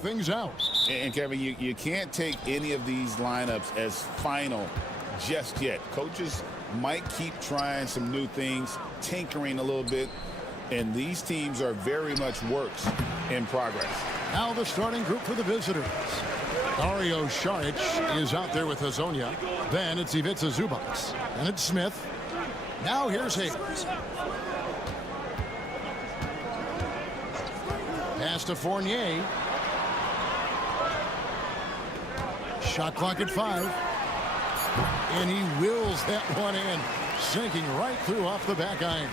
Things out. And Kevin, you can't take any of these lineups as final just yet. Coaches might keep trying some new things, tinkering a little bit, and these teams are very much works in progress. Now the starting group for the visitors. Dario Saric is out there with Hazonia. Then it's Ivica Zubac. And it's Smith. Now here's Hayes. Pass to Fournier. Shot clock at 5. And he wills that one in, sinking right through off the back iron.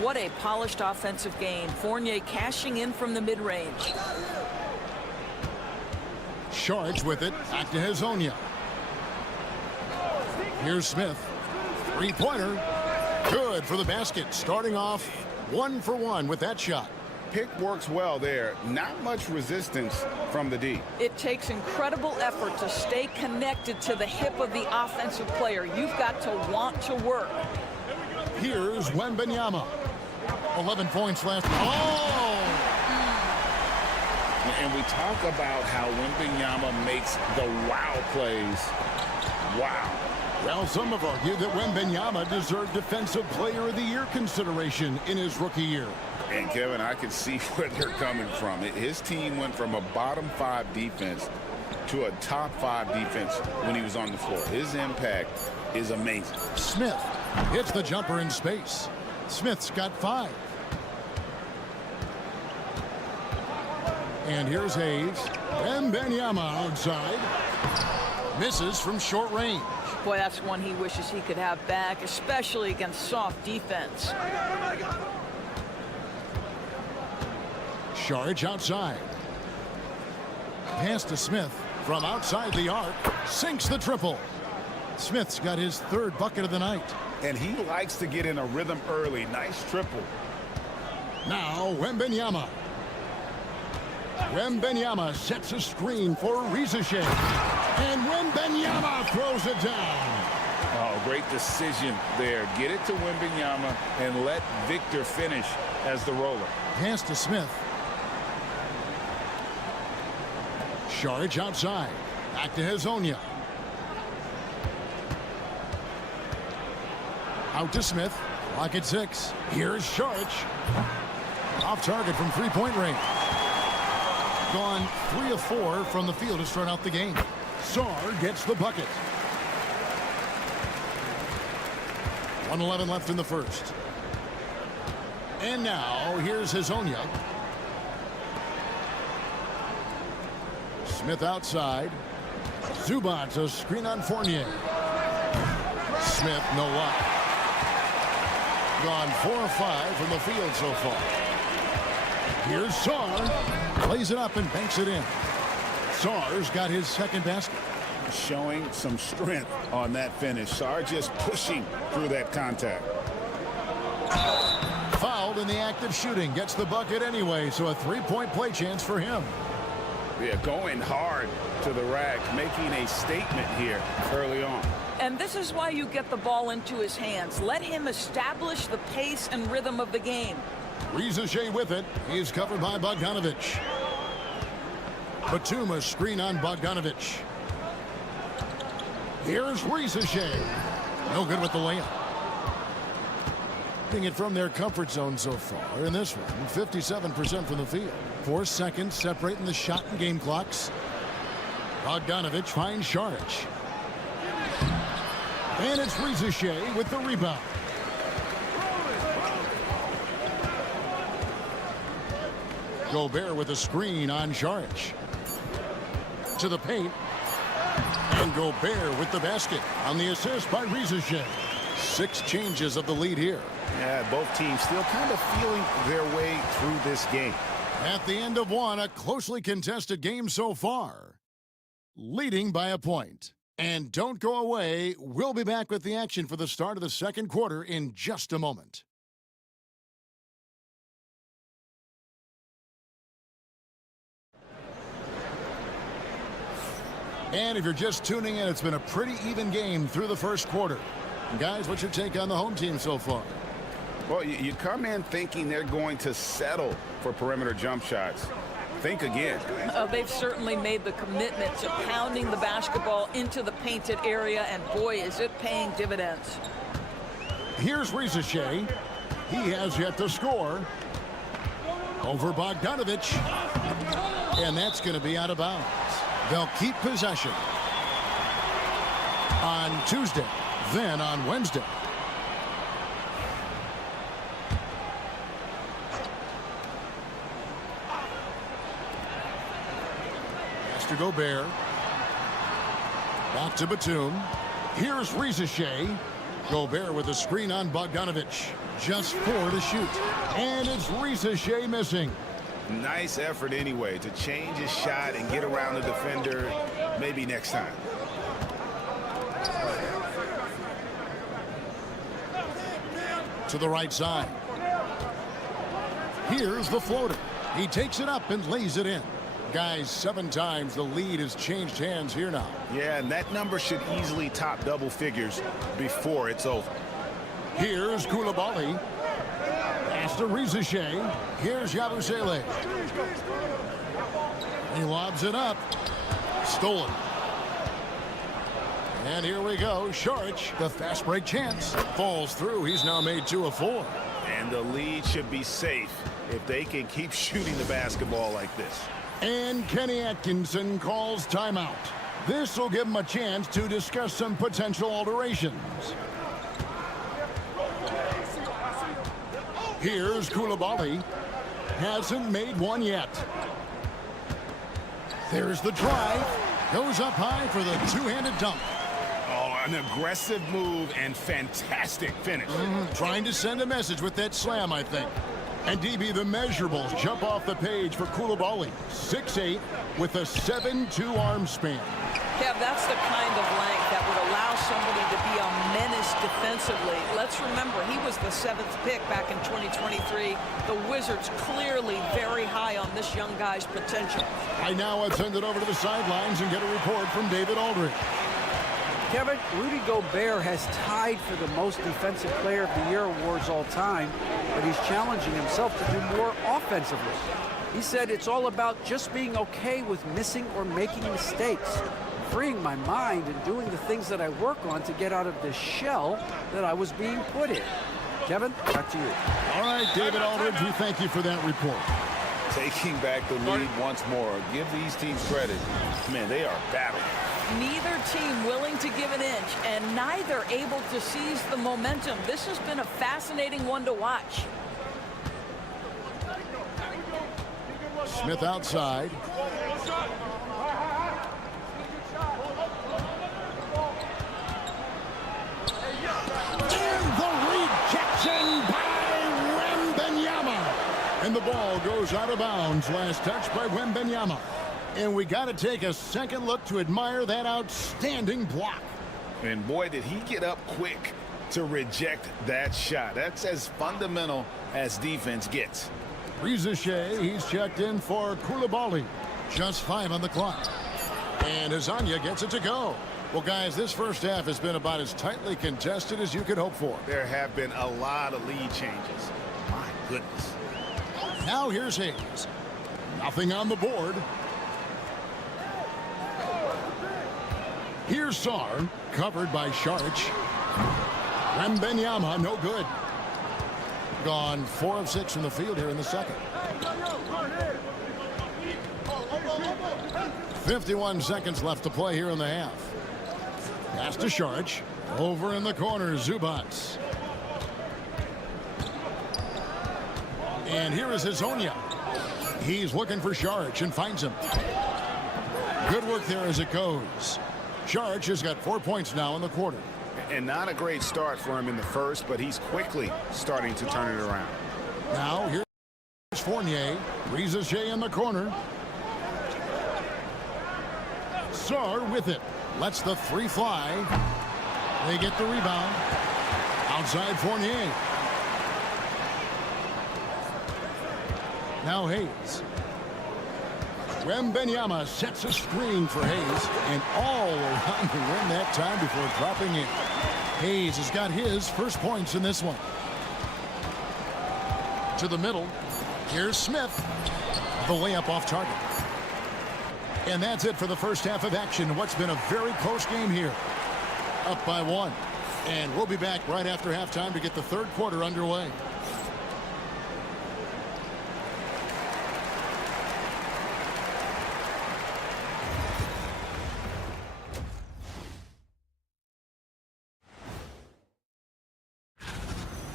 What a polished offensive game. Fournier cashing in from the mid-range. Saric with it. Back to Hazonia. Here's Smith. Three-pointer. Good for the basket. Starting off 1 for 1 with that shot. Pick works well there. Not much resistance from the D. It takes incredible effort to stay connected to the hip of the offensive player. You've got to want to work. Here's Wembanyama. 11 points last. Oh! And we talk about how Wembanyama makes the wow plays. Wow. Well, some have argued that Wembanyama deserved Defensive Player of the Year consideration in his rookie year. And, Kevin, I can see where they're coming from. His team went from a bottom 5 defense to a top 5 defense when he was on the floor. His impact is amazing. Smith hits the jumper in space. Smith's got 5. And here's Hayes. Wembanyama outside. Misses from short range. Boy, that's one he wishes he could have back, especially against soft defense. Saric outside. Pass to Smith from outside the arc. Sinks the triple. Smith's got his 3rd bucket of the night. And he likes to get in a rhythm early. Nice triple. Now Wembanyama. Wembanyama sets a screen for Rizachet. And Wembanyama throws it down. Oh, great decision there. Get it to Wembanyama and let Victor finish as the roller. Pass to Smith. Saric outside. Back to Hazonia. Out to Smith. Clock at 6. Here's Saric. Off target from three-point range. Gone 3 of 4 from the field to start out the game. Sarr gets the bucket. 1:11 left in the first. And now here's Hazonia. Smith outside. Zubac a screen on Fournier. Smith no luck. Gone 4 of 5 from the field so far. Here's Sarr. Plays it up and banks it in. Sarr's got his 2nd basket. Showing some strength on that finish. Sarr just pushing through that contact. Fouled in the act of shooting. Gets the bucket anyway, so a 3-point play chance for him. Yeah, going hard to the rack, making a statement here early on. And this is why you get the ball into his hands. Let him establish the pace and rhythm of the game. Rizachet with it. He's covered by Bogdanovic. Batum a screen on Bogdanovic. Here's Rizachet. No good with the layup. Getting it from their comfort zone so far in this one. 57% from the field. 4 seconds separating the shot and game clocks. Bogdanovic finds Saric. And it's Rizachet with the rebound. Gobert with a screen on Saric. To the paint. And Gobert with the basket on the assist by Rizachet. 6 changes of the lead here. Yeah, both teams still kind of feeling their way through this game. At the end of one, a closely contested game so far. Leading by a point. And don't go away. We'll be back with the action for the start of the second quarter in just a moment. And if you're just tuning in, it's been a pretty even game through the first quarter. Guys, what's your take on the home team so far? Well, you come in thinking they're going to settle for perimeter jump shots. Think again. They've certainly made the commitment to pounding the basketball into the painted area, and boy, is it paying dividends. Here's Rizachet. He has yet to score. Over Bogdanovic. And that's going to be out of bounds. They'll keep possession on Tuesday, then on Wednesday. Pass to Gobert. Back to Batum. Here's Rizachet. Gobert with a screen on Bogdanovic. Just 4 to shoot. And it's Rizachet missing. Nice effort anyway to change his shot and get around the defender maybe next time. To the right side. Here's the floater. He takes it up and lays it in. Guys, 7 times the lead has changed hands here now. Yeah, and that number should easily top double figures before it's over. Here's Koulibaly. Pass to Rizachet. Here's Yabusele. He lobs it up. Stolen. And here we go. Saric, the fast break chance. Falls through. He's now made 2 of 4. And the lead should be safe if they can keep shooting the basketball like this. And Kenny Atkinson calls timeout. This will give him a chance to discuss some potential alterations. Here's Koulibaly. Hasn't made one yet. There's the drive. Goes up high for the two-handed dunk. Oh, an aggressive move and fantastic finish. Trying to send a message with that slam, I think. And DB, the measurables jump off the page for Koulibaly. 6'8" with a 7'2" arm span. Kev, that's the kind of length that would allow somebody to be a menace defensively. Let's remember, he was the 7th pick back in 2023. The Wizards clearly very high on this young guy's potential. I now would send it over to the sidelines and get a report from David Aldridge. Kevin, Rudy Gobert has tied for the most defensive player of the year awards all time, but he's challenging himself to do more offensively. He said it's all about just being okay with missing or making mistakes, freeing my mind and doing the things that I work on to get out of this shell that I was being put in. Kevin, back to you. All right, David Aldridge, we thank you for that report. Taking back the lead once more. Give these teams credit. Man, they are battling. Neither team willing to give an inch, and neither able to seize the momentum. This has been a fascinating one to watch. Smith outside. And the rejection by Wembanyama. And the ball goes out of bounds. Last touch by Wembanyama. And we got to take a second look to admire that outstanding block. And boy, did he get up quick to reject that shot. That's as fundamental as defense gets. Rizachet, he's checked in for Koulibaly. Just 5 on the clock. And Azania gets it to go. Well, guys, this first half has been about as tightly contested as you could hope for. There have been a lot of lead changes. My goodness. Now here's Hayes. Nothing on the board. Here's Sarr, covered by Saric. Wembanyama, no good. Gone 4 of 6 from the field here in the second. 51 seconds left to play here in the half. Pass to Saric. Over in the corner, Zubats. And here is Hazonia. He's looking for Sharch and finds him. Good work there as it goes. Sharch has got 4 points now in the quarter. And not a great start for him in the first, but he's quickly starting to turn it around. Now here's Fournier. Riza in the corner. Sar with it. Lets the three fly. They get the rebound. Outside Fournier. Now Hayes. Wembenyama sets a screen for Hayes, and all around the rim that time before dropping in. Hayes has got his first points in this one. To the middle. Here's Smith. The layup off target. And that's it for the first half of action. What's been a very close game here. Up by 1. And we'll be back right after halftime to get the third quarter underway.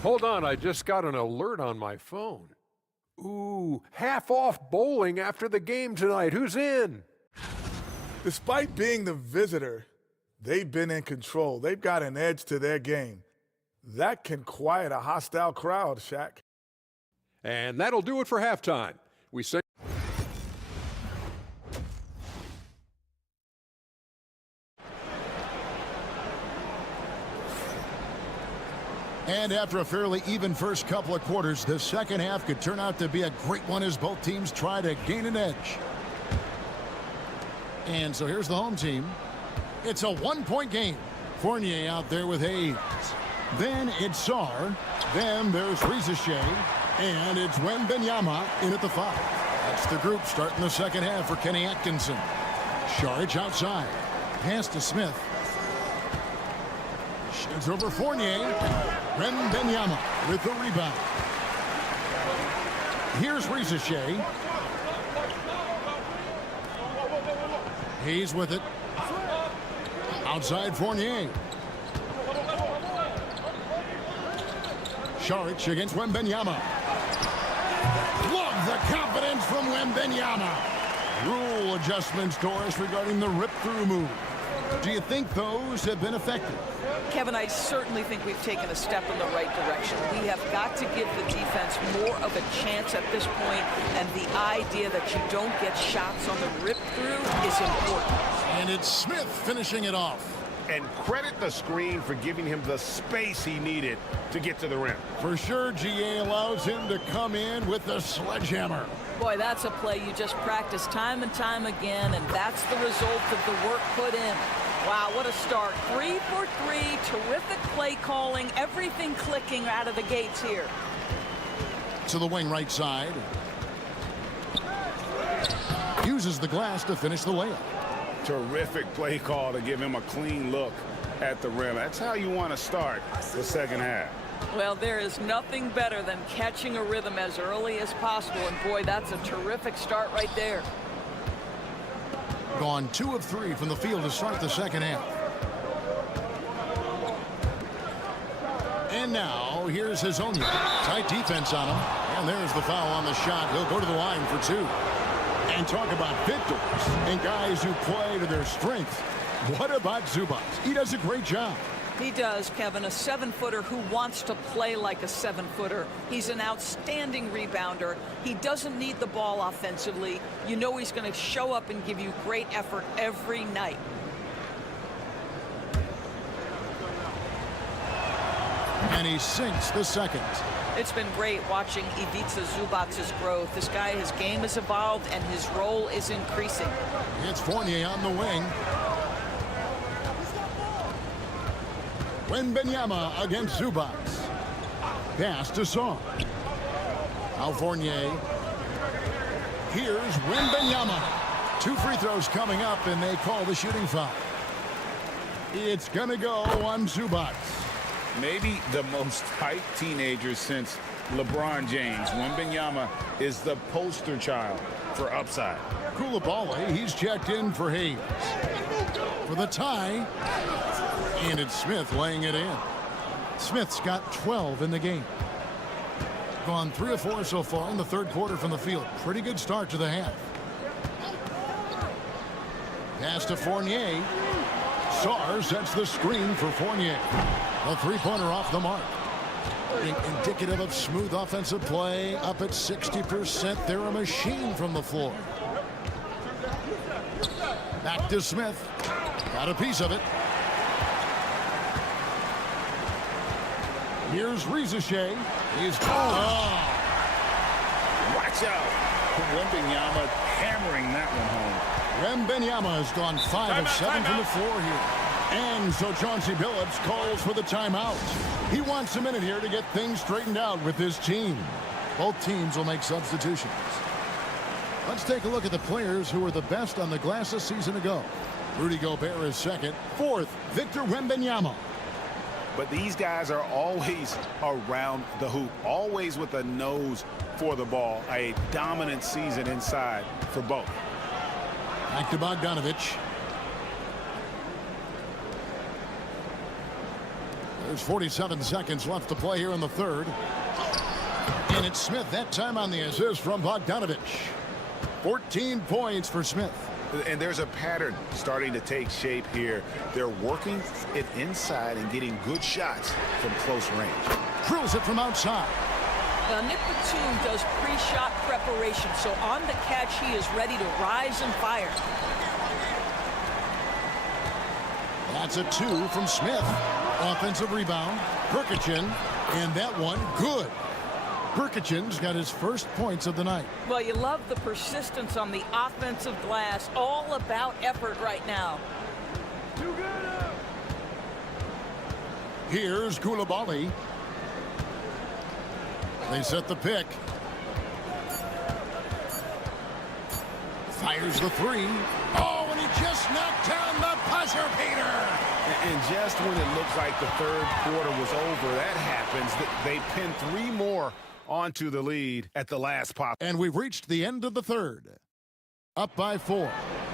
Hold on, I just got an alert on my phone. Ooh, half off bowling after the game tonight. Who's in? Despite being the visitor, they've been in control. They've got an edge to their game. That can quiet a hostile crowd, Shaq. And that'll do it for halftime. We say And after a fairly even first couple of quarters, the second half could turn out to be a great one as both teams try to gain an edge. And so here's the home team. It's a 1-point game. Fournier out there with Hayes. Then it's Sar. Then there's Riza. And it's Wembenyama in at the 5. That's the group starting the second half for Kenny Atkinson. Sharch outside. Pass to Smith. Shoots over Fournier. Wembenyama with the rebound. Here's Riza. Hayes with it. Outside Fournier. Sharch against Wembenyama. Love the confidence from Wembenyama. Rule adjustments, Doris, regarding the rip-through move. Do you think those have been effective? Kevin, I certainly think we've taken a step in the right direction. We have got to give the defense more of a chance at this point, and the idea that you don't get shots on the rip-through is important. And it's Smith finishing it off. And credit the screen for giving him the space he needed to get to the rim. For sure, GA allows him to come in with the sledgehammer. Boy, that's a play you just practice time and time again, and that's the result of the work put in. Wow, what a start. 3 for 3, terrific play calling, everything clicking out of the gates here. To the wing right side. Uses the glass to finish the layup. Terrific play call to give him a clean look at the rim. That's how you want to start the second half. Well, there is nothing better than catching a rhythm as early as possible, and boy, that's a terrific start right there. Gone 2 of 3 from the field to start the second half. And now, here's Hazonia. Tight defense on him. And there's the foul on the shot. He'll go to the line for 2. And talk about victors and guys who play to their strengths. What about Zubats? He does a great job. He does, Kevin, a 7-footer who wants to play like a 7-footer. He's an outstanding rebounder. He doesn't need the ball offensively. You know he's going to show up and give you great effort every night. And he sinks the second. It's been great watching Ivica Zubats' growth. This guy, his game has evolved and his role is increasing. It's Fournier on the wing. Wembenyama against Zubats. Pass to Sar. Now Fournier. Here's Wembenyama. 2 free throws coming up, and they call the shooting foul. It's going to go on Zubats. Maybe the most hyped teenager since LeBron James. Wembanyama is the poster child for upside. Koulibaly, he's checked in for Hayes. For the tie, and it's Smith laying it in. Smith's got 12 in the game. Gone 3 of 4 so far in the third quarter from the field. Pretty good start to the half. Pass to Fournier. Sarr sets the screen for Fournier. A three-pointer off the mark. Indicative of smooth offensive play. Up at 60%. They're a machine from the floor. Back to Smith. Got a piece of it. Here's Rizichet. He's Watch out. Wembanyama hammering that one home. Wembanyama has gone 5 of 7 from the floor here. And so Chauncey Billups calls for the timeout. He wants a minute here to get things straightened out with his team. Both teams will make substitutions. Let's take a look at the players who were the best on the glass a season ago. Rudy Gobert is second. Fourth, Victor Wembanyama. But these guys are always around the hoop, always with a nose for the ball. A dominant season inside for both. Back to Bogdanovich. There's 47 seconds left to play here in the third. And it's Smith that time on the assist from Bogdanovich. 14 points for Smith. And there's a pattern starting to take shape here. They're working it inside and getting good shots from close range. Drills it from outside. Now, Nick Batum does pre-shot preparation, so on the catch, he is ready to rise and fire. That's a 2 from Smith. Offensive rebound. Perkichin, and that one good. Perkichin's got his first points of the night. Well, you love the persistence on the offensive glass. All about effort right now. Here's Koulibaly. They set the pick. Fires the 3. Oh, and he just knocked down the buzzer beater. And just when it looks like the third quarter was over, that happens. They pin 3 more onto the lead at the last pop. And we've reached the end of the third. Up by 4.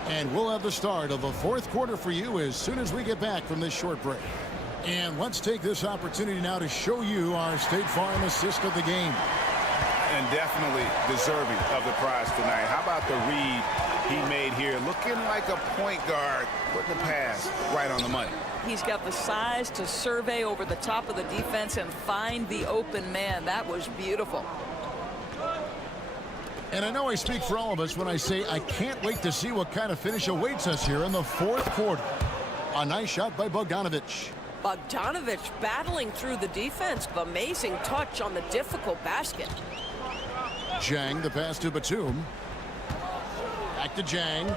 And we'll have the start of the fourth quarter for you as soon as we get back from this short break. And let's take this opportunity now to show you our State Farm assist of the game. And definitely deserving of the prize tonight. How about the read he made here? Looking like a point guard, putting the pass right on the money. He's got the size to survey over the top of the defense and find the open man. That was beautiful. And I know I speak for all of us when I say I can't wait to see what kind of finish awaits us here in the fourth quarter. A nice shot by Bogdanovich. Bogdanovich battling through the defense. Amazing touch on the difficult basket. Jang, the pass to Batum. Back to Jang.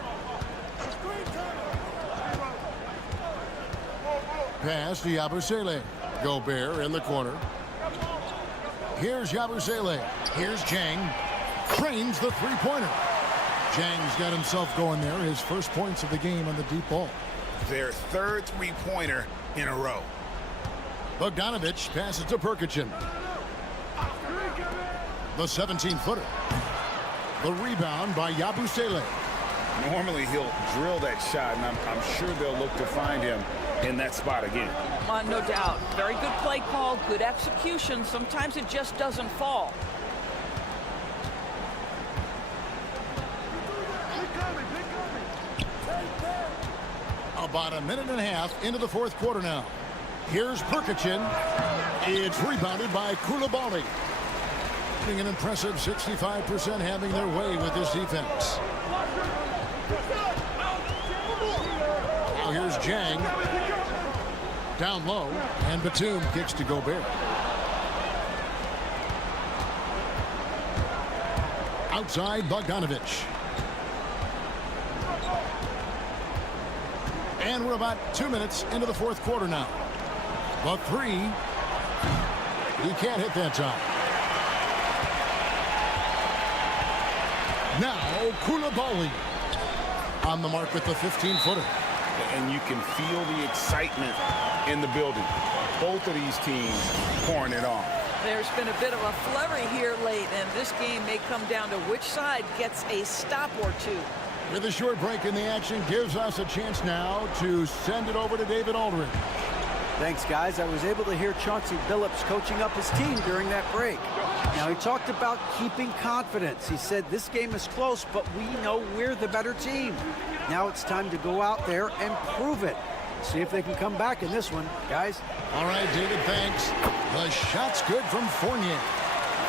Pass to Yabusele. Gobert in the corner. Here's Yabusele. Here's Jang. Trains the three-pointer. Jang's got himself going there. His first points of the game on the deep ball. Their third three-pointer in a row. Bogdanovich passes to Perkichin. The 17-footer. The rebound by Yabusele. Normally he'll drill that shot, and I'm sure they'll look to find him in that spot again. No doubt. Very good play call, good execution. Sometimes it just doesn't fall. About a minute and a half into the fourth quarter now. Here's Perkichin. It's rebounded by Koulibaly. An impressive 65% having their way with this defense. Now here's Jang. Down low, and Batum kicks to Gobert. Outside, Bogdanovich. And we're about 2 minutes into the fourth quarter now. The 3. He can't hit that time. Now, Koulibaly on the mark with the 15-footer. And you can feel the excitement in the building. both of these teams pouring it on. There's been a bit of a flurry here late, and this game may come down to which side gets a stop or two. With a short break in the action, gives us a chance now to send it over to David Aldridge. Thanks, guys. I was able to hear Chauncey Billups coaching up his team during that break. Now, he talked about keeping confidence. He said this game is close, but we know we're the better team. Now it's time to go out there and prove it. See if they can come back in this one, guys. All right, David, thanks. The shot's good from Fournier.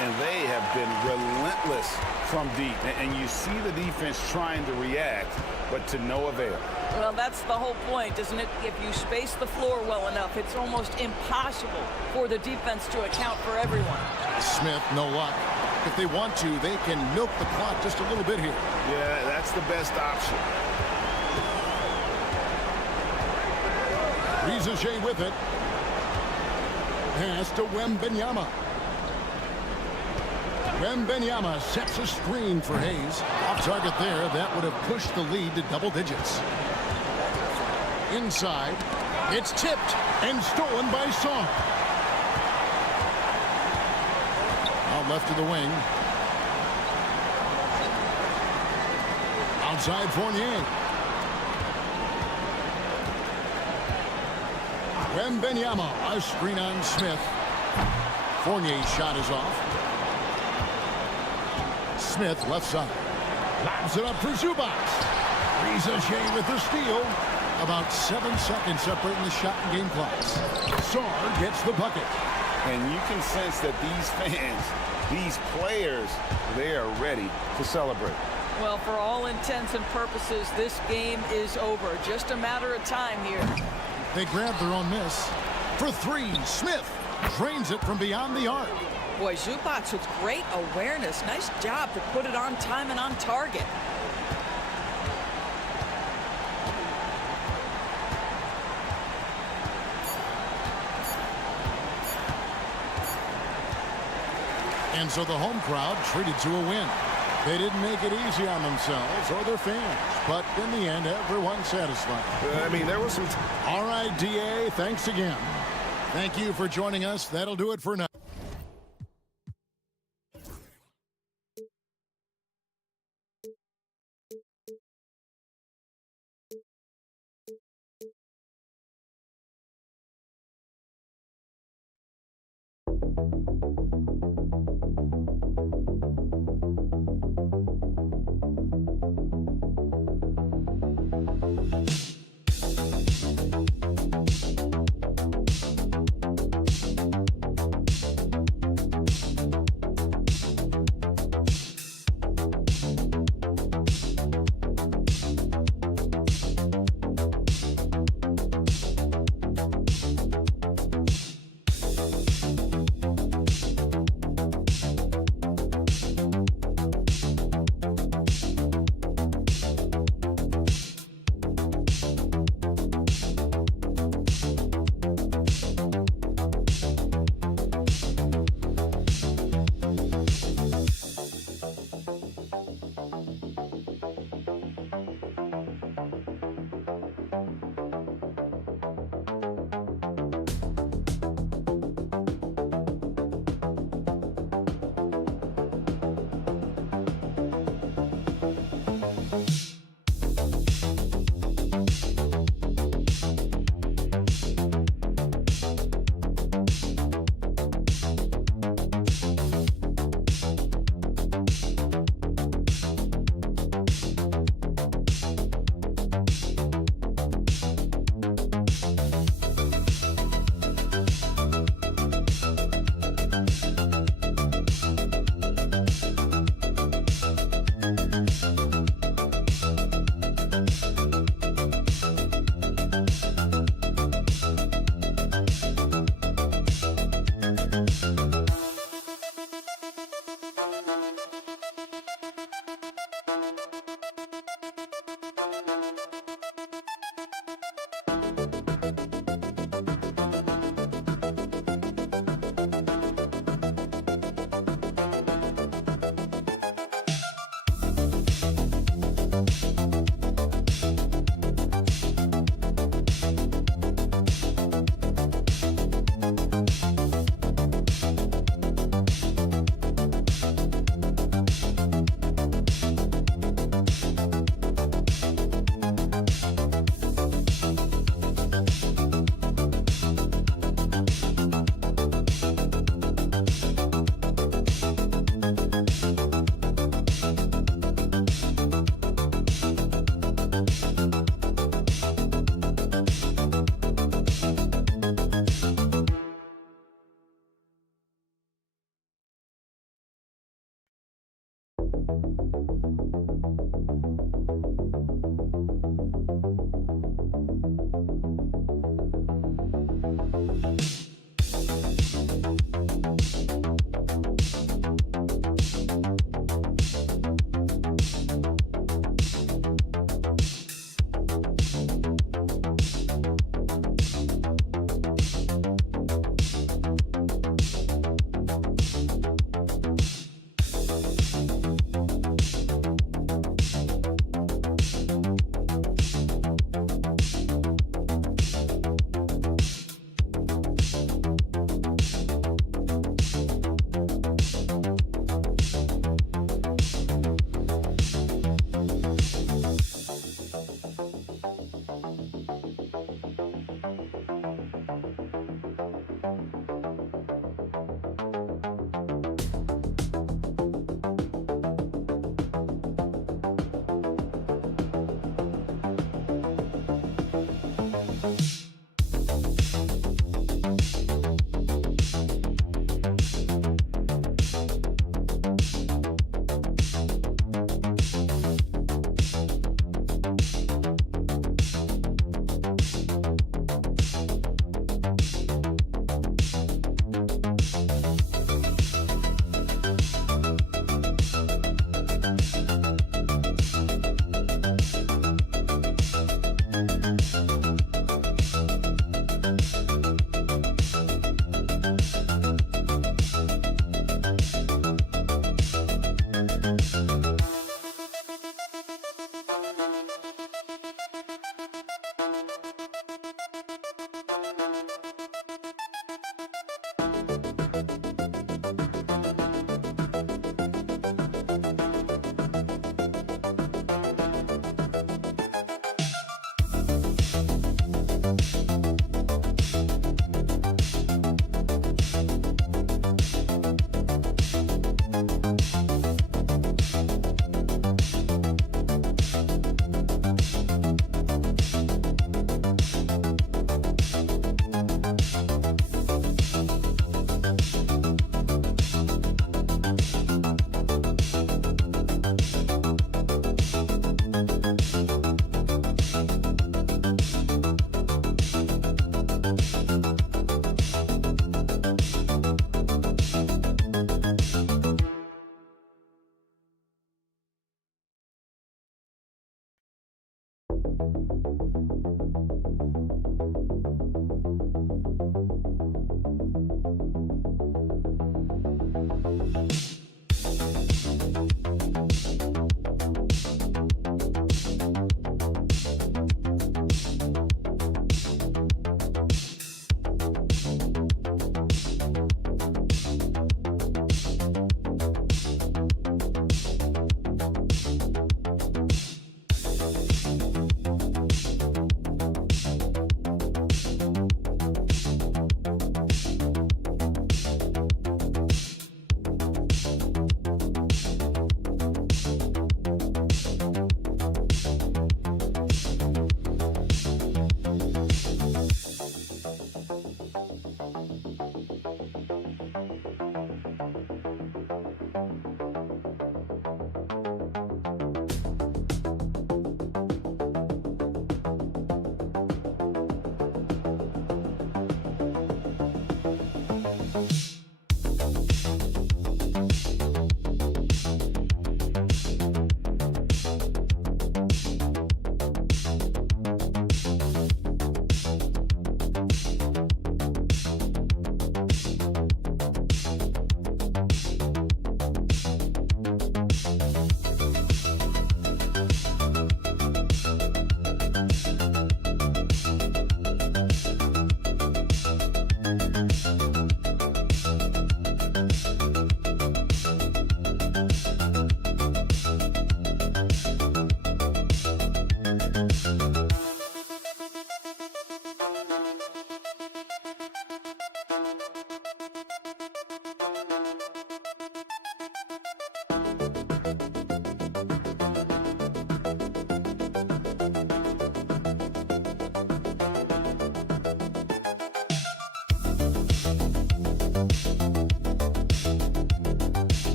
And they have been relentless from deep. And you see the defense trying to react, but to no avail. Well, that's the whole point, isn't it? If you space the floor well enough, it's almost impossible for the defense to account for everyone. Smith, no luck. If they want to, they can milk the clock just a little bit here. Yeah, that's the best option. Riza with it. Pass to Wembanyama. Wembanyama sets a screen for Hayes. Off target there. That would have pushed the lead to double digits. Inside. It's tipped and stolen by Song. Out left to the wing. Outside Fournier. Wembanyama, a screen on Smith. Fournier's shot is off. Smith, left side. Lobs it up for Zubac. Riza with the steal. About 7 seconds separating the shot and game clocks. Sar gets the bucket. And you can sense that these fans, these players, they are ready to celebrate. Well, for all intents and purposes, this game is over. Just a matter of time here. They grab their own miss. For three, Smith drains it from beyond the arc. Boy, Zubac with great awareness. Nice job to put it on time and on target. And so the home crowd treated to a win. They didn't make it easy on themselves or their fans, but in the end, everyone's satisfied. I mean, there was some... All right, DA, thanks again. Thank you for joining us. That'll do it for now.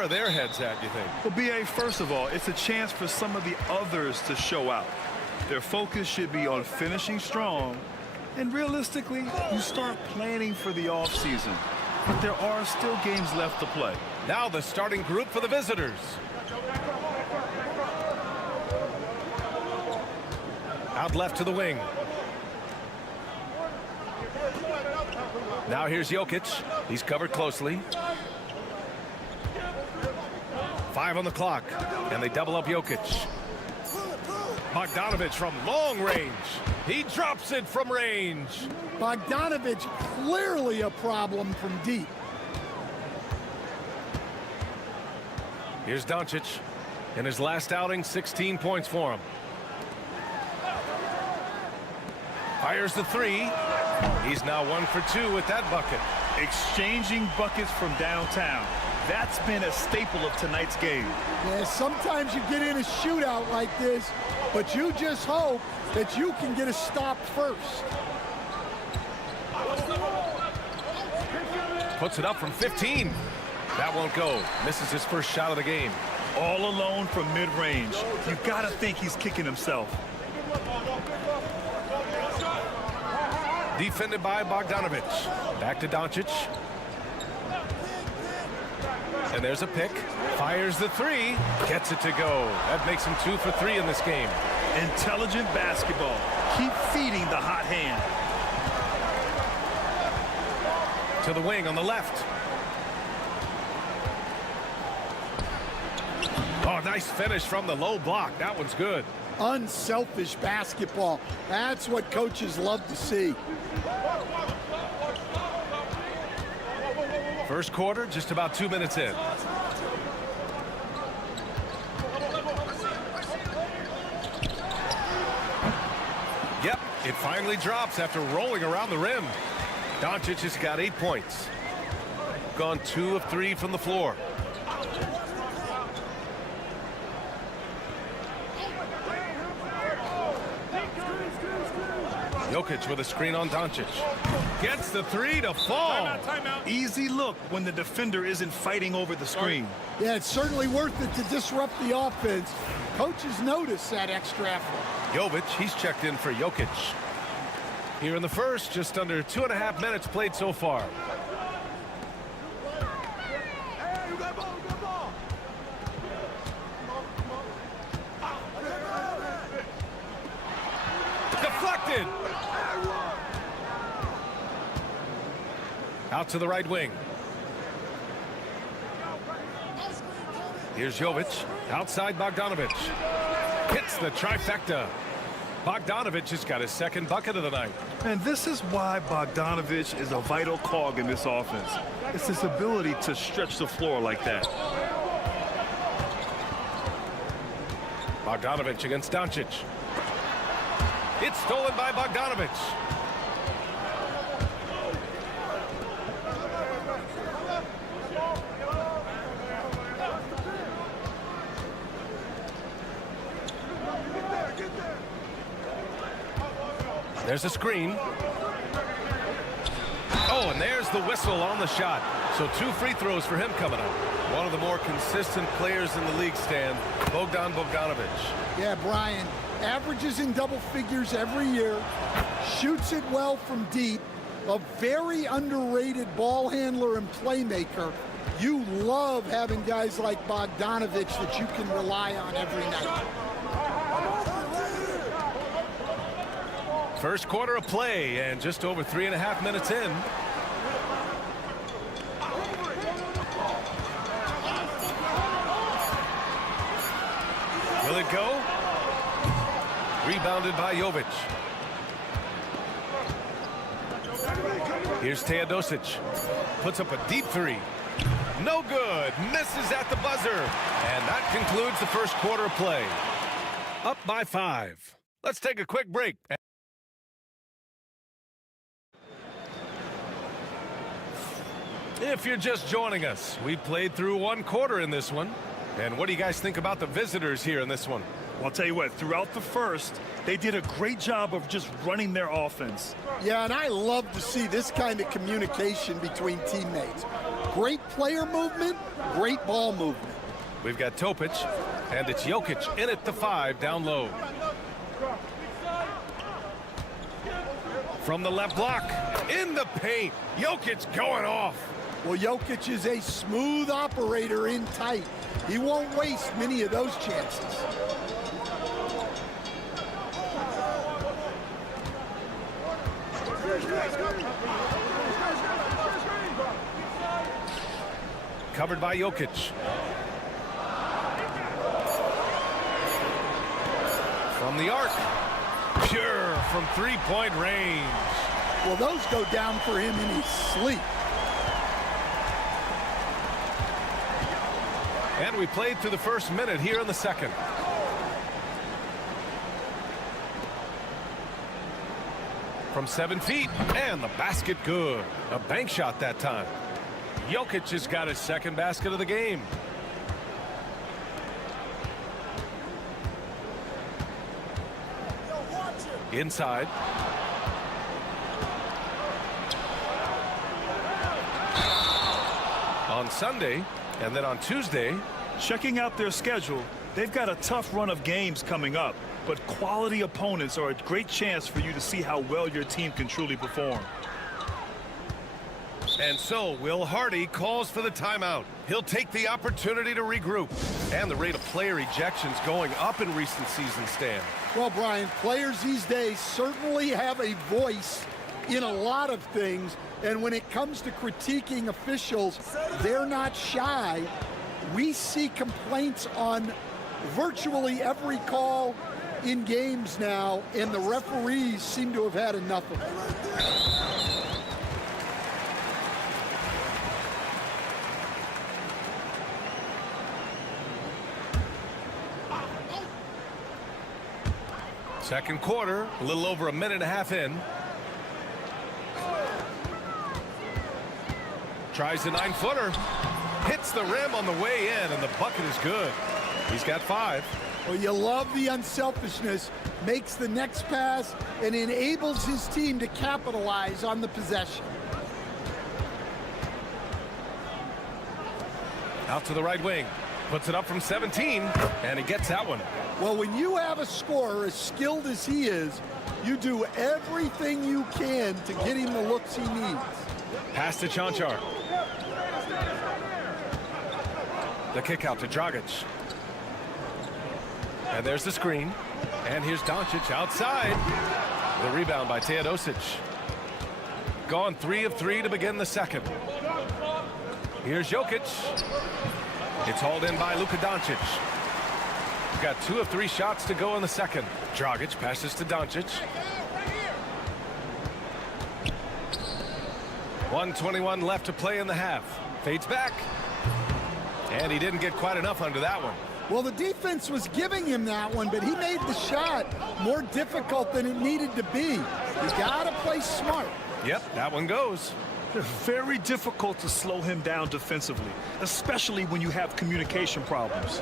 Where are their heads at, you think? Well, B.A., first of all, it's a chance for some of the others to show out. Their focus should be on finishing strong. And realistically, you start planning for the offseason. But there are still games left to play. Now the starting group for the visitors. Out left to the wing. Now here's Jokic. He's covered closely. 5 on the clock. And they double up Jokic. Bogdanovic from long range. He drops it from range. Bogdanovic clearly a problem from deep. Here's Doncic. In his last outing, 16 points for him. Fires the three. He's now 1 for 2 with that bucket. Exchanging buckets from downtown. That's been a staple of tonight's game. Yeah, sometimes you get in a shootout like this, but you just hope that you can get a stop first. Puts it up from 15. That won't go. Misses his first shot of the game. All alone from mid-range. You got to think he's kicking himself. Defended by Bogdanovic. Back to Doncic. And there's a pick. Fires the three. Gets it to go. That makes him 2 for 3 in this game. Intelligent basketball. Keep feeding the hot hand. To the wing on the left. Oh, nice finish from the low block. That one's good. Unselfish basketball. That's what coaches love to see. First quarter, just about 2 minutes in. Yep, it finally drops after rolling around the rim. Doncic has got 8 points. Gone 2 of 3 from the floor. Jokic with a screen on Doncic. Gets the three to fall. Timeout. Easy look when the defender isn't fighting over the screen. Yeah, it's certainly worth it to disrupt the offense. Coaches notice that extra effort. Jovic, he's checked in for Jokic. Here in the first, just under 2.5 minutes played so far. Deflected. Out to the right wing. Here's Jovic. Outside Bogdanovic. Hits the trifecta. Bogdanovic has got his second bucket of the night. And this is why Bogdanovic is a vital cog in this offense. It's his ability to stretch the floor like that. Bogdanovic against Doncic. It's stolen by Bogdanovic. There's a screen. Oh, and there's the whistle on the shot. So 2 free throws for him coming up. One of the more consistent players in the league, Stan, Bogdanovic. Yeah, Brian, averages in double figures every year, shoots it well from deep, a very underrated ball handler and playmaker. You love having guys like Bogdanovic that you can rely on every night. First quarter of play and just over 3.5 minutes in. Will it go? Rebounded by Jovic. Here's Teodosic. Puts up a deep three. No good. Misses at the buzzer. And that concludes the first quarter of play. Up by 5. Let's take a quick break. If you're just joining us, we played through 1 quarter in this one. And what do you guys think about the visitors here in this one? Well, I'll tell you what, throughout the first, they did a great job of just running their offense. Yeah, and I love to see this kind of communication between teammates. Great player movement, great ball movement. We've got Topic, and it's Jokic in at the 5 down low. From the left block, in the paint. Jokic going off. Well, Jokic is a smooth operator in tight. He won't waste many of those chances. Covered by Jokic. From the arc. Pure from three-point range. Well, those go down for him in his sleep. And we played through the first minute here in the second. From 7 feet, and the basket good. A bank shot that time. Jokic has got his second basket of the game. Inside. On Sunday, and then on Tuesday. Checking out their schedule, they've got a tough run of games coming up, but quality opponents are a great chance for you to see how well your team can truly perform. And so Will Hardy calls for the timeout. He'll take the opportunity to regroup. And the rate of player ejections going up in recent seasons, Stan. Well, Brian, players these days certainly have a voice in a lot of things. And when it comes to critiquing officials, they're not shy. We see complaints on virtually every call in games now, and the referees seem to have had enough of it. Second quarter, a little over a minute and a half in. Tries the 9-footer. Hits the rim on the way in, and the bucket is good. He's got 5. Well, you love the unselfishness. Makes the next pass and enables his team to capitalize on the possession. Out to the right wing. Puts it up from 17, and he gets that one. Well, when you have a scorer as skilled as he is, you do everything you can to get him the looks he needs. Pass to Chanchar. The kick out to Dragic. And there's the screen. And here's Doncic outside. The rebound by Teodosic. Gone 3 of 3 to begin the second. Here's Jokic. It's hauled in by Luka Doncic. We've got 2 of 3 shots to go in the second. Dragic passes to Doncic. 1:21 left to play in the half. Fades back. And he didn't get quite enough under that one. Well, the defense was giving him that one, but he made the shot more difficult than it needed to be. You gotta play smart. Yep, that one goes. They're very difficult to slow him down defensively, especially when you have communication problems.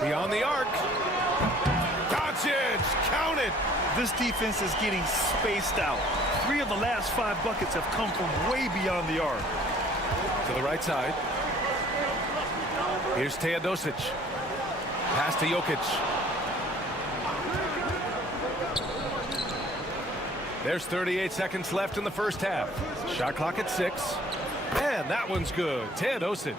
Beyond the arc. Doncic, count it. This defense is getting spaced out. 3 of the last 5 buckets have come from way beyond the arc. To the right side. Here's Teodosic. Pass to Jokic. There's 38 seconds left in the first half. Shot clock at 6. And that one's good. Teodosic.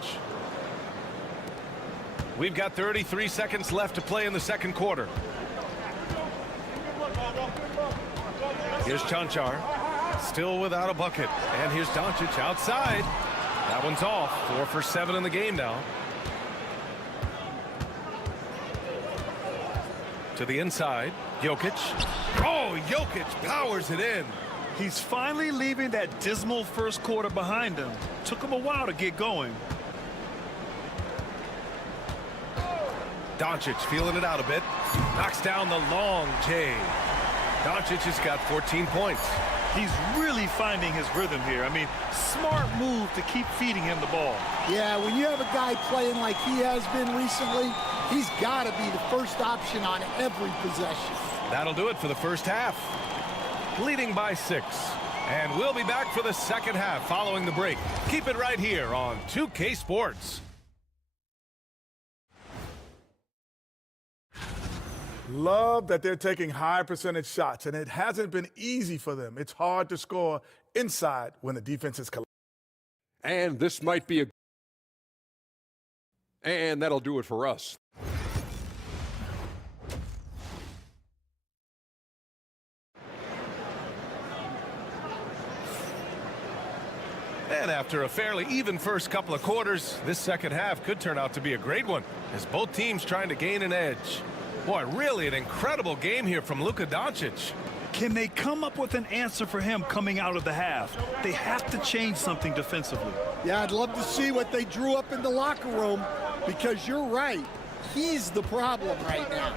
We've got 33 seconds left to play in the second quarter. Here's Chanchar. Still without a bucket. And here's Doncic outside. That one's off. 4 for 7 in the game now. To the inside. Jokic. Oh, Jokic powers it in. He's finally leaving that dismal first quarter behind him. Took him a while to get going. Doncic feeling it out a bit. Knocks down the long J. Doncic has got 14 points. He's really finding his rhythm here. I mean, smart move to keep feeding him the ball. Yeah, when you have a guy playing like he has been recently, he's got to be the first option on every possession. That'll do it for the first half. Leading by 6. And we'll be back for the second half following the break. Keep it right here on 2K Sports. Love that they're taking high percentage shots, and it hasn't been easy for them. It's hard to score inside when the defense is collapsing. And this might be a... And that'll do it for us. And after a fairly even first couple of quarters, this second half could turn out to be a great one, as both teams trying to gain an edge. Boy, really an incredible game here from Luka Doncic. Can they come up with an answer for him coming out of the half? They have to change something defensively. Yeah, I'd love to see what they drew up in the locker room, because you're right. He's the problem right now.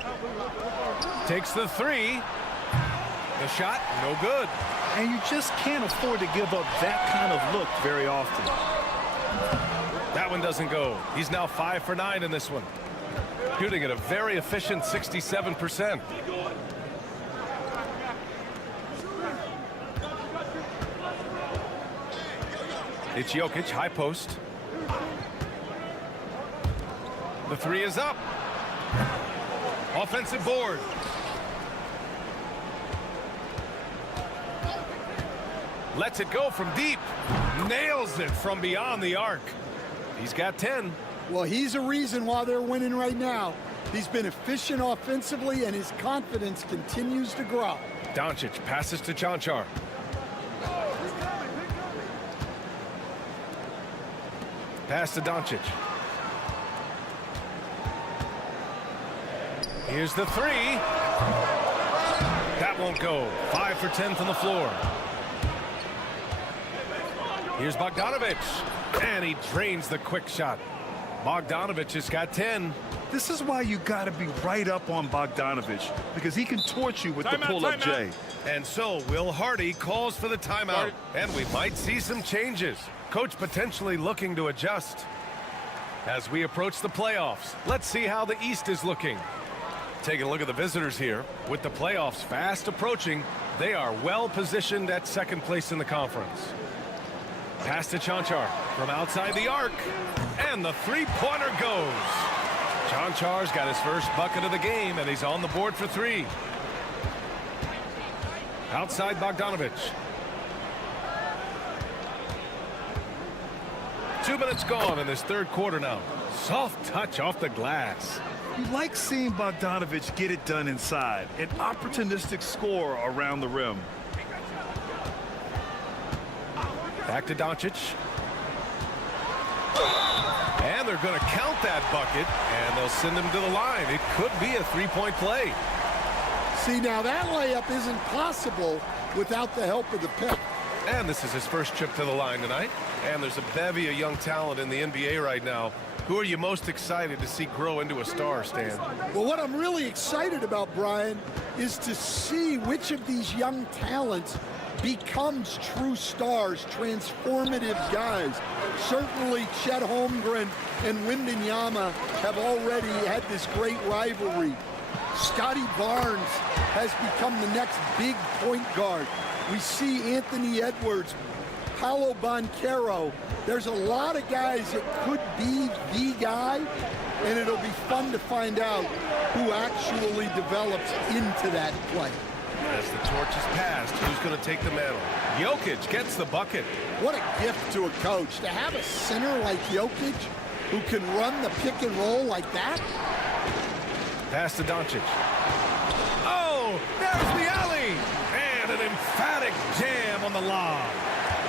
Takes the three. The shot, no good. And you just can't afford to give up that kind of look very often. That one doesn't go. He's now 5 for 9 in this one. Shooting at a very efficient 67%. It's Jokic, high post. The three is up. Offensive board. Lets it go from deep. Nails it from beyond the arc. He's got 10. Well, he's a reason why they're winning right now. He's been efficient offensively, and his confidence continues to grow. Doncic passes to Chanchar. Pass to Doncic. Here's the three. That won't go. 5 for 10 from the floor. Here's Bogdanovic. And he drains the quick shot. Bogdanovic has got 10. This is why you got to be right up on Bogdanovic, because he can torch you with the pull-up J. And so Will Hardy calls for the timeout. And we might see some changes. Coach potentially looking to adjust. As we approach the playoffs, let's see how the East is looking. Taking a look at the visitors here. With the playoffs fast approaching, they are well positioned at second place in the conference. Pass to Chanchar from outside the arc. And the three-pointer goes. Chanchar's got his first bucket of the game, and he's on the board for 3. Outside Bogdanovic. 2 minutes gone in this third quarter now. Soft touch off the glass. You like seeing Bogdanovic get it done inside. An opportunistic score around the rim. Back to Doncic. And they're going to count that bucket, and they'll send him to the line. It could be a three-point play. See, now that layup isn't possible without the help of the pick. And this is his first trip to the line tonight. And there's a bevy of young talent in the NBA right now. Who are you most excited to see grow into a star, Stan? Well, what I'm really excited about, Brian, is to see which of these young talents becomes true stars, transformative guys. Certainly Chet Holmgren and Wembanyama have already had this great rivalry. Scotty Barnes has become the next big point guard. We see Anthony Edwards, Paolo Banchero. There's a lot of guys that could be the guy, and it'll be fun to find out who actually develops into that play. As the torch is passed, who's going to take the mantle? Jokic gets the bucket. What a gift to a coach to have a center like Jokic who can run the pick and roll like that. Pass to Doncic. Oh, there's the alley. And an emphatic jam on the lob.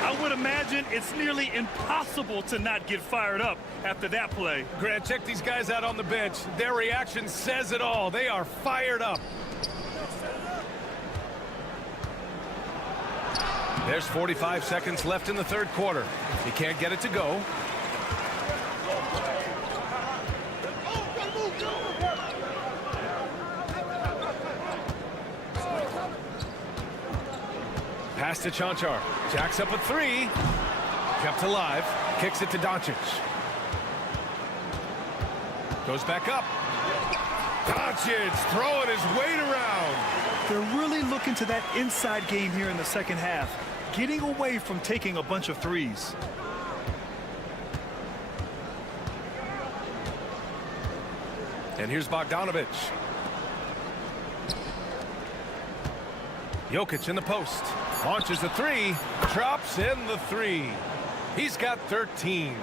I would imagine it's nearly impossible to not get fired up after that play. Grant, check these guys out on the bench. Their reaction says it all. They are fired up. There's 45 seconds left in the third quarter. He can't get it to go. Pass to Chanchar. Jacks up a 3. Kept alive. Kicks it to Doncic. Goes back up. Doncic throwing his weight around. They're really looking to that inside game here in the second half. getting away from taking a bunch of threes. And here's Bogdanovic. Jokic in the post. Launches a three. Drops in the three. He's got 13.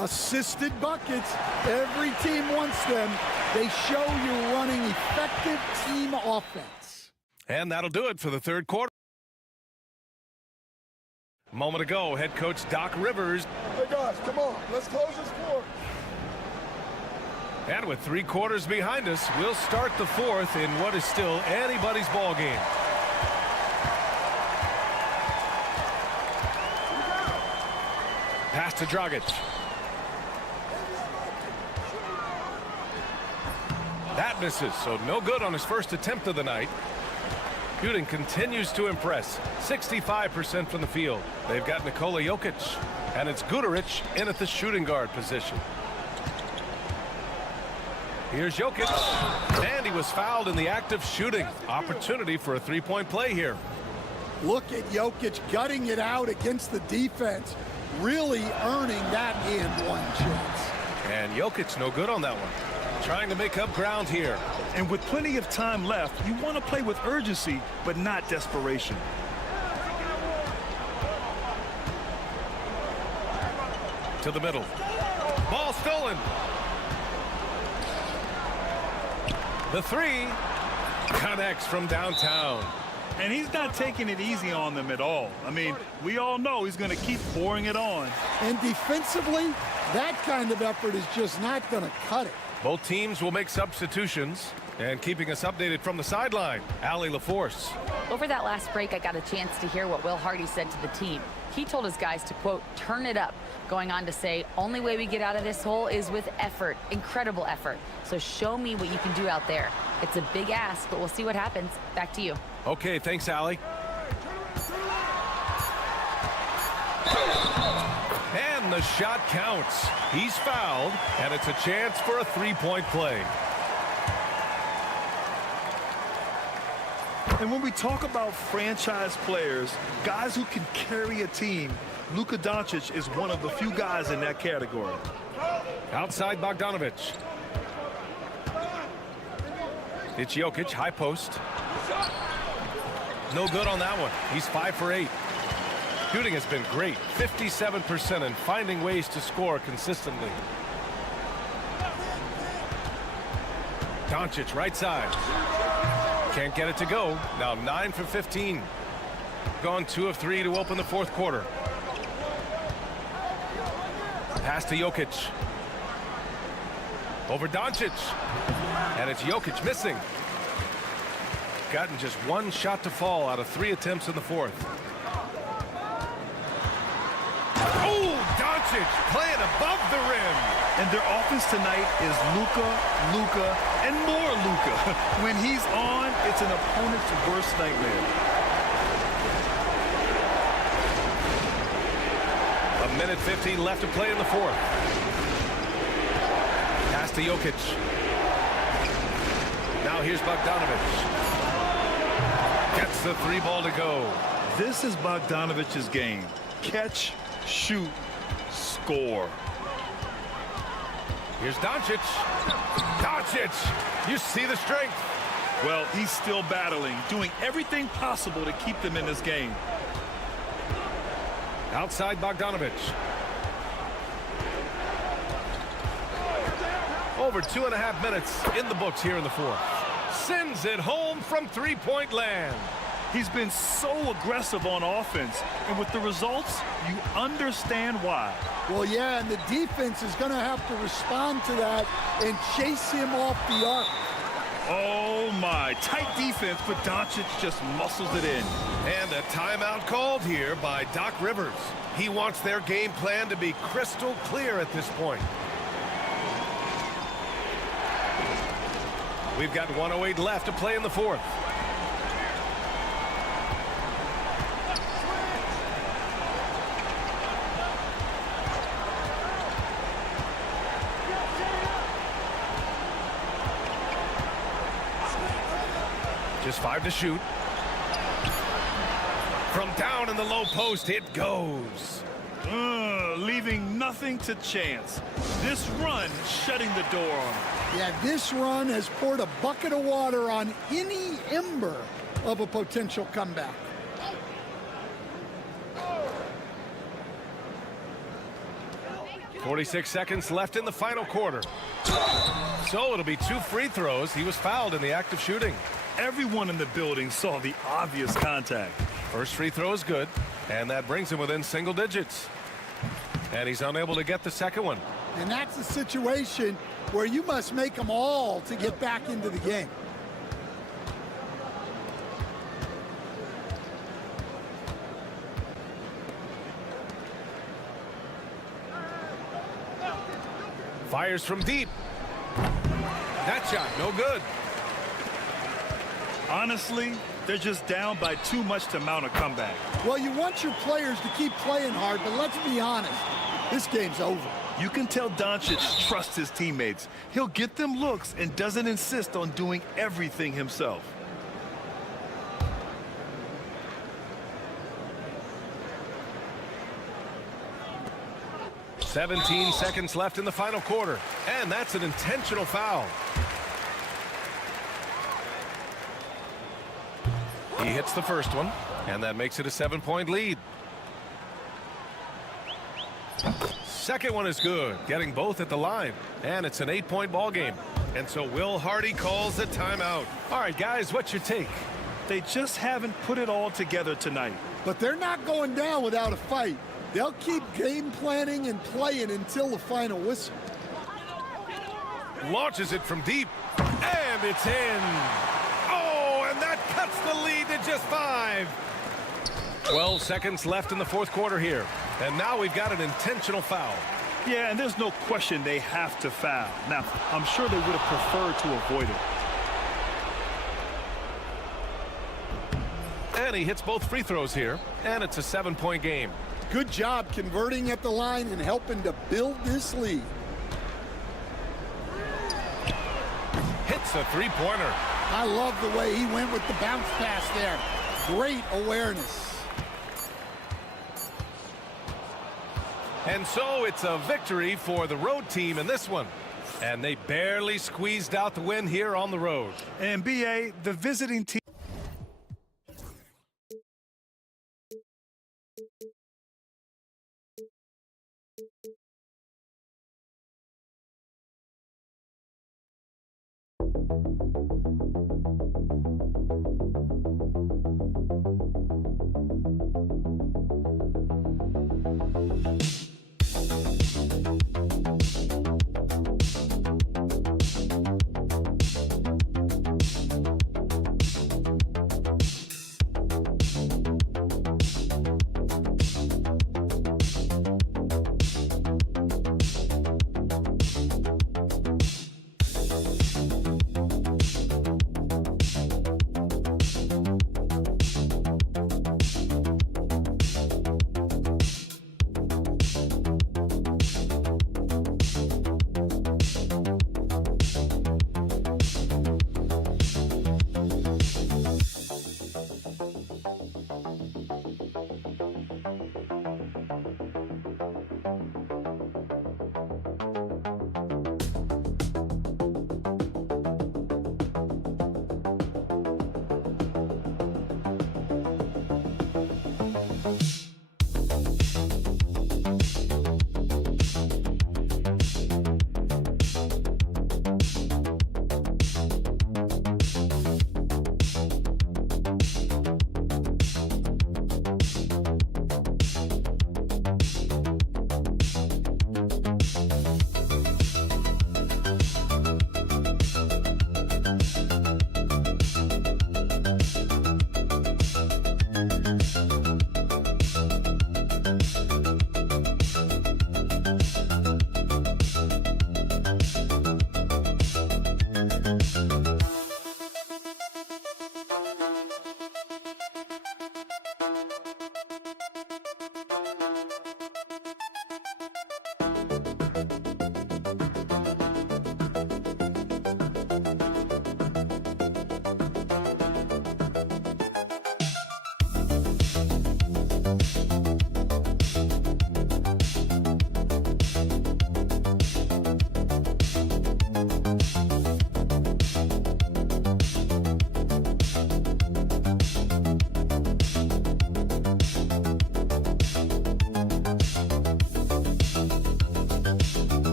Assisted buckets. Every team wants them. They show you're running effective team offense. And that'll do it for the third quarter. A moment ago, head coach Doc Rivers. Hey guys, come on, let's close this score. And with 3 quarters behind us, we'll start the fourth in what is still anybody's ball game. Pass to Dragic. That misses, so no good on his first attempt of the night. Shooting continues to impress. 65% from the field. They've got Nikola Jokic, and it's Guduric in at the shooting guard position. Here's Jokic, and he was fouled in the act of shooting. Opportunity for a three-point play here. Look at Jokic gutting it out against the defense, really earning that and one chance. And Jokic no good on that one. Trying to make up ground here. And with plenty of time left, you want to play with urgency, but not desperation. To the middle. Ball stolen. The three connects from downtown. And he's not taking it easy on them at all. I mean, we all know he's going to keep pouring it on. And defensively, that kind of effort is just not going to cut it. Both teams will make substitutions. And keeping us updated from the sideline, Allie LaForce. Over that last break, I got a chance to hear what Will Hardy said to the team. He told his guys to, quote, turn it up, going on to say, only way we get out of this hole is with effort, incredible effort. So show me what you can do out there. It's a big ask, but we'll see what happens. Back to you. Okay, thanks, Allie. And the shot counts. He's fouled, and it's a chance for a three-point play. And when we talk about franchise players, guys who can carry a team, Luka Doncic is one of the few guys in that category. Outside Bogdanovic. It's Jokic, high post. No good on that one. He's 5 for 8. Shooting has been great, 57%, and finding ways to score consistently. Doncic, right side. Can't get it to go. Now 9 for 15. Gone 2 of 3 to open the fourth quarter. Pass to Jokic. Over Doncic. And it's Jokic missing. Gotten just 1 shot to fall out of 3 attempts in the fourth. Oh, Doncic playing above the rim. And their offense tonight is Luka, and more Luka. When he's on, it's an opponent's worst nightmare. A minute 15 left to play in the fourth. Pass to Jokic. Now here's Bogdanovic. Gets the 3 ball to go. This is Bogdanovic's game. Catch, shoot, score. Here's Doncic. Doncic, you see the strength. Well, he's still battling, doing everything possible to keep them in this game. Outside Bogdanovic. Over 2.5 minutes in the books here in the fourth. Sends it home from three-point land. He's been so aggressive on offense, and with the results, you understand why. Well, yeah, and the defense is going to have to respond to that and chase him off the arc. Oh, my. Tight defense, but Doncic just muscles it in. And a timeout called here by Doc Rivers. He wants their game plan to be crystal clear at this point. We've got 1:08 left to play in the fourth. Just 5 to shoot. From down in the low post, it goes. Leaving nothing to chance. This run shutting the door on him. Yeah, this run has poured a bucket of water on any ember of a potential comeback. .46 seconds left in the final quarter. So it'll be 2 free throws. He was fouled in the act of shooting. Everyone in the building saw the obvious contact. First free throw is good, and that brings him within single digits. And he's unable to get the second one. And that's a situation where you must make them all to get back into the game. Fires from deep. That shot, no good. Honestly, they're just down by too much to mount a comeback. Well, you want your players to keep playing hard, but let's be honest, this game's over. You can tell Doncic trusts his teammates. He'll get them looks and doesn't insist on doing everything himself. .17 seconds left in the final quarter, and that's an intentional foul. He hits the first one, and that makes it a 7-point lead. Second one is good, getting both at the line, and it's an 8-point ball game. And so Will Hardy calls the timeout. All right, guys, what's your take? They just haven't put it all together tonight. But they're not going down without a fight. They'll keep game planning and playing until the final whistle. Launches it from deep, and it's in. Oh, and that cuts the lead to just 5. 12 seconds left in the fourth quarter here. And now we've got an intentional foul. Yeah, and there's no question they have to foul. Now, I'm sure they would have preferred to avoid it. And he hits both free throws here, and it's a 7-point game. Good job converting at the line and helping to build this lead. Hits a three-pointer. I love the way he went with the bounce pass there. Great awareness. And so it's a victory for the road team in this one. And they barely squeezed out the win here on the road. And BA, the visiting team.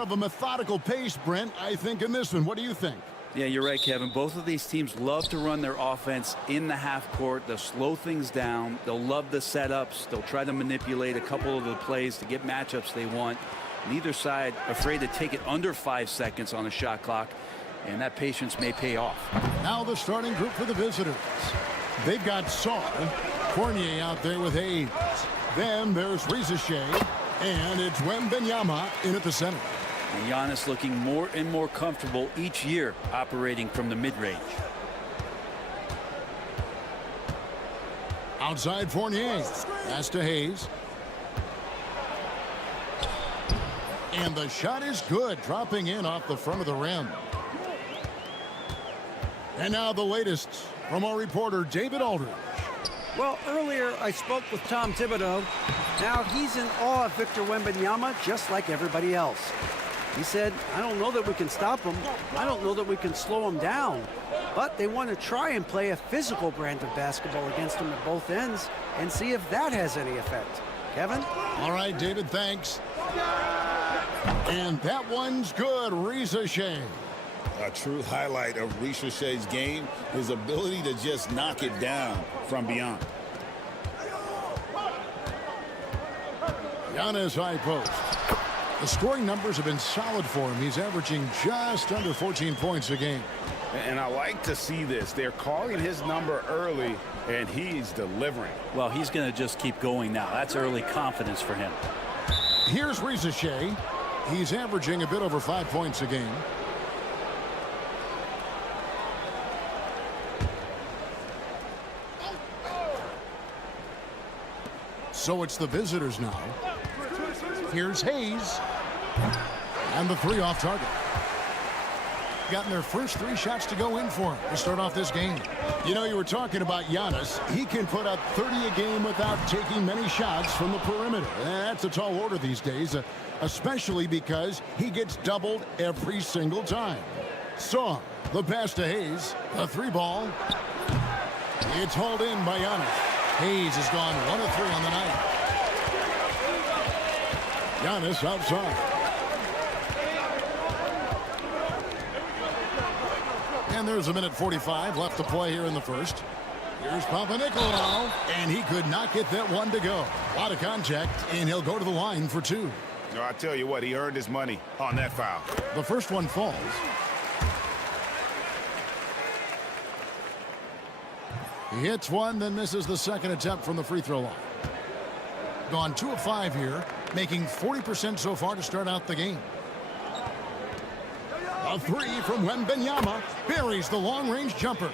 Of a methodical pace, Brent, I think, in this one. What do you think? Yeah, you're right, Kevin. Both of these teams love to run their offense in the half court. They'll slow things down. They'll love the setups. They'll try to manipulate a couple of the plays to get matchups they want. Neither side afraid to take it under 5 seconds on the shot clock, and that patience may pay off. Now the starting group for the visitors. They've got Saw, Fournier out there with Hayes. Then there's Shea, and it's Wembanyama in at the center. And Giannis looking more and more comfortable each year operating from the mid-range. Outside Fournier. Pass to Hayes. And the shot is good, dropping in off the front of the rim. And now the latest from our reporter, David Aldridge. Well, earlier I spoke with Tom Thibodeau. Now he's in awe of Victor Wembanyama, just like everybody else. He said, I don't know that we can stop him. I don't know that we can slow him down. But they want to try and play a physical brand of basketball against him at both ends and see if that has any effect. Kevin? All right, David, thanks. And that one's good, Shea. A true highlight of Shea's game, his ability to just knock it down from beyond. Giannis high post. The scoring numbers have been solid for him. He's averaging just under 14 points a game. And I like to see this. They're calling his number early, and he's delivering. Well, he's going to just keep going now. That's early confidence for him. Here's Shea. He's averaging a bit over 5 points a game. So it's the visitors now. Here's Hayes. And the three off target. Gotten their first 3 shots to go in for him to start off this game. You know, you were talking about Giannis. He can put up 30 a game without taking many shots from the perimeter. That's a tall order these days, especially because he gets doubled every single time. So, the pass to Hayes. The 3-ball. It's hauled in by Giannis. Hayes has gone 1 of 3 on the night. Giannis outside. And there's a minute 45 left to play here in the first. Here's Papanicolaou, and he could not get that one to go. A lot of contact, and he'll go to the line for 2. No, I tell you what, he earned his money on that foul. The first one falls. He hits one, then misses the second attempt from the free throw line. Gone 2 of 5 here, making 40% so far to start out the game. A 3 from Wembanyama buries the long-range jumper.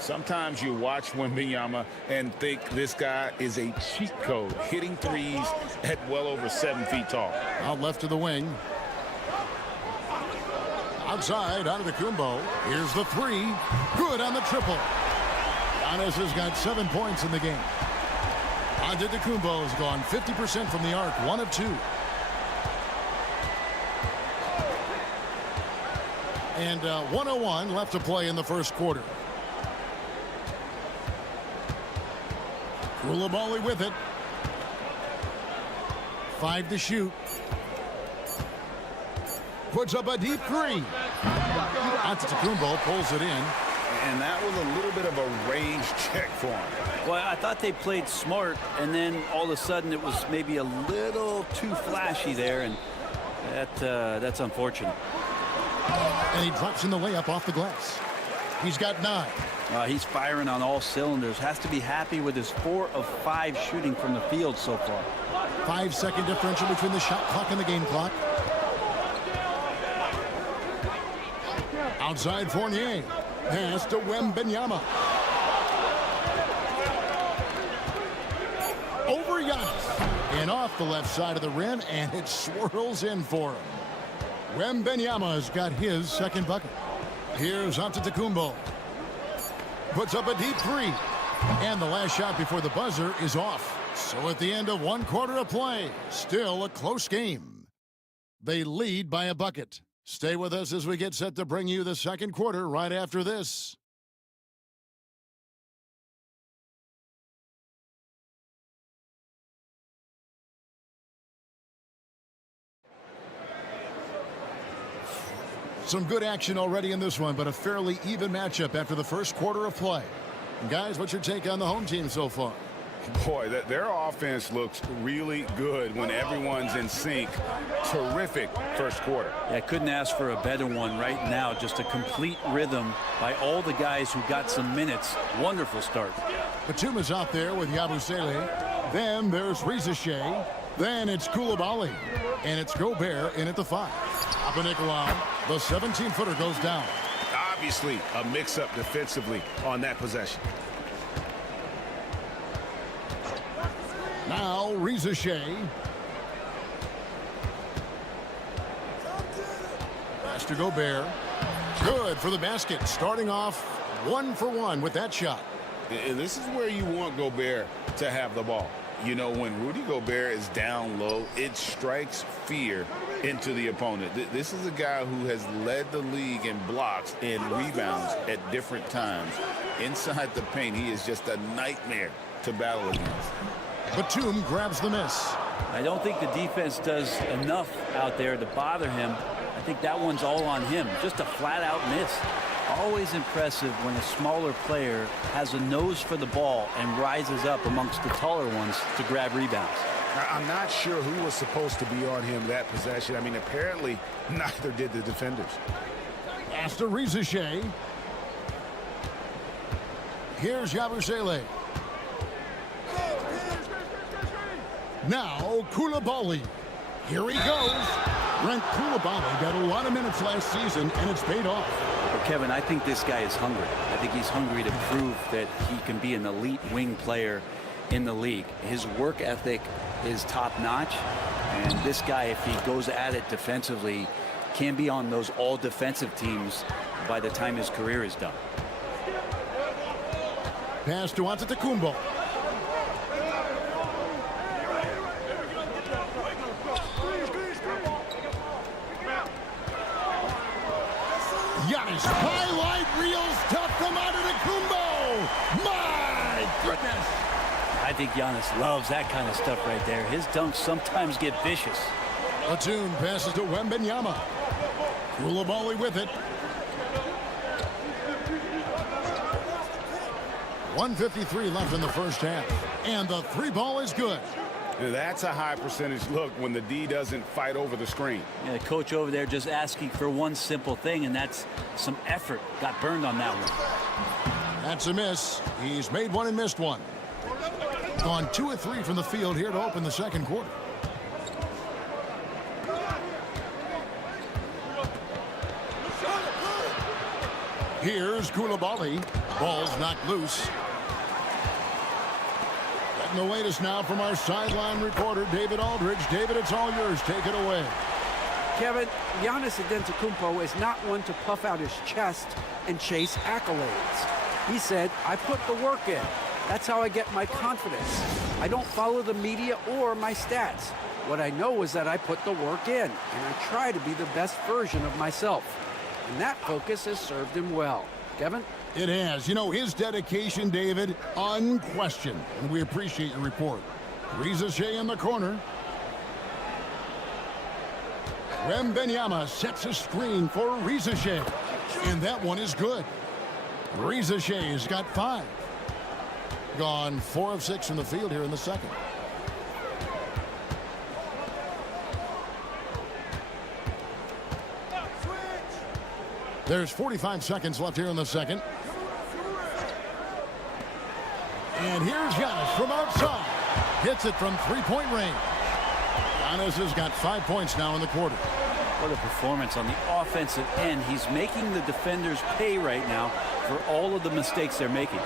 Sometimes you watch Wembanyama and think this guy is a cheat code, hitting threes at well over 7 feet tall. Out left to the wing. Outside, Antetokounmpo. Here's the 3. Good on the triple. Giannis has got 7 points in the game. Antetokounmpo has gone 50% from the arc, 1 of 2. And 101 left to play in the first quarter. Koulibaly with it. 5 to shoot. Puts up a deep 3. Antetokounmpo pulls it in. And that was a little bit of a range check for him. Well, I thought they played smart, and then all of a sudden it was maybe a little too flashy there, and that's unfortunate. And he drops in the layup off the glass. He's got 9. He's firing on all cylinders. Has to be happy with his 4 of 5 shooting from the field so far. 5-second differential between the shot clock and the game clock. Outside Fournier. Pass to Wembanyama. Over Giannis. And off the left side of the rim, and it swirls in for him. Wembanyama has got his second bucket. Here's Antetokounmpo. Puts up a deep 3. And the last shot before the buzzer is off. So at the end of 1 quarter of play, still a close game. They lead by a bucket. Stay with us as we get set to bring you the second quarter right after this. Some good action already in this one, but a fairly even matchup after the first quarter of play. And guys, what's your take on the home team so far? Boy, their offense looks really good when everyone's in sync. Terrific first quarter. Yeah, couldn't ask for a better one right now. Just a complete rhythm by all the guys who got some minutes. Wonderful start. Batum is out there with Yabusele. Then there's Riza. Then it's Koulibaly. And it's Gobert in at the 5. Papa Nicolau, the 17-footer goes down. Obviously, a mix-up defensively on that possession. Now, Riza. Pass to Gobert. Good for the basket. Starting off 1 for 1 with that shot. And this is where you want Gobert to have the ball. You know, when Rudy Gobert is down low, it strikes fear into the opponent. This is a guy who has led the league in blocks and rebounds at different times. Inside the paint, he is just a nightmare to battle against. Batum grabs the miss. I don't think the defense does enough out there to bother him. I think that one's all on him. Just a flat-out miss. Always impressive when a smaller player has a nose for the ball and rises up amongst the taller ones to grab rebounds. I'm not sure who was supposed to be on him that possession. I mean, apparently neither did the defenders. Pass to Riza. Here's Yabusele. Now Koulibaly. Here he goes. Brent Koulibaly got a lot of minutes last season, and it's paid off. Well, Kevin, I think this guy is hungry. I think he's hungry to prove that he can be an elite wing player in the league. His work ethic is top-notch, and this guy, if he goes at it defensively, can be on those all-defensive teams by the time his career is done. Pass to Antetokounmpo. Giannis, highlight reels tough from Antetokounmpo. My goodness. I think Giannis loves that kind of stuff right there. His dunks sometimes get vicious. Batum passes to Wembanyama. Koulibaly with it. 1:53 left in the first half. And the 3-ball is good. That's a high percentage look when the D doesn't fight over the screen. Yeah, the coach over there just asking for one simple thing, and that's some effort. Got burned on that one. That's a miss. He's made one and missed one. Gone 2 of 3 from the field here to open the second quarter. Here's Koulibaly. Ball's knocked loose. Getting the latest now from our sideline reporter, David Aldridge. David, it's all yours. Take it away. Kevin, Giannis Antetokounmpo is not one to puff out his chest and chase accolades. He said, I put the work in. That's how I get my confidence. I don't follow the media or my stats. What I know is that I put the work in, and I try to be the best version of myself. And that focus has served him well. Kevin? It has. You know, his dedication, David, unquestioned. And we appreciate your report. Riza in the corner. Wembanyama sets a screen for Riza. And that one is good. Riza has got 5. Gone 4 of 6 from the field here in the second. There's 45 seconds left here in the second. And here's Giannis from outside. Hits it from 3-point range. Giannis has got 5 points now in the quarter. What a performance on the offensive end. He's making the defenders pay right now for all of the mistakes they're making.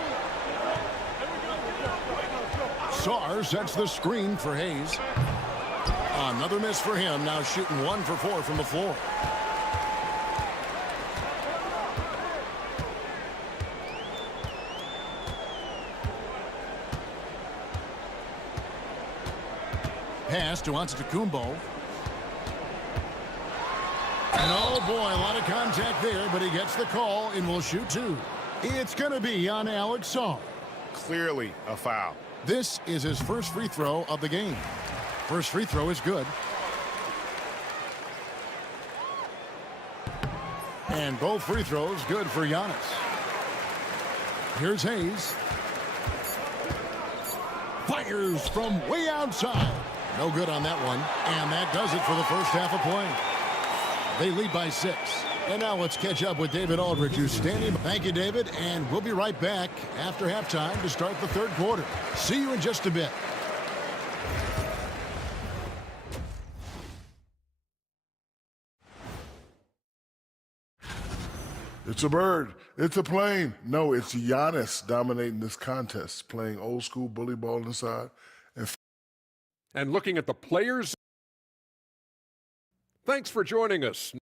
Sarr sets the screen for Hayes. Another miss for him. Now shooting 1 for 4 from the floor. Pass to Antetokounmpo. And oh boy, a lot of contact there, but he gets the call and will shoot 2. It's going to be on Alex Sarr. Clearly a foul. This is his first free throw of the game. First free throw is good. And both free throws good for Giannis. Here's Hayes. Fires from way outside. No good on that one. And that does it for the first half of play. They lead by 6. And now let's catch up with David Aldridge, who's standing. Thank you, David. And we'll be right back after halftime to start the third quarter. See you in just a bit. It's a bird. It's a plane. No, it's Giannis dominating this contest, playing old school bully ball inside. And looking at the players. Thanks for joining us.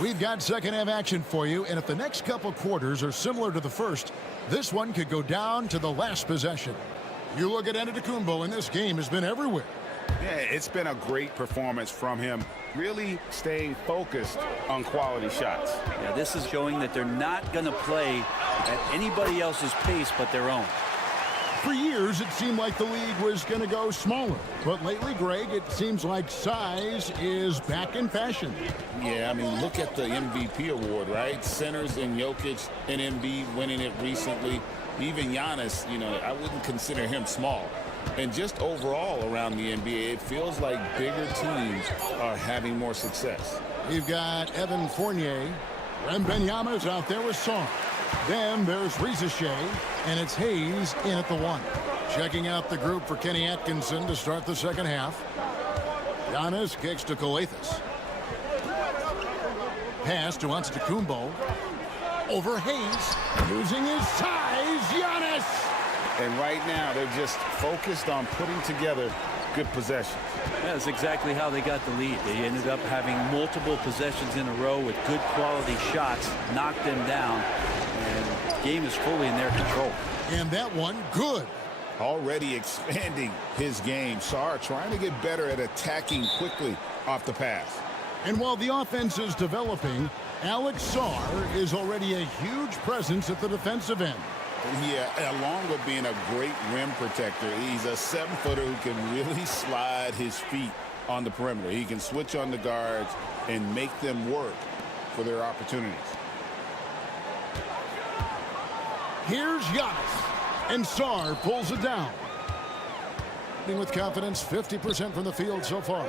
We've got second half action for you, and if the next couple quarters are similar to the first, this one could go down to the last possession. You look at Antetokounmpo, and this game has been everywhere. Yeah, it's been a great performance from him, really staying focused on quality shots. Yeah, this is showing that they're not going to play at anybody else's pace but their own. For years, it seemed like the league was going to go smaller. But lately, Greg, it seems like size is back in fashion. Yeah, I mean, look at the MVP award, right? Centers and Jokic and Embiid winning it recently. Even Giannis, you know, I wouldn't consider him small. And just overall around the NBA, it feels like bigger teams are having more success. We've got Evan Fournier. Wembanyama's out there with Song. Then there's Riza, and it's Hayes in at the 1. Checking out the group for Kenny Atkinson to start the second half. Giannis kicks to Coathis. Pass to Antetokounmpo. Over Hayes. Using his size, Giannis! And right now, they're just focused on putting together good possessions. That's exactly how they got the lead. They ended up having multiple possessions in a row with good quality shots, knocked them down, and the game is fully in their control. And that one, good. Already expanding his game. Sarr trying to get better at attacking quickly off the pass. And while the offense is developing, Alex Sarr is already a huge presence at the defensive end. Yeah, along with being a great rim protector, he's a 7-footer who can really slide his feet on the perimeter. He can switch on the guards and make them work for their opportunities. Here's Giannis, and Sarr pulls it down. With confidence, 50% from the field so far.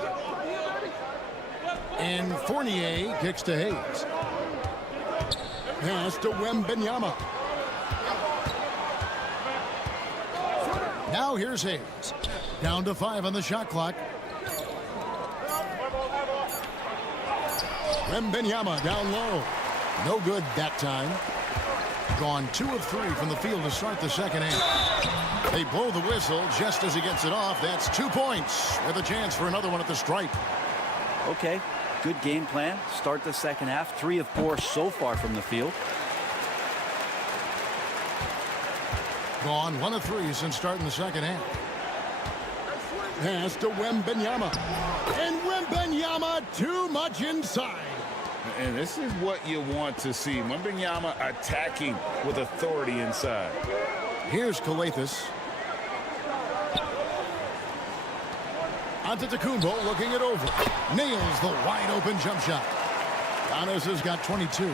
And Fournier kicks to Hayes. Pass to Wembanyama. Now here's Hayes. Down to 5 on the shot clock. Wembanyama down low. No good that time. Gone 2 of 3 from the field to start the second half. They blow the whistle just as he gets it off. That's 2 points with a chance for another one at the stripe. Okay, good game plan. Start the second half. 3 of 4 so far from the field. Gone 1 of 3 since starting the second half. Pass to Wembanyama. And Wembanyama too much inside. And this is what you want to see. Wembanyama attacking with authority inside. Here's Coathis. Antetokounmpo looking it over. Nails the wide open jump shot. Giannis has got 22.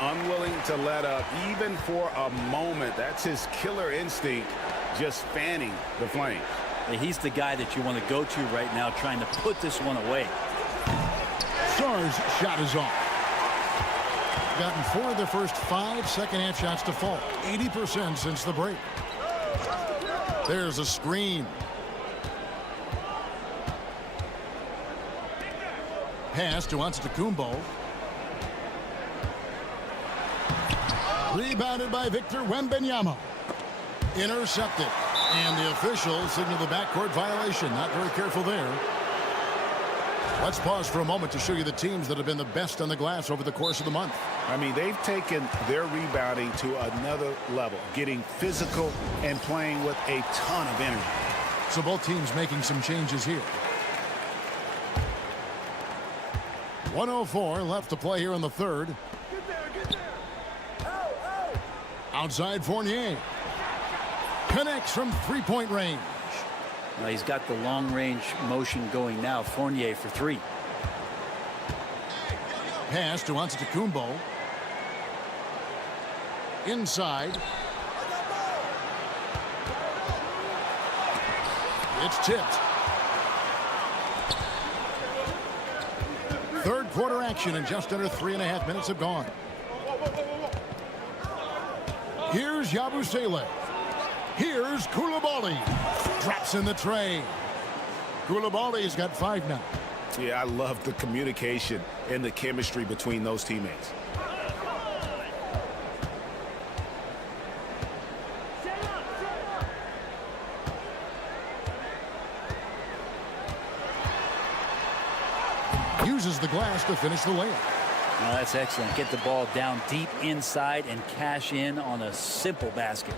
Unwilling to let up even for a moment. That's his killer instinct, just fanning the flames. He's the guy that you want to go to right now, trying to put this one away. Sarr's shot is off. Gotten 4 of their first 5 second half shots to fall. 80% since the break. There's a screen. Pass to Antetokounmpo. Rebounded by Victor Wembanyama. Intercepted. And the officials signal the backcourt violation. Not very careful there. Let's pause for a moment to show you the teams that have been the best on the glass over the course of the month. I mean, they've taken their rebounding to another level, getting physical and playing with a ton of energy. So both teams making some changes here. 1:04 left to play here in the third. Outside Fournier. Connects from three-point range. Now he's got the long-range motion going now. Fournier for three. Pass to Antetokounmpo. Inside. It's tipped. Third quarter action, and just under 3.5 minutes have gone. Here's Yabusele. Here's Koulibaly. Drops in the tray. Koulibaly's got 5 now. Yeah, I love the communication and the chemistry between those teammates. Uses the glass to finish the layup. Now that's excellent. Get the ball down deep inside and cash in on a simple basket.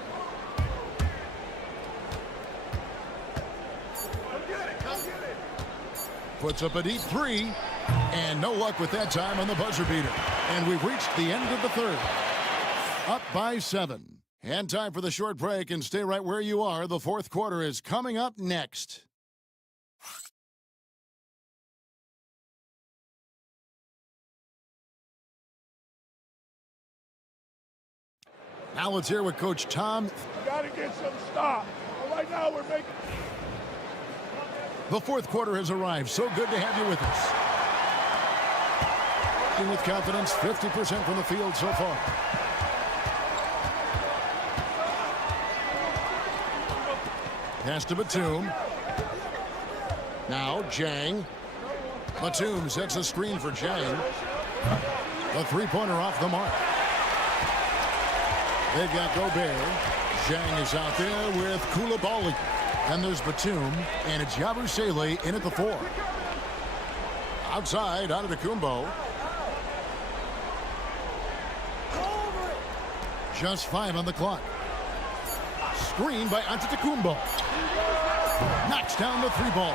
Puts up a deep three, and no luck with that time on the buzzer beater. And we've reached the end of the third. Up by 7. And time for the short break, and stay right where you are. The fourth quarter is coming up next. Now let's hear what Coach Tom. Got to get some stop. Right now we're making. The fourth quarter has arrived. So good to have you with us. With confidence, 50% from the field so far. Pass to Batum. Now Jang. Batum sets a screen for Jang. The three-pointer off the mark. They've got Gobert. Jang is out there with Koulibaly. Then there's Batum, and it's Yabusele in at the 4. Outside, Antetokounmpo. Just 5 on the clock. Screen by Antetokounmpo. Knocks down the 3-ball.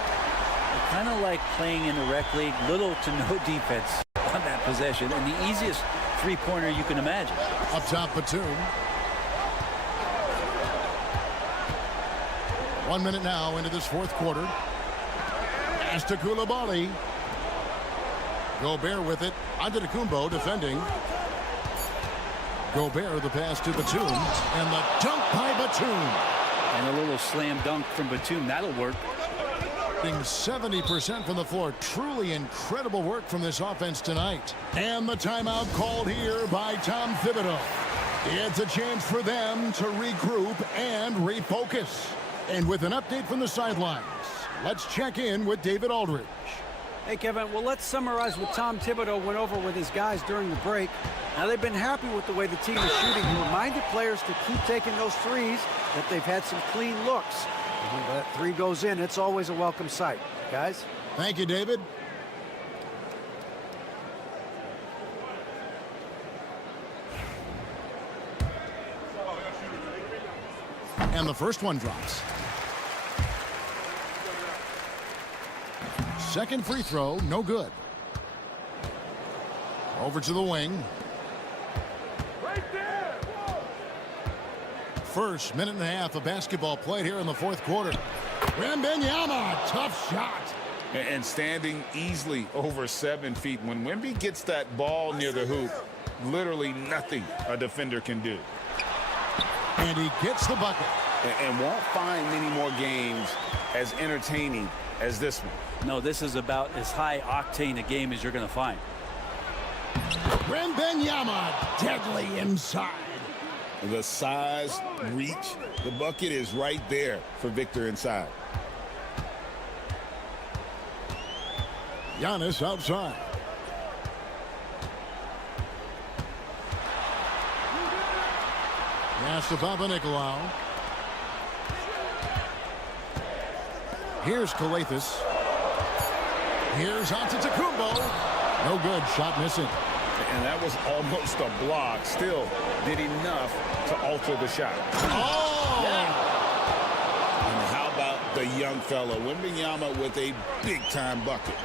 Kind of like playing in the rec league, little to no defense on that possession, and the easiest three-pointer you can imagine. Up top, Batum. 1 minute now into this fourth quarter. Pass to Koulibaly. Gobert with it. Antetokounmpo defending. Gobert the pass to Batum. And the dunk by Batum. And a little slam dunk from Batum. That'll work. 70% from the floor. Truly incredible work from this offense tonight. And the timeout called here by Tom Thibodeau. It's a chance for them to regroup and refocus. And with an update from the sidelines, let's check in with David Aldridge. Hey, Kevin, well, let's summarize what Tom Thibodeau went over with his guys during the break. Now, they've been happy with the way the team is shooting. He reminded players to keep taking those threes, that they've had some clean looks. And when that three goes in, it's always a welcome sight. Guys? Thank you, David. And the first one drops. Second free throw, no good. Over to the wing. Right there. First minute and a half of basketball played here in the fourth quarter. Wembanyama, tough shot. And standing easily over 7 feet. When Wemby gets that ball near the hoop, literally nothing a defender can do. And he gets the bucket. And won't find many more games as entertaining as this one. No, this is about as high octane a game as you're going to find. Wembanyama, deadly inside. The size, reach, the bucket is right there for Victor inside. Giannis outside. Pass to Papanikolaou. Here's Kalathis. Here's Antetokounmpo. No good. Shot missing. And that was almost a block. Still did enough to alter the shot. Oh! Yeah. And how about the young fella, Wembanyama, with a big-time bucket.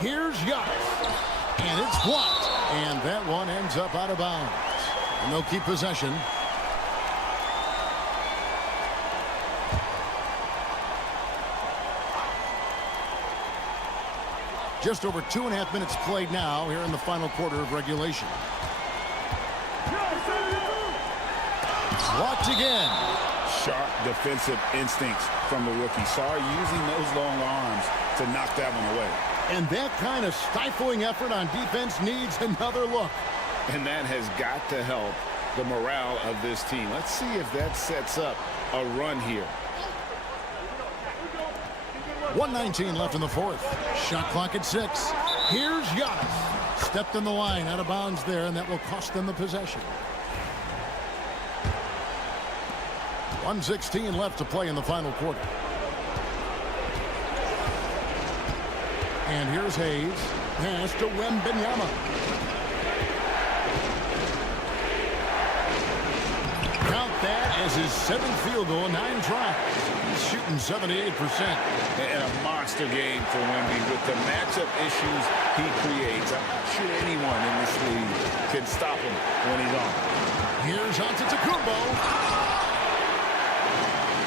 Here's Giannis. And it's blocked. And that one ends up out of bounds. And they'll keep possession. Just over 2.5 minutes played now here in the final quarter of regulation. Blocked again. Sharp defensive instincts from the rookie. Sorry, using those long arms to knock that one away. And that kind of stifling effort on defense needs another look. And that has got to help the morale of this team. Let's see if that sets up a run here. 1:19 left in the fourth. Shot clock at 6. Here's Giannis. Stepped in the line, out of bounds there, and that will cost them the possession. 1:16 left to play in the final quarter. And here's Hayes. Pass to Wembanyama. Count that as his 7th field goal, 9 tries. He's shooting 78%. And a monster game for Wemby with the matchup issues he creates. I'm not sure anyone in this league can stop him when he's on. Here's Antetokounmpo.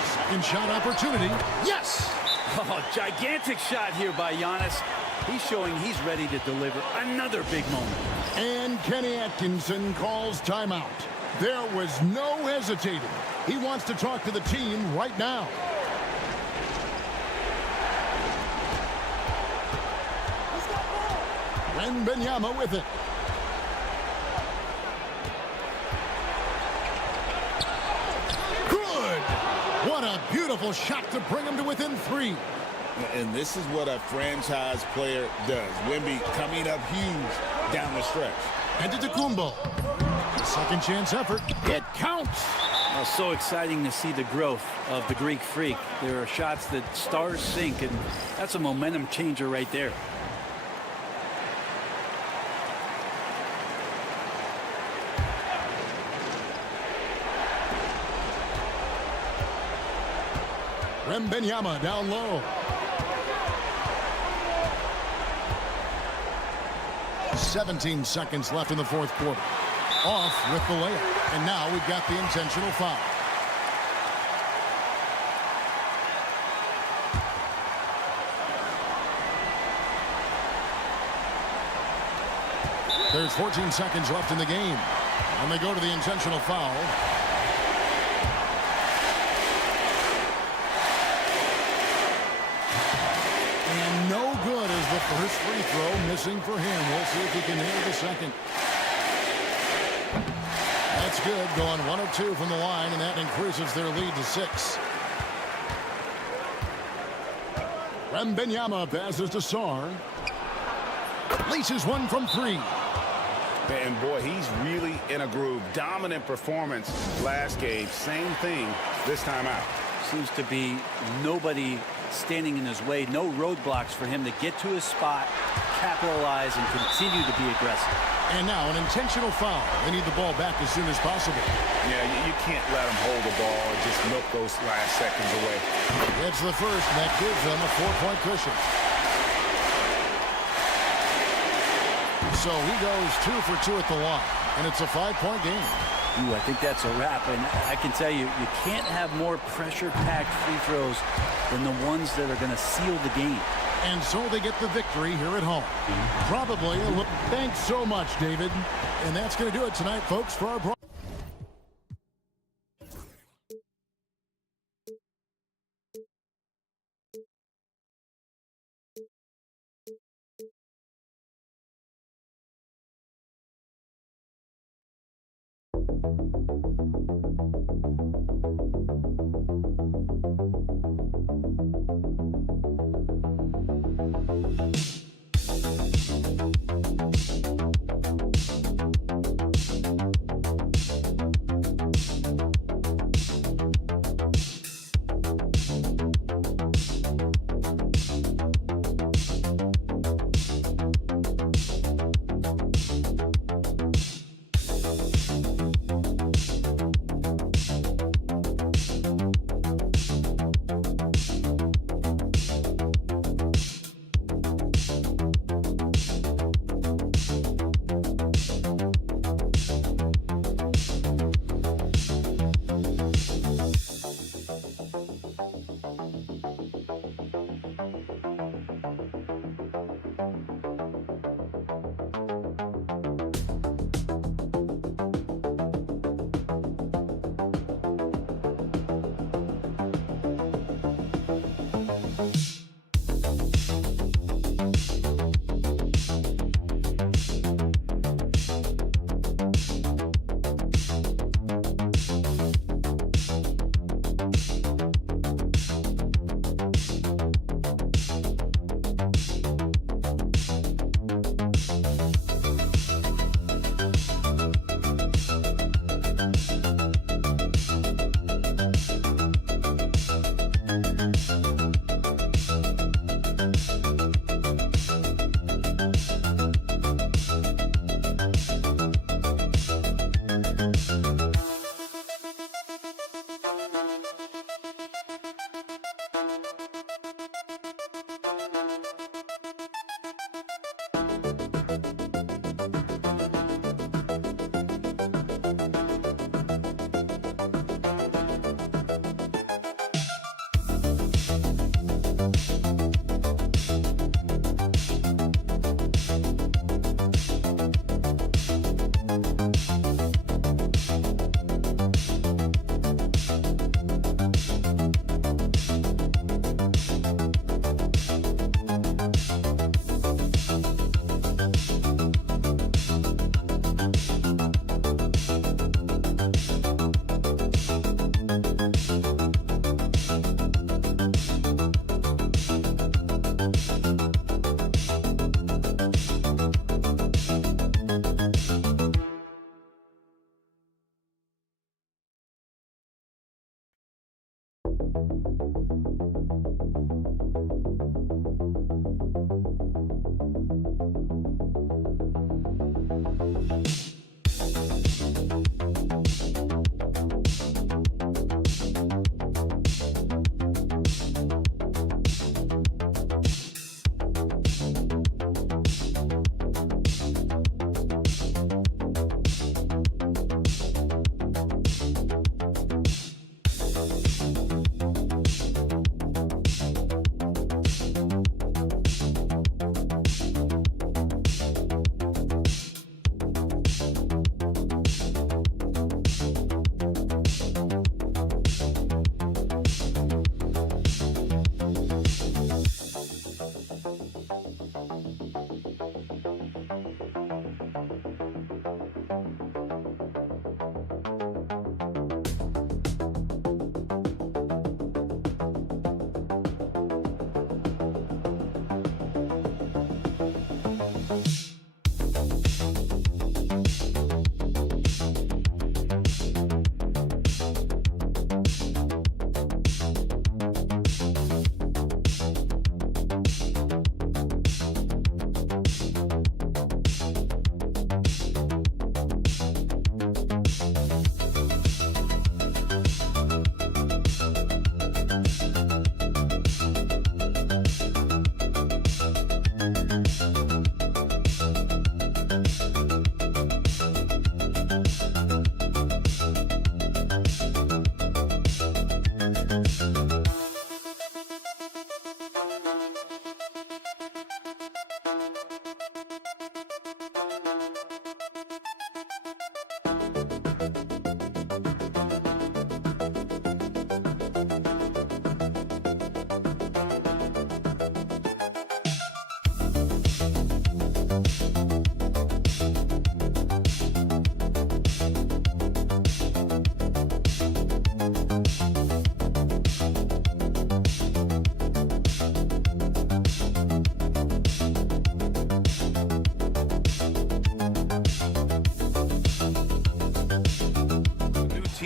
Second shot opportunity. Yes! Oh, gigantic shot here by Giannis. He's showing he's ready to deliver another big moment. And Kenny Atkinson calls timeout. There was no hesitating. He wants to talk to the team right now. Wembanyama with it. Good! What a beautiful shot to bring him to within 3. And this is what a franchise player does. Wemby coming up huge down the stretch. Antetokounmpo. Second chance effort. It counts. Oh, so exciting to see the growth of the Greek Freak. There are shots that stars sink, and that's a momentum changer right there. Wembanyama down low. 17 seconds left in the fourth quarter. Off with the layup. And now we've got the intentional foul. There's 14 seconds left in the game. And they go to the intentional foul. And no good as the first free throw missing for him. We'll see if he can nail the second. That's good, going 1 of 2 from the line, and that increases their lead to 6. Wembanyama passes to Sarr. Laces one from 3. And boy, he's really in a groove. Dominant performance last game. Same thing this time out. Seems to be nobody standing in his way. No roadblocks for him to get to his spot, capitalize, and continue to be aggressive. And now an intentional foul. They need the ball back as soon as possible. Yeah, you can't let them hold the ball and just milk those last seconds away. It's the first, and that gives them a 4-point cushion. So he goes 2 for 2 at the line, and it's a 5-point game. Ooh, I think that's a wrap, and I can tell you, you can't have more pressure-packed free throws than the ones that are going to seal the game. And so they get the victory here at home. Probably a little. Thanks so much, David. And that's going to do it tonight, folks, for our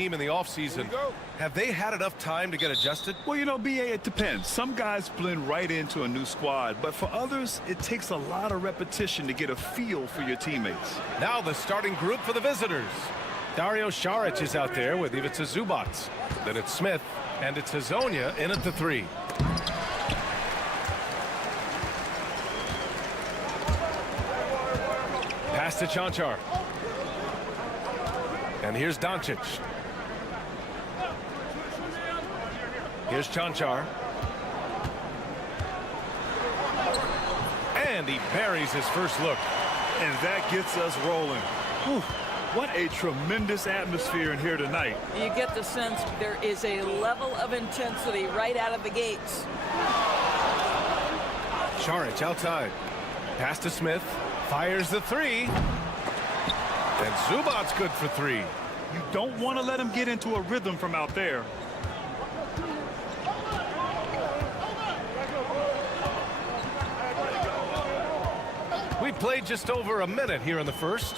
team in the offseason. Have they had enough time to get adjusted? Well, you know, BA, it depends. Some guys blend right into a new squad, but for others, it takes a lot of repetition to get a feel for your teammates. Now the starting group for the visitors. Dario Saric is out there with Ivica Zubac. Then it's Smith, and it's Hazonia in at the 3. Pass to Chanchar. And here's Doncic. Here's Chanchar. And he buries his first look. And that gets us rolling. Whew. What a tremendous atmosphere in here tonight. You get the sense there is a level of intensity right out of the gates. Saric outside. Pass to Smith. Fires the 3. And Zubac's good for 3. You don't want to let him get into a rhythm from out there. We played just over a minute here in the first.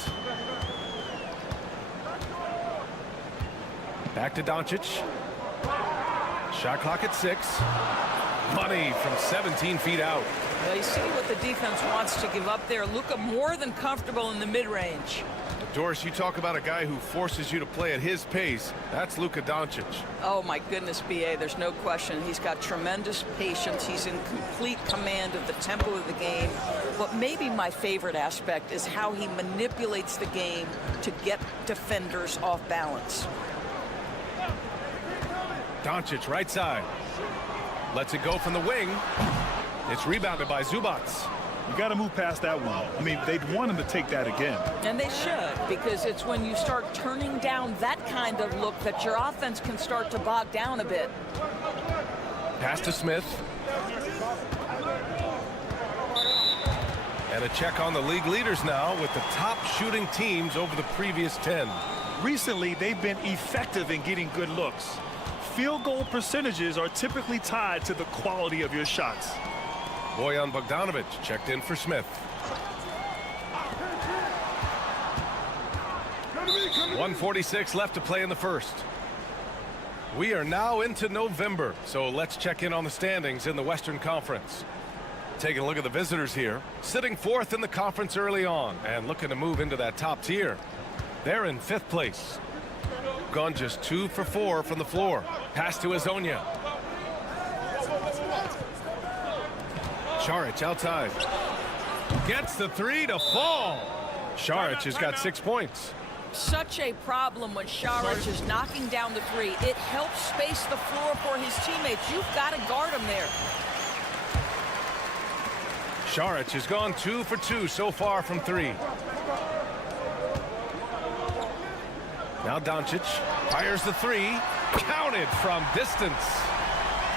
Back to Doncic. Shot clock at 6. Money from 17 feet out. Well, you see what the defense wants to give up there. Luka more than comfortable in the mid-range. Doris, you talk about a guy who forces you to play at his pace. That's Luka Doncic. Oh, my goodness, B.A., there's no question. He's got tremendous patience. He's in complete command of the tempo of the game. But maybe my favorite aspect is how he manipulates the game to get defenders off balance. Doncic, right side. Lets it go from the wing. It's rebounded by Zubac. You got to move past that one. I mean, they'd want him to take that again. And they should, because it's when you start turning down that kind of look that your offense can start to bog down a bit. Pass to Smith. And a check on the league leaders now with the top shooting teams over the previous 10. Recently, they've been effective in getting good looks. Field goal percentages are typically tied to the quality of your shots. Bojan Bogdanovic checked in for Smith. 1:46 left to play in the first. We are now into November, so let's check in on the standings in the Western Conference. Taking a look at the visitors here, sitting fourth in the conference early on and looking to move into that top tier. They're in 5th place. Gone just 2 for 4 from the floor. Pass to Azonia. Šarić outside. Gets the 3 to fall. Šarić has got 6 points. Such a problem when Šarić is knocking down the 3. It helps space the floor for his teammates. You've got to guard him there. Šarić has gone 2 for 2 so far from 3. Now Doncic fires the 3. Counted from distance.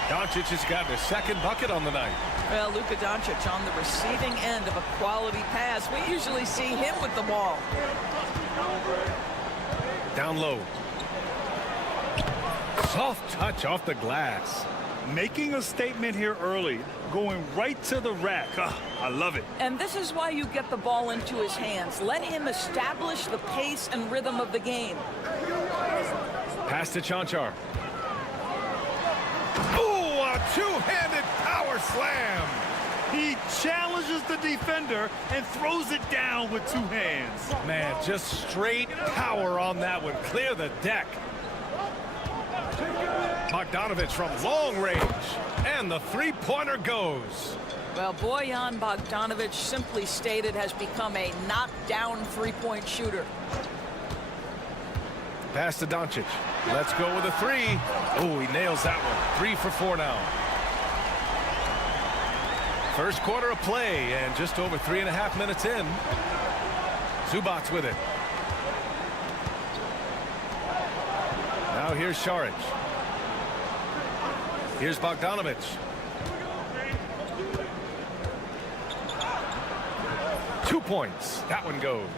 Doncic has gotten his 2nd bucket on the night. Well, Luka Doncic on the receiving end of a quality pass. We usually see him with the ball. Down low. Soft touch off the glass. Making a statement here early, going right to the rack. I love it. And this is why you get the ball into his hands. Let him establish the pace and rhythm of the game. Pass to Cancar. Ooh, a two-handed power slam. He challenges the defender and throws it down with 2 hands. Man, just straight power on that one. Clear the deck. Bogdanovic from long range. And the 3-pointer goes. Well, Bojan Bogdanovic, simply stated, has become a knockdown 3-point shooter. Pass to Doncic. Let's go with a 3. Oh, he nails that one. 3 for 4 now. First quarter of play and just over 3.5 minutes in. Zubac with it. Now here's Šarić. Here's Bogdanovic. Two points. That one goes.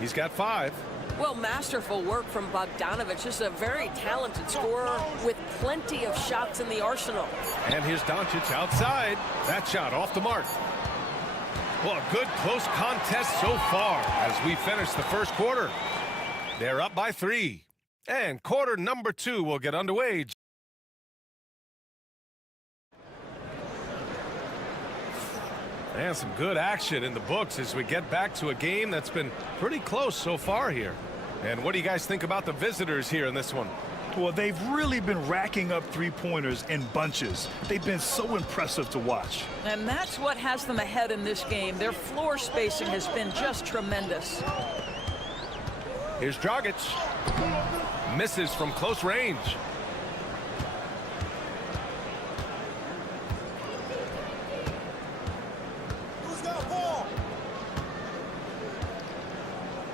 He's got 5. Well, masterful work from Bogdanovic. Just a very talented scorer with plenty of shots in the arsenal. And here's Doncic outside. That shot off the mark. Well, a good close contest so far as we finish the first quarter. They're up by 3. And quarter number 2 will get underway. And some good action in the books as we get back to a game that's been pretty close so far here. And what do you guys think about the visitors here in this one? Well, they've really been racking up 3-pointers in bunches. They've been so impressive to watch. And that's what has them ahead in this game. Their floor spacing has been just tremendous. Here's Dragic. Misses from close range.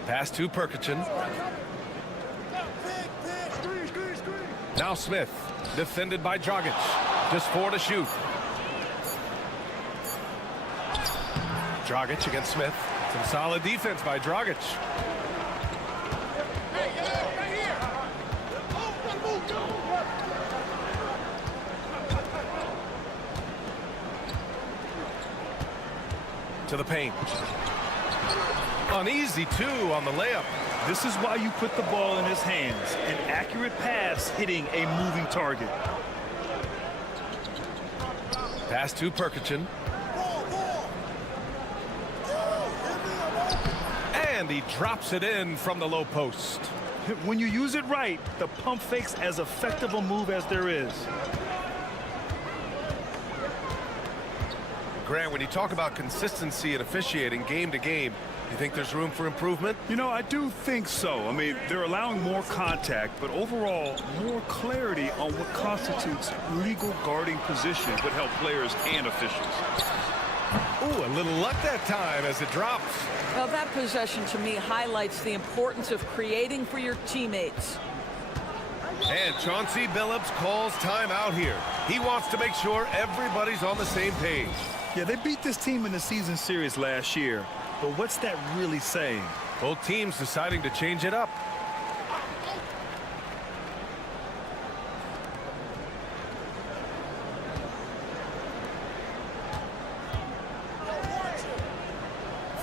Pass to Perkichin. Now Smith, defended by Dragic. Just 4 to shoot. Dragic against Smith. Some solid defense by Dragic. To the paint. Uneasy 2 on the layup. This is why you put the ball in his hands. An accurate pass hitting a moving target. Pass to Perkichin. And And he drops it in from the low post. When you use it right, the pump fake's as effective a move as there is. Grant, when you talk about consistency and officiating game to game, you think there's room for improvement? You know, I do think so. I mean, they're allowing more contact, but overall, more clarity on what constitutes legal guarding position would help players and officials. Ooh, a little luck that time as it drops. Well, that possession to me highlights the importance of creating for your teammates. And Chauncey Billups calls timeout here. He wants to make sure everybody's on the same page. Yeah, they beat this team in the season series last year, but what's that really saying? Both teams deciding to change it up.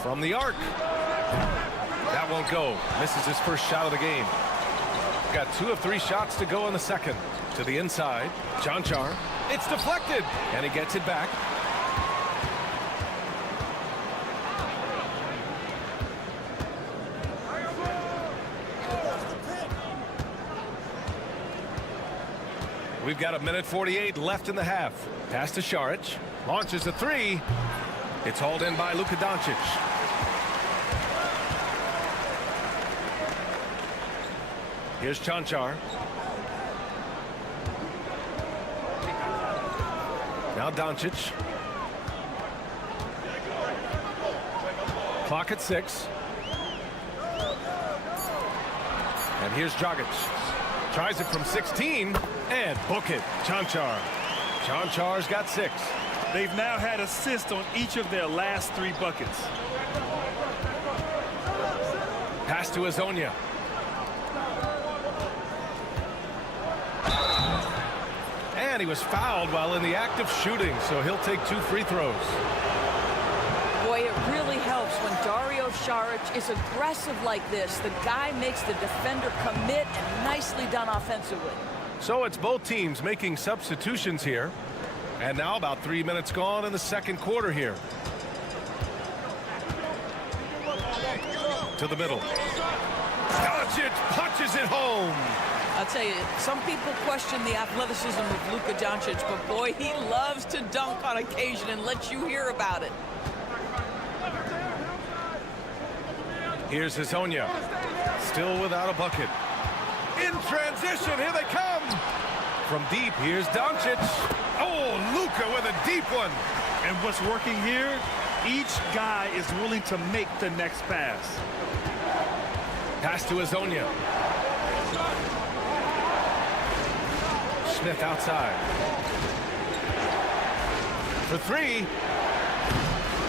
From the arc. That won't go. Misses his first shot of the game. Got 2 of 3 shots to go in the second. To the inside. Chanchar. It's deflected. And he gets it back. We've got 1:48 left in the half. Pass to Šarić. Launches a 3. It's hauled in by Luka Doncic. Here's Chanchar. Now Doncic. Clock at 6. And here's Dragic. Tries it from 16 and book it. Chanchar. Chanchar's got 6. They've now had assists on each of their last 3 buckets. Pass to Azonia. And he was fouled while in the act of shooting, so he'll take 2 free throws. Boy, it really helps when Dario Šarić is aggressive like this. The guy makes the defender commit, and nicely done offensively. So it's both teams making substitutions here. And now about 3 minutes gone in the second quarter here. To the middle. Doncic punches it home. I'll tell you, some people question the athleticism of Luka Doncic, but boy, he loves to dunk on occasion and let you hear about it. Here's Azonia. Still without a bucket. In transition, here they come. From deep, here's Doncic. Oh, Luka with a deep one. And what's working here? Each guy is willing to make the next pass. Pass to Azonia. Smith outside. For 3.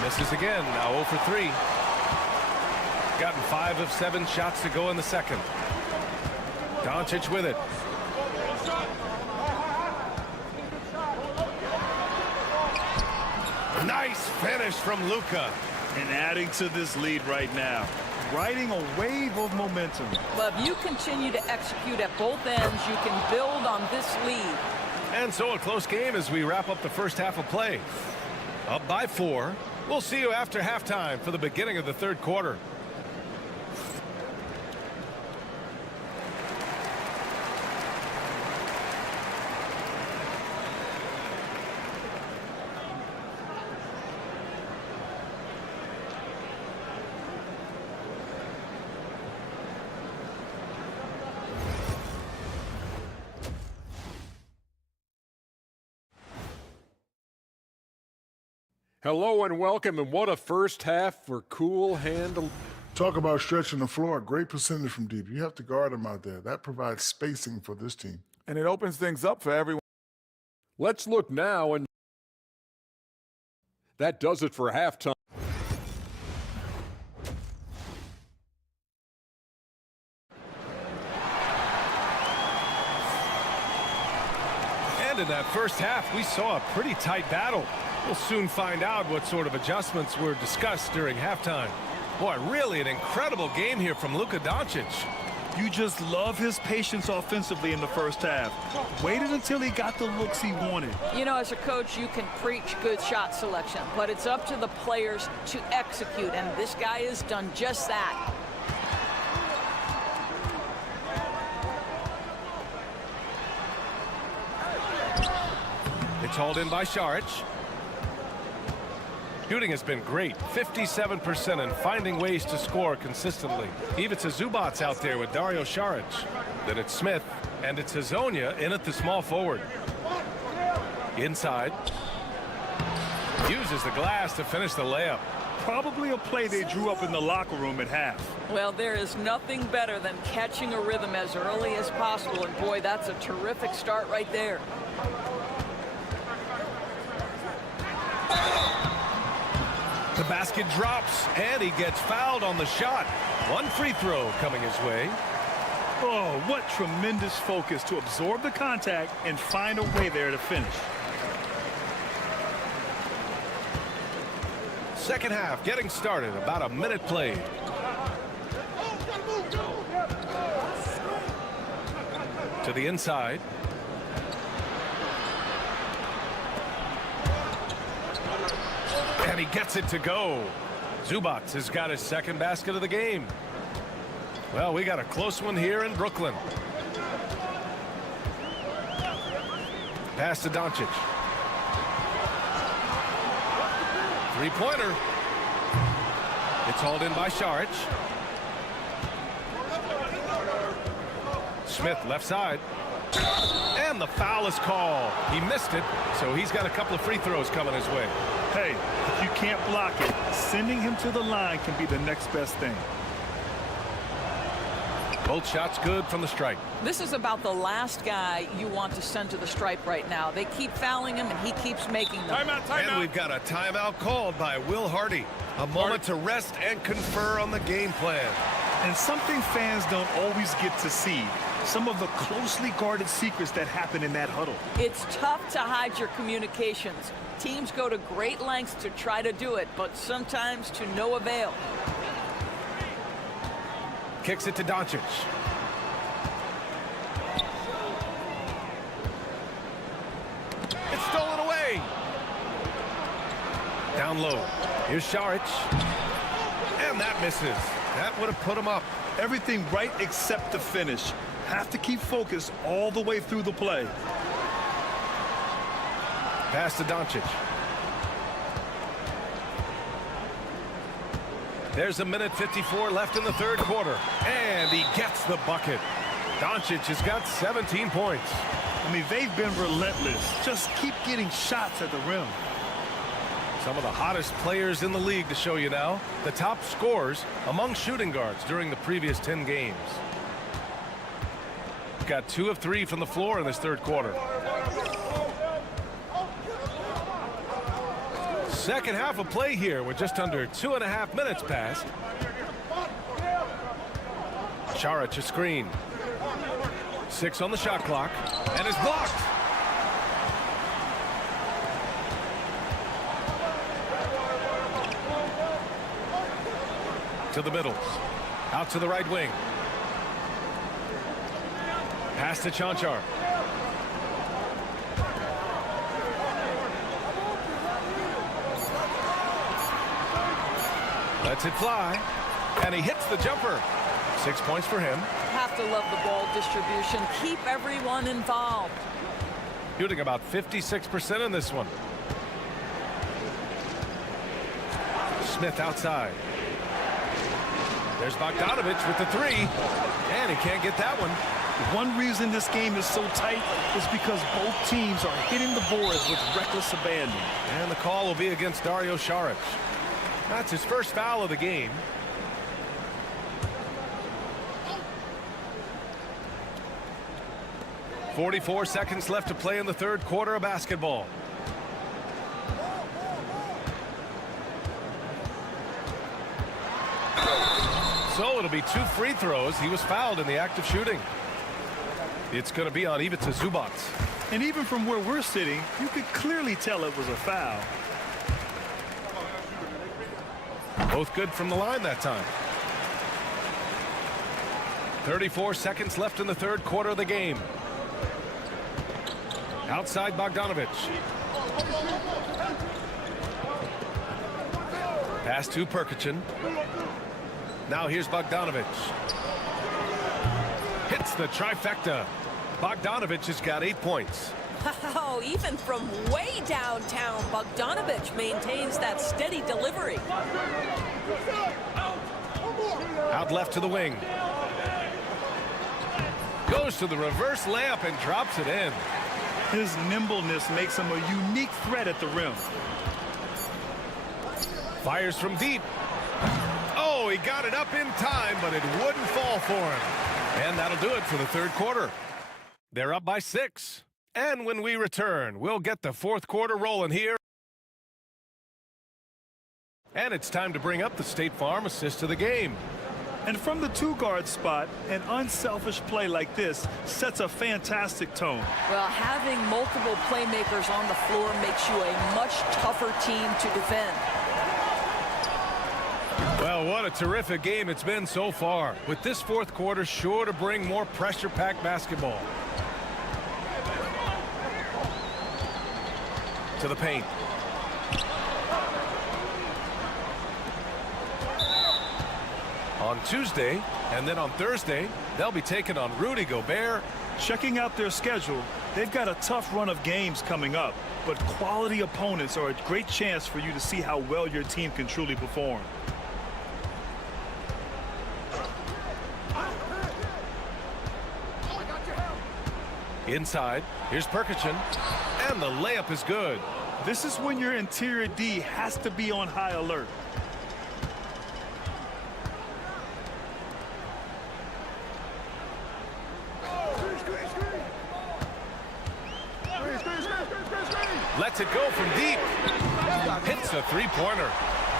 Misses again. Now 0 for 3. Gotten 5 of 7 shots to go in the second. Doncic with it. Nice finish from Luka. And adding to this lead right now. Riding a wave of momentum. Well, if you continue to execute at both ends, you can build on this lead. And so a close game as we wrap up the first half of play. Up by 4. We'll see you after halftime for the beginning of the third quarter. Hello and welcome, and what a first half for Cool Hand. Talk about stretching the floor. Great percentage from deep. You have to guard them out there. That provides spacing for this team. And it opens things up for everyone. Let's look now, and that does it for halftime. And in that first half, we saw a pretty tight battle. We'll soon find out what sort of adjustments were discussed during halftime. Boy, really an incredible game here from Luka Doncic. You just love his patience offensively in the first half. Waited until he got the looks he wanted. You know, as a coach, you can preach good shot selection, but it's up to the players to execute, and this guy has done just that. It's hauled in by Šarić. Shooting has been great, 57%, and finding ways to score consistently. Ivica Zubac's out there with Dario Šarić. Then it's Smith, and it's Hazonia in at the small forward. Inside. Uses the glass to finish the layup. Probably a play they drew up in the locker room at half. Well, there is nothing better than catching a rhythm as early as possible, and boy, that's a terrific start right there. The basket drops, and he gets fouled on the shot. One free throw coming his way. Oh, what tremendous focus to absorb the contact and find a way there to finish. Second half getting started, about a minute played. To the inside. And he gets it to go. Zubac has got his second basket of the game. Well, we got a close one here in Brooklyn. Pass to Doncic. Three-pointer. It's hauled in by Šarić. Smith left side. And the foul is called. He missed it, so he's got a couple of free throws coming his way. Hey, if you can't block it, sending him to the line can be the next best thing. Both shots good from the stripe. This is about the last guy you want to send to the stripe right now. They keep fouling him, and he keeps making them. And we've got a timeout called by Will Hardy. A moment to rest and confer on the game plan. And something fans don't always get to see. Some of the closely guarded secrets that happen in that huddle. It's tough to hide your communications. Teams go to great lengths to try to do it, but sometimes to no avail. Kicks it to Doncic. It's stolen away. Down low. Here's Šarić. And that misses. That would have put him up. Everything right except the finish. Have to keep focused all the way through the play. Pass to Doncic. There's a minute 54 left in the third quarter. And he gets the bucket. Doncic has got 17 points. I mean, they've been relentless. Just keep getting shots at the rim. Some of the hottest players in the league to show you now. The top scorers among shooting guards during the previous 10 games. Got 2 of 3 from the floor in this third quarter. Second half of play here with just under 2.5 minutes passed. Šarić a screen. 6 on the shot clock and is blocked. To the middle. Out to the right wing. Pass to Cancar. Lets it fly. And he hits the jumper. 6 points for him. Have to love the ball distribution. Keep everyone involved. Shooting about 56% in this one. Smith outside. There's Bogdanović with the 3. And he can't get that one. One reason this game is so tight is because both teams are hitting the boards with reckless abandon. And the call will be against Dario Šarić. That's his first foul of the game. .44 seconds left to play in the third quarter of basketball. So it'll be 2 free throws. He was fouled in the act of shooting. It's going to be on Ivica Zubac. And even from where we're sitting, you could clearly tell it was a foul. Both good from the line that time. 34 seconds left in the third quarter of the game. Outside Bogdanović. Pass to Perkichin. Now here's Bogdanović. Hits the trifecta. Bogdanović has got 8 points. Wow, even from way downtown, Bogdanovic maintains that steady delivery. Out left to the wing. Goes to the reverse layup and drops it in. His nimbleness makes him a unique threat at the rim. Fires from deep. Oh, he got it up in time, but it wouldn't fall for him. And that'll do it for the third quarter. They're up by 6. And when we return, we'll get the fourth quarter rolling here. And it's time to bring up the State Farm assist of the game. And from the two-guard spot, an unselfish play like this sets a fantastic tone. Well, having multiple playmakers on the floor makes you a much tougher team to defend. Well, what a terrific game it's been so far, with this fourth quarter sure to bring more pressure-packed basketball. To the paint. On Tuesday, and then on Thursday, they'll be taking on Rudy Gobert. Checking out their schedule, they've got a tough run of games coming up, but quality opponents are a great chance for you to see how well your team can truly perform. Inside, here's Perkichin, and the layup is good. This is when your interior D has to be on high alert. Lets it go from deep. Hits a three-pointer.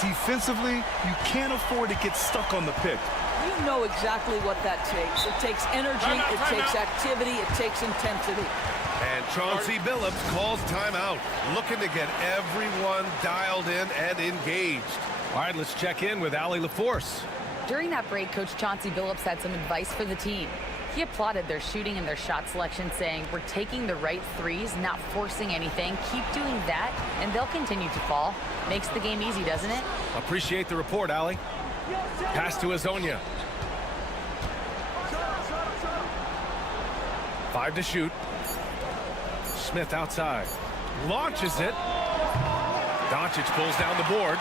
Defensively, you can't afford to get stuck on the pick. You know exactly what that takes. It takes energy, it takes activity, it takes intensity. And Chauncey Billups calls timeout, looking to get everyone dialed in and engaged. All right, let's check in with Allie LaForce. During that break, Coach Chauncey Billups had some advice for the team. He applauded their shooting and their shot selection, saying, "We're taking the right threes, not forcing anything. Keep doing that, and they'll continue to fall." Makes the game easy, doesn't it? Appreciate the report, Allie. Pass to Azonia. 5 to shoot. Smith outside. Launches it. Doncic pulls down the board.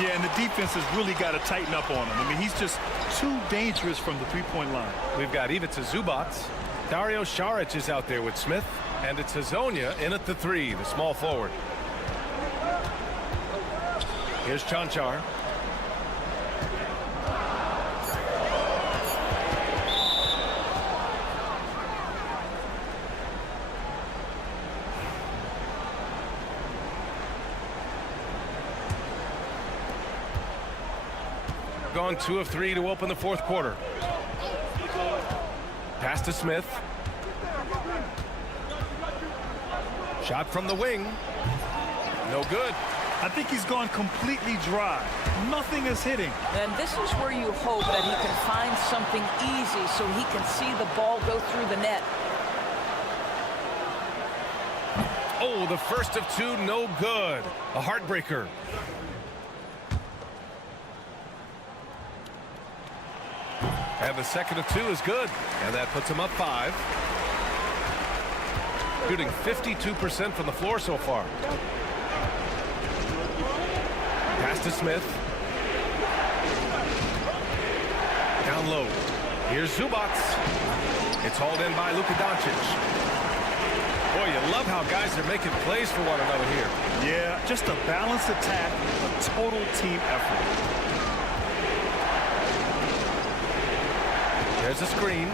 Yeah, and the defense has really got to tighten up on him. I mean, he's just too dangerous from the three-point line. We've got Ivica Zubac. Dario Saric is out there with Smith. And it's Azonia in at the 3, the small forward. Here's Chanchar. Gone 2 of 3 to open the fourth quarter. Pass to Smith. Shot from the wing. No good. I think he's gone completely dry. Nothing is hitting. And this is where you hope that he can find something easy so he can see the ball go through the net. Oh, the first of 2, no good. A heartbreaker. And the second of 2 is good. And that puts him up 5. Shooting 52% from the floor so far. Pass to Smith. Down low. Here's Zubac. It's hauled in by Luka Doncic. Boy, you love how guys are making plays for one another here. Yeah, just a balanced attack, a total team effort. There's a screen.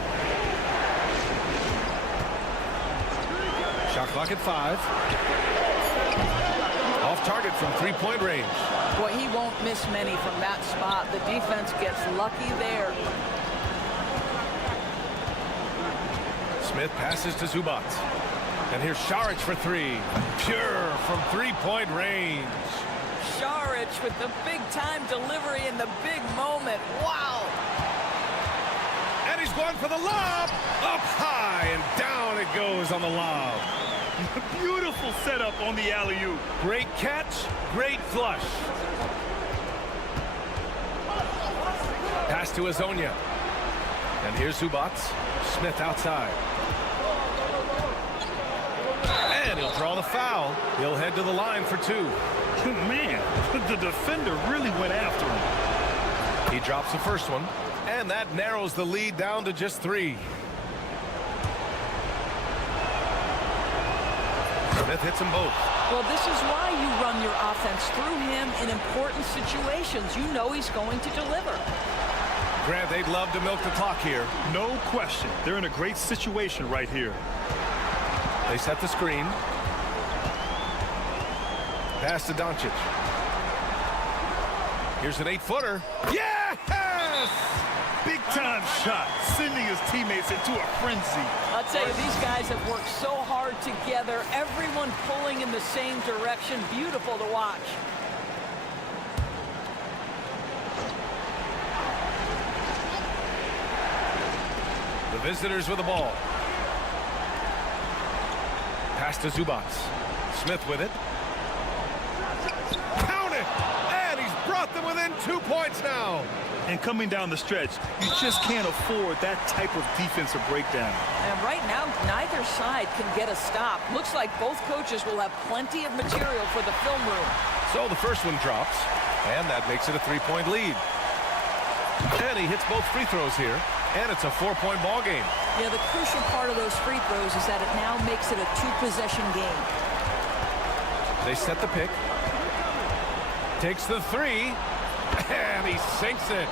Shot clock at 5. Off target from three-point range. Boy, he won't miss many from that spot. The defense gets lucky there. Smith passes to Zubac. And here's Saric for 3. Pure from three-point range. Saric with the big-time delivery in the big moment. Wow. And he's going for the lob. Up high and down it goes on the lob. Beautiful setup on the alley-oop. Great catch, great flush. Pass to Azonia. And here's Zubac. Smith outside. He'll draw the foul. He'll head to the line for 2. Man, the defender really went after him. He drops the first one, and that narrows the lead down to just 3. Smith hits them both. Well, this is why you run your offense through him in important situations. You know he's going to deliver. Grant, they'd love to milk the clock here. No question. They're in a great situation right here. They set the screen. Pass to Doncic. Here's an 8-footer. Yes! Big-time shot, sending his teammates into a frenzy. I'll tell you, these guys have worked so hard together. Everyone pulling in the same direction. Beautiful to watch. The visitors with the ball. Pass to Zubac. Smith with it. Count it! And he's brought them within 2 points now. And coming down the stretch, you just can't afford that type of defensive breakdown. And right now, neither side can get a stop. Looks like both coaches will have plenty of material for the film room. So the first one drops, and that makes it a 3-point lead. And he hits both free throws here, and it's a 4-point ball game. Yeah, the crucial part of those free throws is that it now makes it a 2-possession game. They set the pick. Takes the 3. And he sinks it.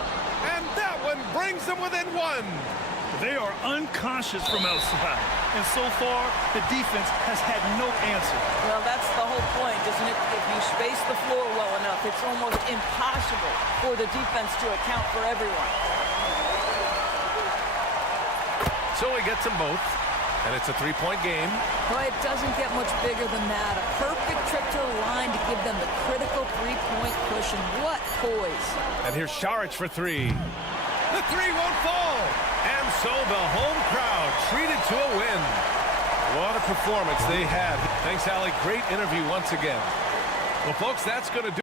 And that one brings them within 1. They are unconscious from outside. And so far, the defense has had no answer. Well, that's the whole point, isn't it? If you space the floor well enough, it's almost impossible for the defense to account for everyone. So he gets them both. And it's a 3-point game. Well, it doesn't get much bigger than that. A perfect trip to the line to give them the critical 3-point cushion. What poise. And here's Šarić for 3. The 3 won't fall. And so the home crowd treated to a win. What a performance they had. Thanks, Allie. Great interview once again. Well, folks, that's going to do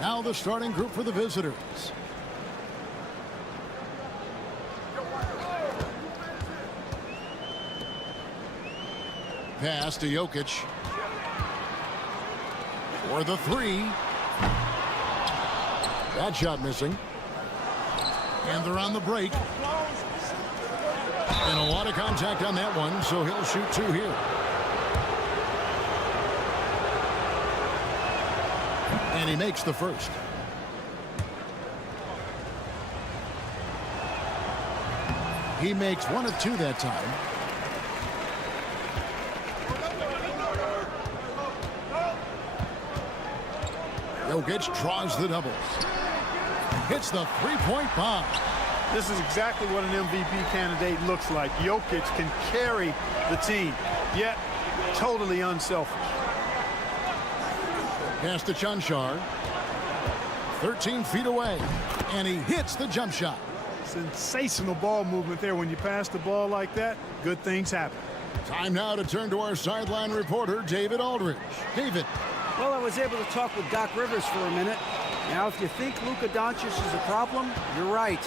Now the starting group for the visitors. Pass to Jokic. For the three. That shot missing. And they're on the break. And a lot of contact on that one, so he'll shoot two here. And he makes the first. He makes one of two that time. Jokic draws the double. Hits the three-point bomb. This is exactly what an MVP candidate looks like. Jokic can carry the team, yet totally unselfish. Pass to Chanchar. 13 feet away. And he hits the jump shot. Sensational ball movement there. When you pass the ball like that, good things happen. Time now to turn to our sideline reporter, David Aldridge. David. Well, I was able to talk with Doc Rivers for a minute. Now, if you think Luka Doncic is a problem, you're right.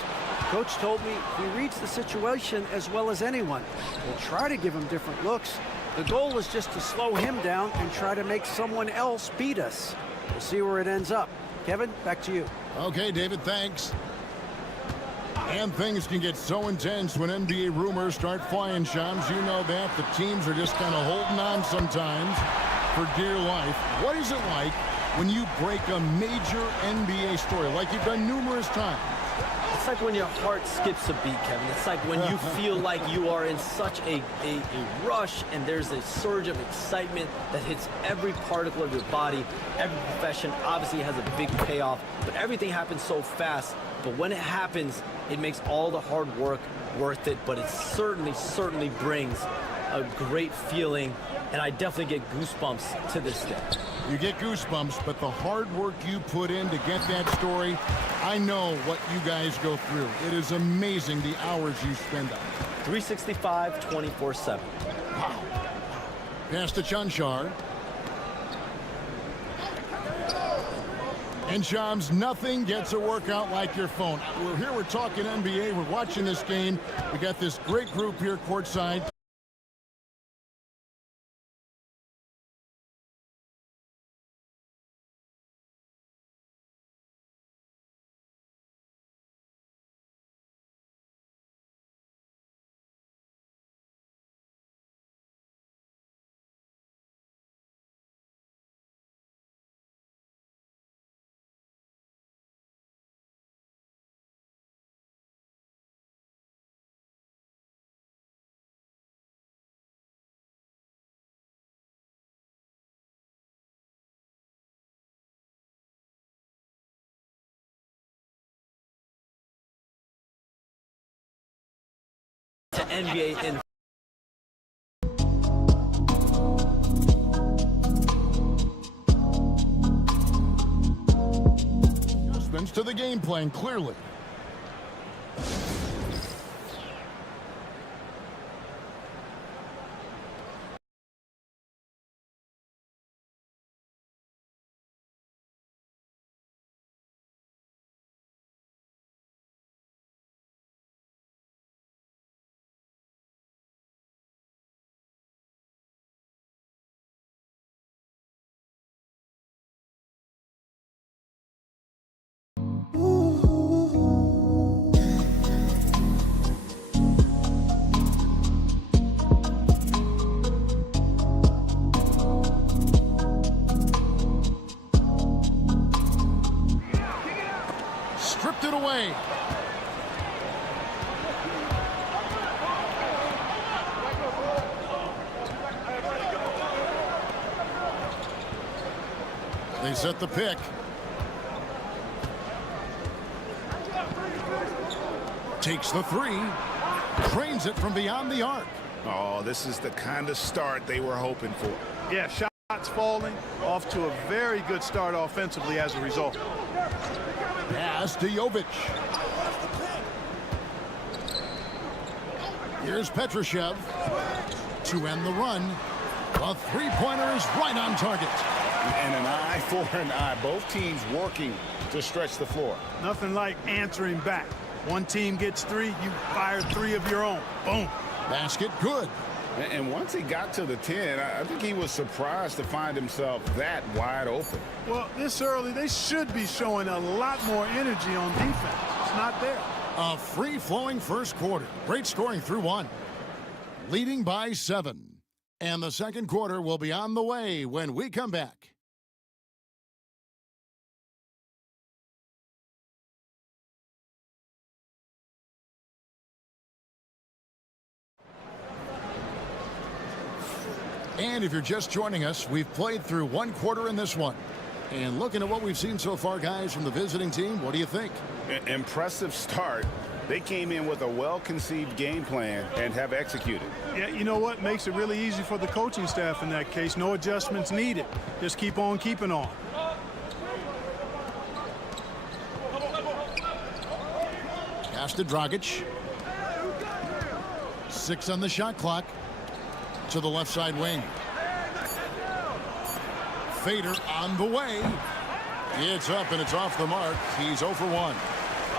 Coach told me he reads the situation as well as anyone. We'll try to give him different looks. The goal is just to slow him down and try to make someone else beat us. We'll see where it ends up. Kevin, back to you. Okay, David, thanks. And things can get so intense when NBA rumors start flying, Shams. You know that. The teams are just kind of holding on sometimes. for dear life. What is it like when you break a major NBA story, like you've done numerous times? It's like when your heart skips a beat, Kevin. It's like when you feel like you are in such a rush and there's a surge of excitement that hits every particle of your body. Every profession obviously has a big payoff, but everything happens so fast. But when it happens, it makes all the hard work worth it, but it certainly brings a great feeling, and I definitely get goosebumps to this day. You get goosebumps, but the hard work you put in to get that story, I know what you guys go through. It is amazing the hours you spend on it. 365, 24/7. Wow. Pass to Chanchar. And Shams, nothing gets a workout like your phone. We're here, we're talking NBA, we're watching this game. We got this great group here courtside. To NBA in Adjustments to the game plan, clearly. Stripped it away. They set the pick. Takes the three. Drains it from beyond the arc. Oh, this is the kind of start they were hoping for. Yeah, shots falling, off to a very good start offensively as a result. Pass to Jovic. Here's Petrushev to end the run. A three-pointer is right on target. And an eye for an eye. Both teams working to stretch the floor. Nothing like answering back. One team gets three, you fire three of your own. Boom. Basket good. And once he got to the 10, I think he was surprised to find himself that wide open. Well, this early, they should be showing a lot more energy on defense. It's not there. A free-flowing first quarter. Great scoring through one. Leading by 7. And the second quarter will be on the way when we come back. And if you're just joining us, we've played through one quarter in this one. And looking at what we've seen so far, guys, from the visiting team, what do you think? Impressive start. They came in with a well-conceived game plan and have executed. Yeah, you know what? Makes it really easy for the coaching staff in that case. No adjustments needed. Just keep on keeping on. Pass to Dragic. 6 on the shot clock. To the left side wing. Fader on the way. It's up and it's off the mark. He's 0 for 1.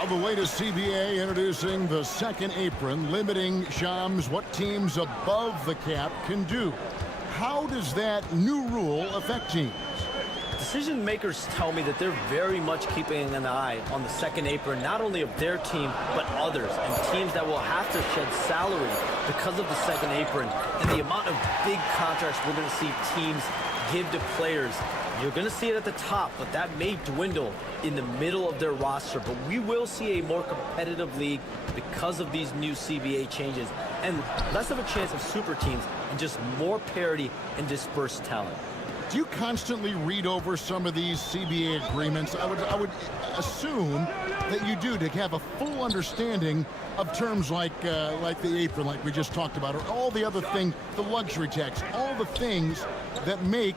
On the way to CBA, introducing the second apron, limiting Shams what teams above the cap can do. How does that new rule affect teams? Decision makers tell me that they're very much keeping an eye on the second apron, not only of their team, but others, and teams that will have to shed salary because of the second apron and the amount of big contracts we're going to see teams give to players. You're going to see it at the top, but that may dwindle in the middle of their roster. But we will see a more competitive league because of these new CBA changes and less of a chance of super teams and just more parity and dispersed talent. Do you constantly read over some of these CBA agreements? I would assume that you do, to have a full understanding of terms like the apron, like we just talked about, or all the other things, the luxury tax, all the things that make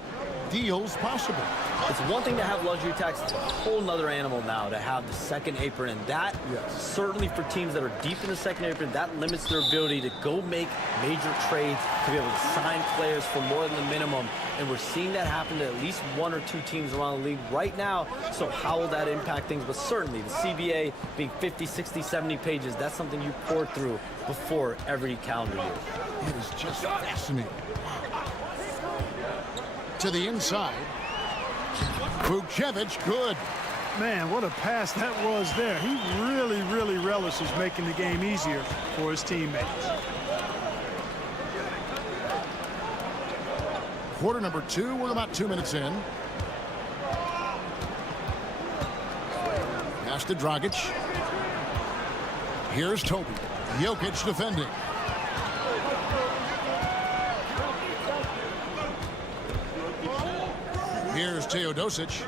deals possible. It's one thing to have luxury tax. It's a whole nother animal now to have the second apron, and that certainly for teams that are deep in the second apron, that limits their ability to go make major trades, to be able to sign players for more than the minimum. And we're seeing that happen to at least one or two teams around the league right now. So how will that impact things? But certainly the CBA being 50, 60, 70 pages, that's something you pour through before every calendar year. It is just fascinating. To the inside. Vucevic, good. Man, what a pass that was there. He really, really relishes making the game easier for his teammates. Quarter number 2, we're about 2 minutes in. Pass to Dragic. Here's Toby. Jokic defending. Here's Teodosic.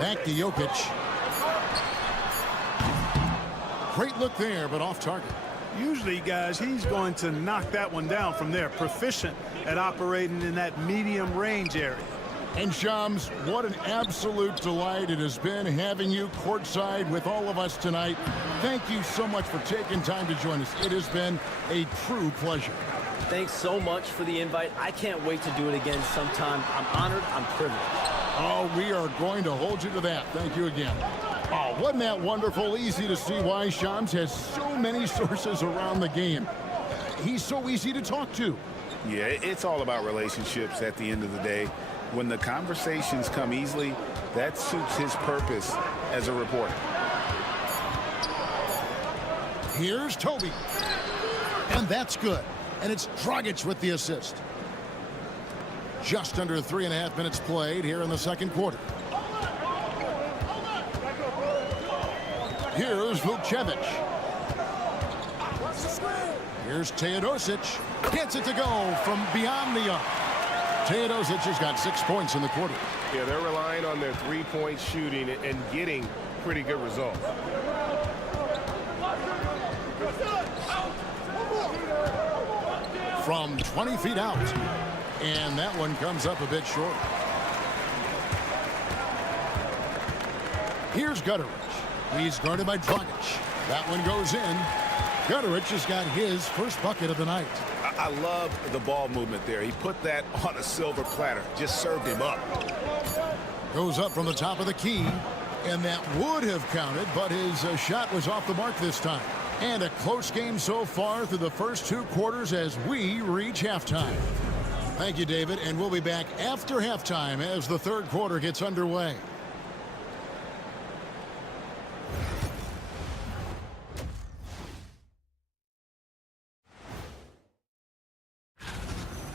Back to Jokic. Great look there, but off target. Usually, guys, he's going to knock that one down from there. Proficient at operating in that medium range area. And Shams, what an absolute delight it has been having you courtside with all of us tonight. Thank you so much for taking time to join us. It has been a true pleasure. Thanks so much for the invite. I can't wait to do it again sometime. I'm honored. I'm privileged. Oh, we are going to hold you to that. Thank you again. Oh, wasn't that wonderful? Easy to see why Shams has so many sources around the game. He's so easy to talk to. Yeah, it's all about relationships at the end of the day. When the conversations come easily, that suits his purpose as a reporter. Here's Toby. And that's good. And it's Dragic with the assist. Just under 3.5 minutes played here in the second quarter. Here's Vucevic. Here's Teodosic. Gets it to go from beyond the arc. Teodosic has got 6 points in the quarter. Yeah, they're relying on their three-point shooting and getting pretty good results. From 20 feet out. And that one comes up a bit short. Here's Gutteridge. He's guarded by Dragic. That one goes in. Gutteridge has got his first bucket of the night. I love the ball movement there. He put that on a silver platter. Just served him up. Goes up from the top of the key. And that would have counted, but his shot was off the mark this time. And a close game so far through the first 2 quarters as we reach halftime. Thank you, David, and we'll be back after halftime as the third quarter gets underway.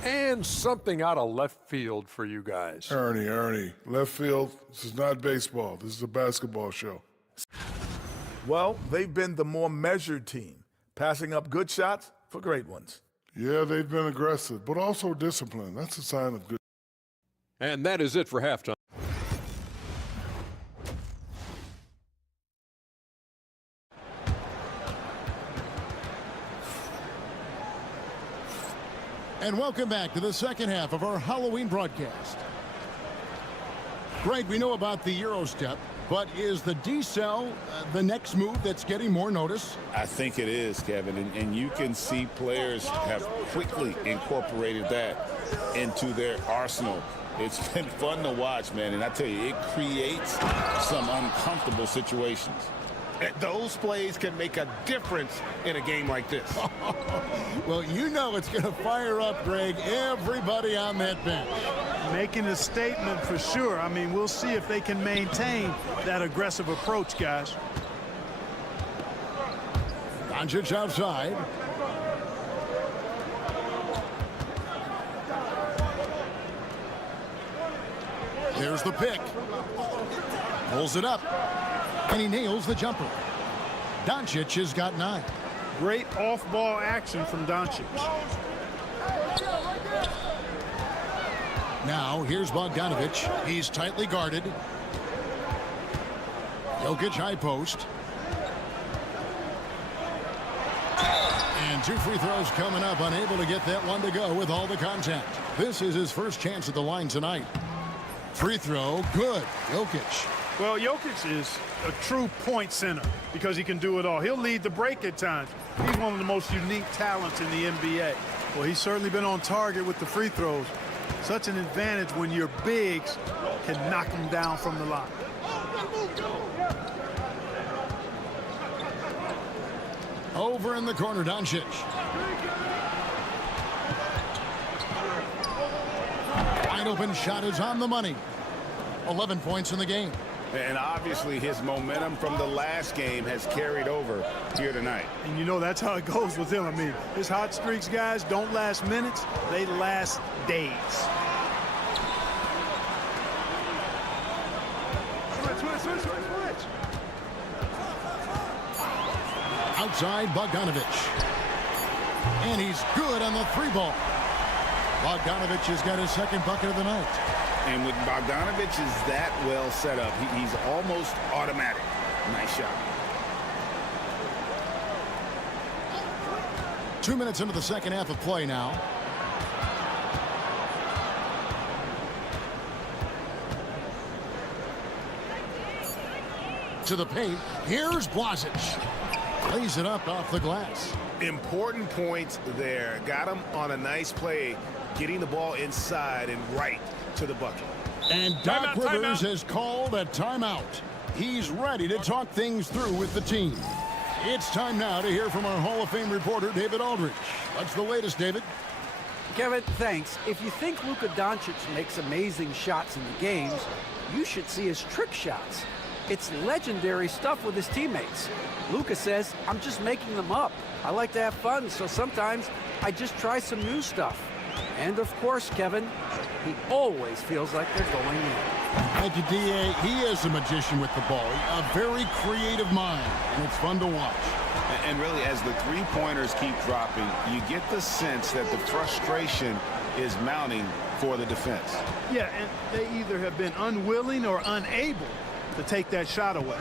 And something out of left field for you guys. Ernie, left field, this is not baseball. This is a basketball show. Well, they've been the more measured team, passing up good shots for great ones. Yeah, they've been aggressive, but also disciplined. That's a sign of good. And that is it for halftime. And welcome back to the second half of our Halloween broadcast. Greg, we know about the Euro step, but is the decel the next move that's getting more notice? I think it is, Kevin, and you can see players have quickly incorporated that into their arsenal. It's been fun to watch, man, and I tell you, it creates some uncomfortable situations. Those plays can make a difference in a game like this. Well, you know it's going to fire up, Greg, everybody on that bench. Making a statement for sure. I mean, we'll see if they can maintain that aggressive approach, guys. Doncic outside. There's the pick. Pulls it up. And he nails the jumper. Doncic has got 9. Great off-ball action from Doncic. Now, here's Bogdanovic. He's tightly guarded. Jokic high post. And 2 free throws coming up. Unable to get that one to go with all the contact. This is his first chance at the line tonight. Free throw, good. Jokic. Well, Jokic is a true point center because he can do it all. He'll lead the break at times. He's one of the most unique talents in the NBA. Well, he's certainly been on target with the free throws. Such an advantage when your bigs can knock him down from the line. Over in the corner, Doncic. Wide open shot is on the money. 11 points in the game. And obviously his momentum from the last game has carried over here tonight. And you know that's how it goes with him. I mean, his hot streaks, guys, don't last minutes. They last days. Switch. Outside, Bogdanovic. And he's good on the 3-ball. Bogdanovic has got his second bucket of the night. And with Bogdanovic is that well set up, he's almost automatic. Nice shot. 2 minutes into the second half of play now. To the paint. Here's Blasic. Lays it up off the glass. Important points there. Got him on a nice play, getting the ball inside and right to the bucket. And Doc Rivers has called a timeout. He's ready to talk things through with the team. It's time now to hear from our Hall of Fame reporter, David Aldridge. What's the latest, David? Kevin, thanks. If you think Luka Doncic makes amazing shots in the games, you should see his trick shots. It's legendary stuff with his teammates. Luka says, I'm just making them up. I like to have fun, so sometimes I just try some new stuff. And of course, Kevin, he always feels like they're going in. Thank you, D.A. He is a magician with the ball. A very creative mind, and it's fun to watch. And really, as the three-pointers keep dropping, you get the sense that the frustration is mounting for the defense. Yeah, and they either have been unwilling or unable to take that shot away.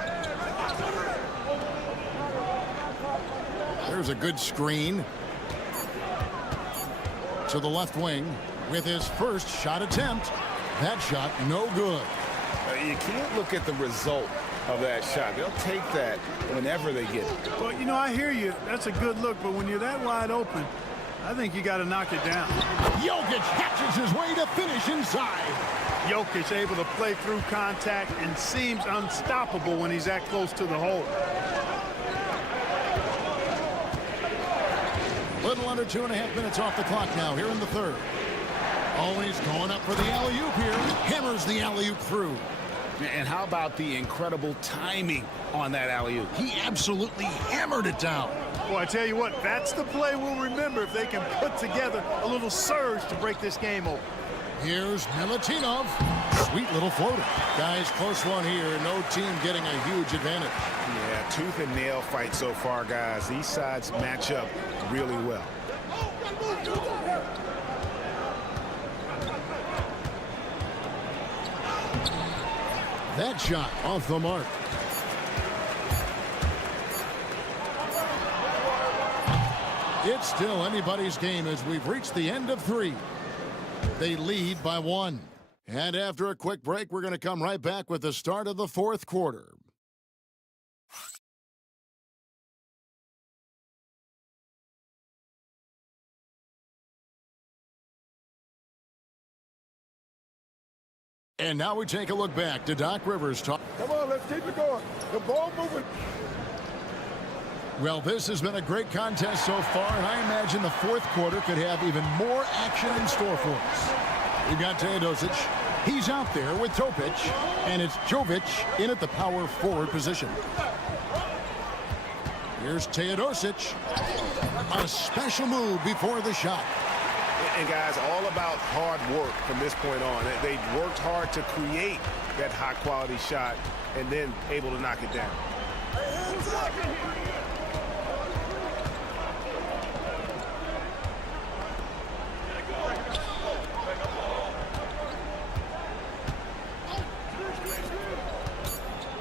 There's a good screen to the left wing with his first shot attempt. That shot no good. You can't look at the result of that shot. They'll take that whenever they get it. Well, you know, I hear you. That's a good look, but when you're that wide open, I think you got to knock it down. Jokic hatches his way to finish inside. Jokic able to play through contact and seems unstoppable when he's that close to the hole. Little under 2.5 minutes off the clock now here in the third. Oh, he's going up for the alley-oop here. Hammers the alley-oop through. And how about the incredible timing on that alley-oop? He absolutely hammered it down. Well, I tell you what, that's the play we'll remember if they can put together a little surge to break this game open. Here's Milutinov. Sweet little floater. Guys, close one here. No team getting a huge advantage. Yeah, tooth and nail fight so far, guys. These sides match up really well. That shot off the mark. It's still anybody's game as we've reached the end of 3. They lead by 1. And after a quick break, we're going to come right back with the start of the 4th quarter. And now we take a look back to Doc Rivers talk. Come on, let's keep it going. The ball moving. Well, this has been a great contest so far, and I imagine the fourth quarter could have even more action in store for us. We've got Teodosic. He's out there with Topic, and it's Jovic in at the power forward position. Here's Teodosic. A special move before the shot. And guys, all about hard work from this point on. They worked hard to create that high-quality shot and then able to knock it down.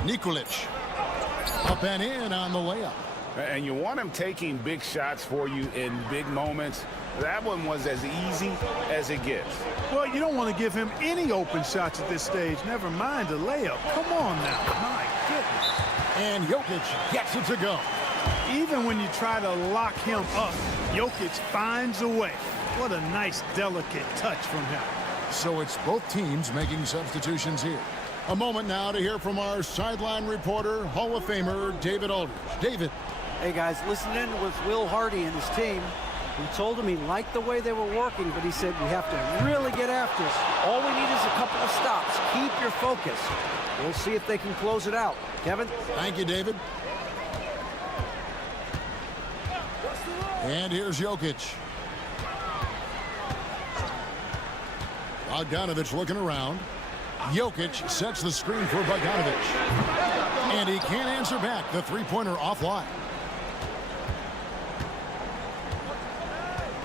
Nikolic. Up and in on the layup. And you want him taking big shots for you in big moments. That one was as easy as it gets. Well, you don't want to give him any open shots at this stage. Never mind a layup. Come on now. My goodness. And Jokic gets it to go. Even when you try to lock him up, Jokic finds a way. What a nice, delicate touch from him. So it's both teams making substitutions here. A moment now to hear from our sideline reporter, Hall of Famer David Aldridge. David. Hey, guys, listening with Will Hardy and his team. He told him he liked the way they were working, but he said we have to really get after it. All we need is a couple of stops. Keep your focus. We'll see if they can close it out. Kevin? Thank you, David. And here's Jokic. Bogdanovic looking around. Jokic sets the screen for Bogdanovic. And he can't answer back. The three-pointer offline.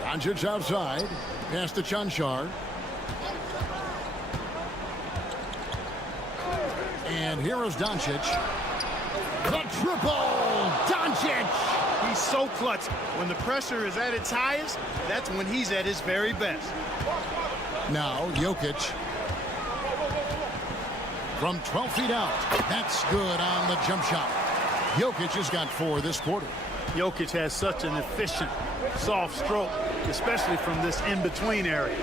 Doncic outside. Pass to Chanchar. And here is Doncic. The triple! Doncic! He's so clutch. When the pressure is at its highest, that's when he's at his very best. Now, Jokic. From 12 feet out. That's good on the jump shot. Jokic has got 4 this quarter. Jokic has such an efficient, soft stroke, especially from this in-between area.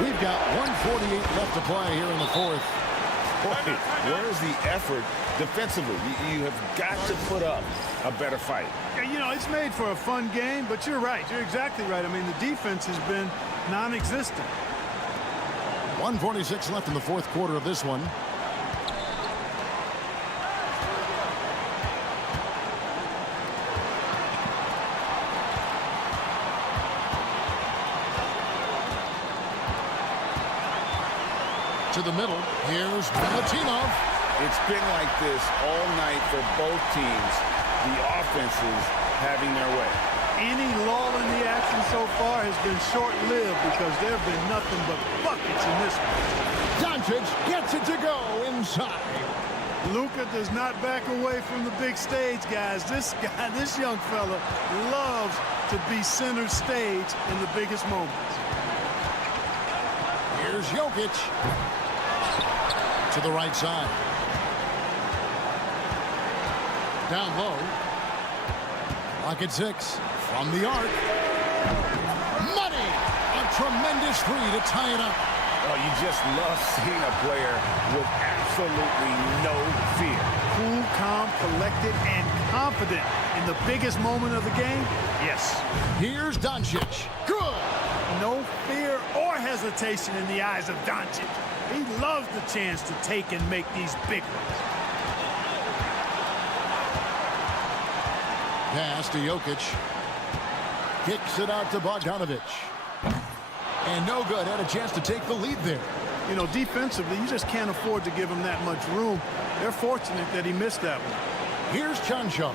We've got 1:48 left to play here in the fourth. Boy, where's the effort defensively? You have got to put up a better fight. Yeah, you know, it's made for a fun game, but you're right. You're exactly right. I mean, the defense has been non-existent. 1:46 left in the fourth quarter of this one. To the middle. Here's Milutinov. It's been like this all night for both teams. The offenses having their way. Any lull in the action so far has been short-lived because there have been nothing but buckets in this one. Doncic gets it to go inside. Luka does not back away from the big stage, guys. This young fella loves to be center stage in the biggest moments. Here's Jokic. To the right side. Down low. Clock at 6. From the arc. Money! A tremendous three to tie it up. Oh, you just love seeing a player with absolutely no fear. Cool, calm, collected, and confident in the biggest moment of the game? Yes. Here's Doncic. Good! No fear or hesitation in the eyes of Doncic. He loves the chance to take and make these big ones. Pass to Jokic. Kicks it out to Bogdanovic. And no good. Had a chance to take the lead there. You know, defensively, you just can't afford to give him that much room. They're fortunate that he missed that one. Here's Chanchar.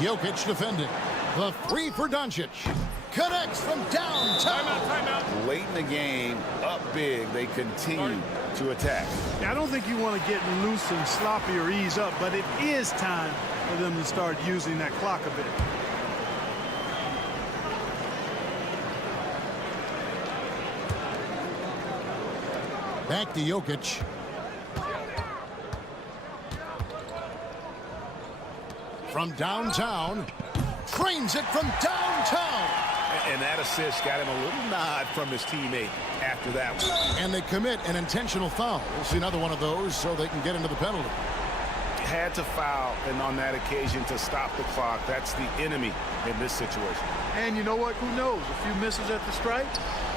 Jokic defending. The three for Doncic. Connects from downtown. Timeout. Late in the game, up big, they continue to attack. Now, I don't think you want to get loose and sloppy or ease up, but it is time for them to start using that clock a bit. Back to Jokic. From downtown. Trains it from downtown. And that assist got him a little nod from his teammate after that one. And they commit an intentional foul. We'll see another one of those so they can get into the penalty. Had to foul, and on that occasion to stop the clock. That's the enemy in this situation. And you know what? Who knows? A few misses at the stripe,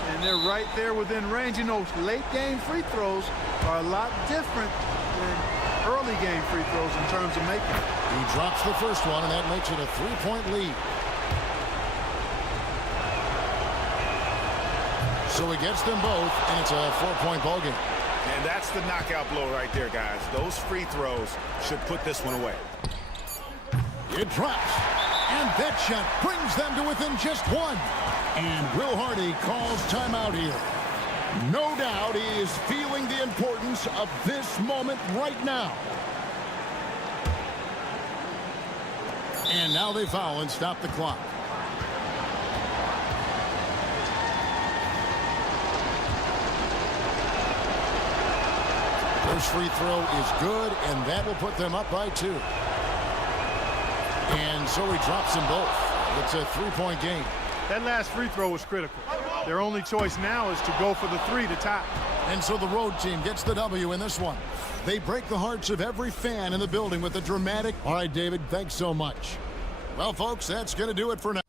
and they're right there within range. You know, late game free throws are a lot different than early game free throws in terms of making it. He drops the first one, and that makes it a 3-point lead. So he gets them both, and it's a 4-point ball game. And that's the knockout blow right there, guys. Those free throws should put this one away. It drops, and that shot brings them to within just one. And Will Hardy calls timeout here. No doubt he is feeling the importance of this moment right now. And now they foul and stop the clock. First free throw is good, and that will put them up by 2. And so he drops them both. It's a 3-point game. That last free throw was critical. Their only choice now is to go for the 3 to tie. And so the road team gets the W in this one. They break the hearts of every fan in the building with a dramatic... All right, David, thanks so much. Well, folks, that's going to do it for now.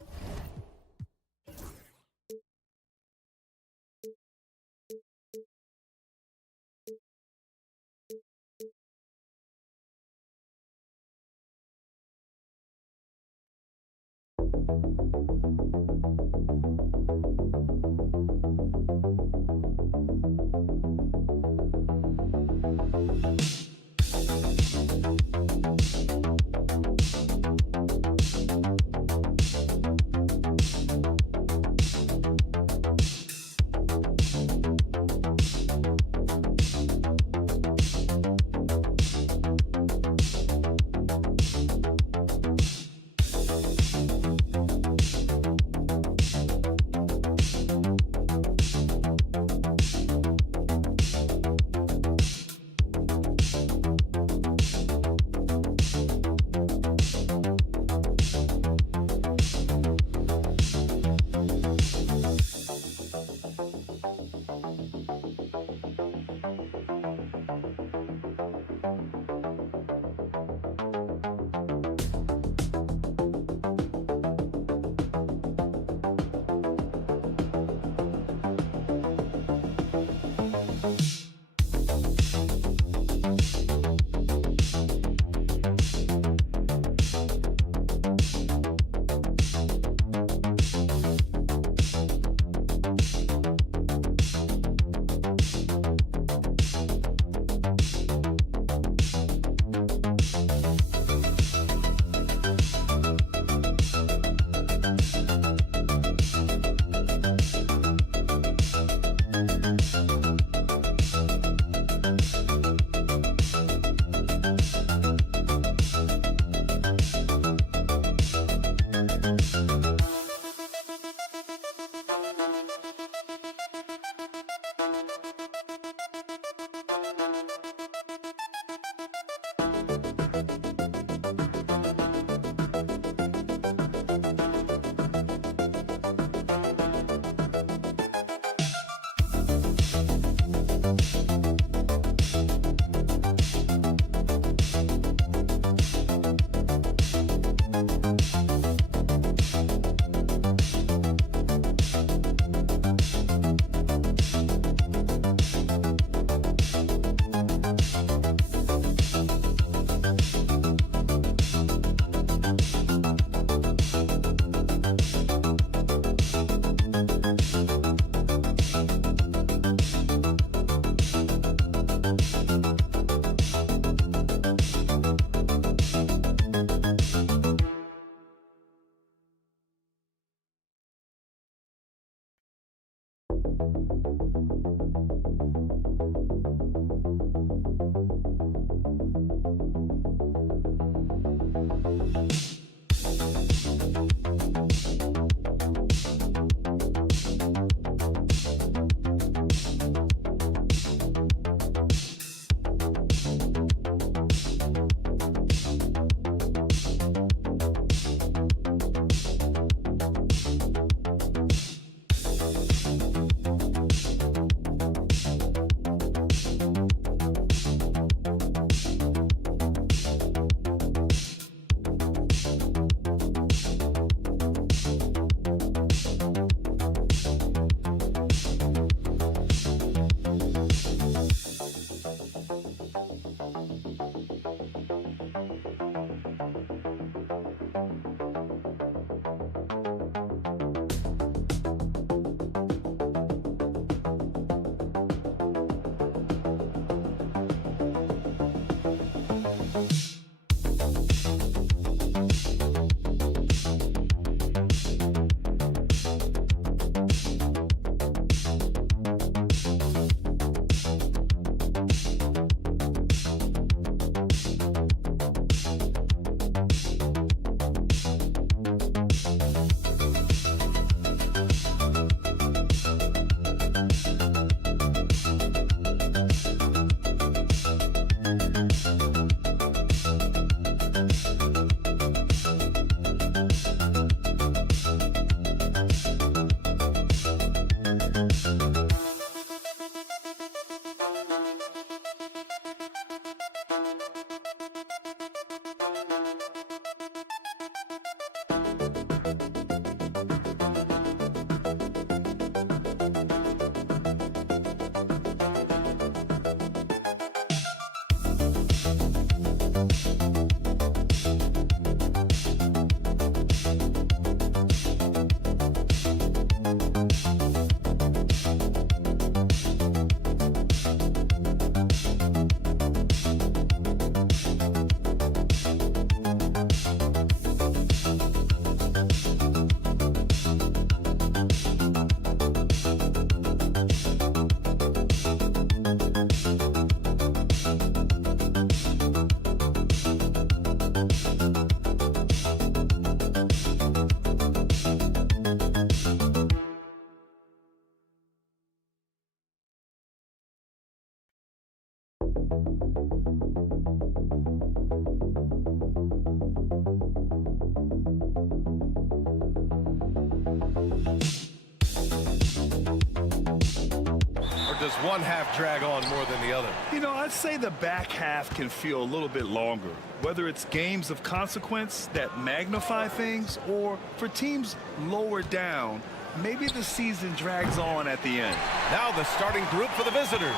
Does one half drag on more than the other? You know, I'd say the back half can feel a little bit longer, whether it's games of consequence that magnify things or for teams lower down, maybe the season drags on at the end. Now the starting group for the visitors.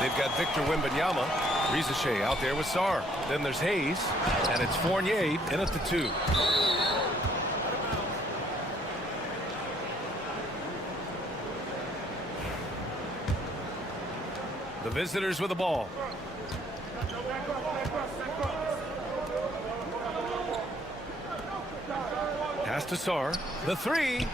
They've got Victor Wembanyama, Rizachet out there with Sarr. Then there's Hayes, and it's Fournier in at the 2. The visitors with the ball. Pass to Sarr. The 3.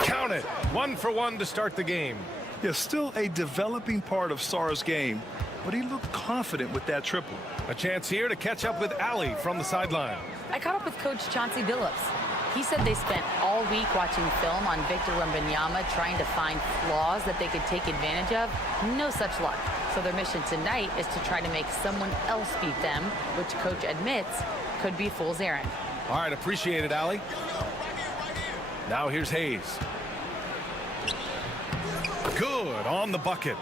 Count it. 1 for 1 to start the game. Yeah, still a developing part of Sarr's game, but he looked confident with that triple. A chance here to catch up with Allie from the sideline. I caught up with Coach Chauncey Billups. He said they spent all week watching film on Victor Wembanyama, trying to find flaws that they could take advantage of. No such luck. So their mission tonight is to try to make someone else beat them, which Coach admits could be fool's errand. All right, appreciate it, Allie. Now here's Hayes. Good on the bucket.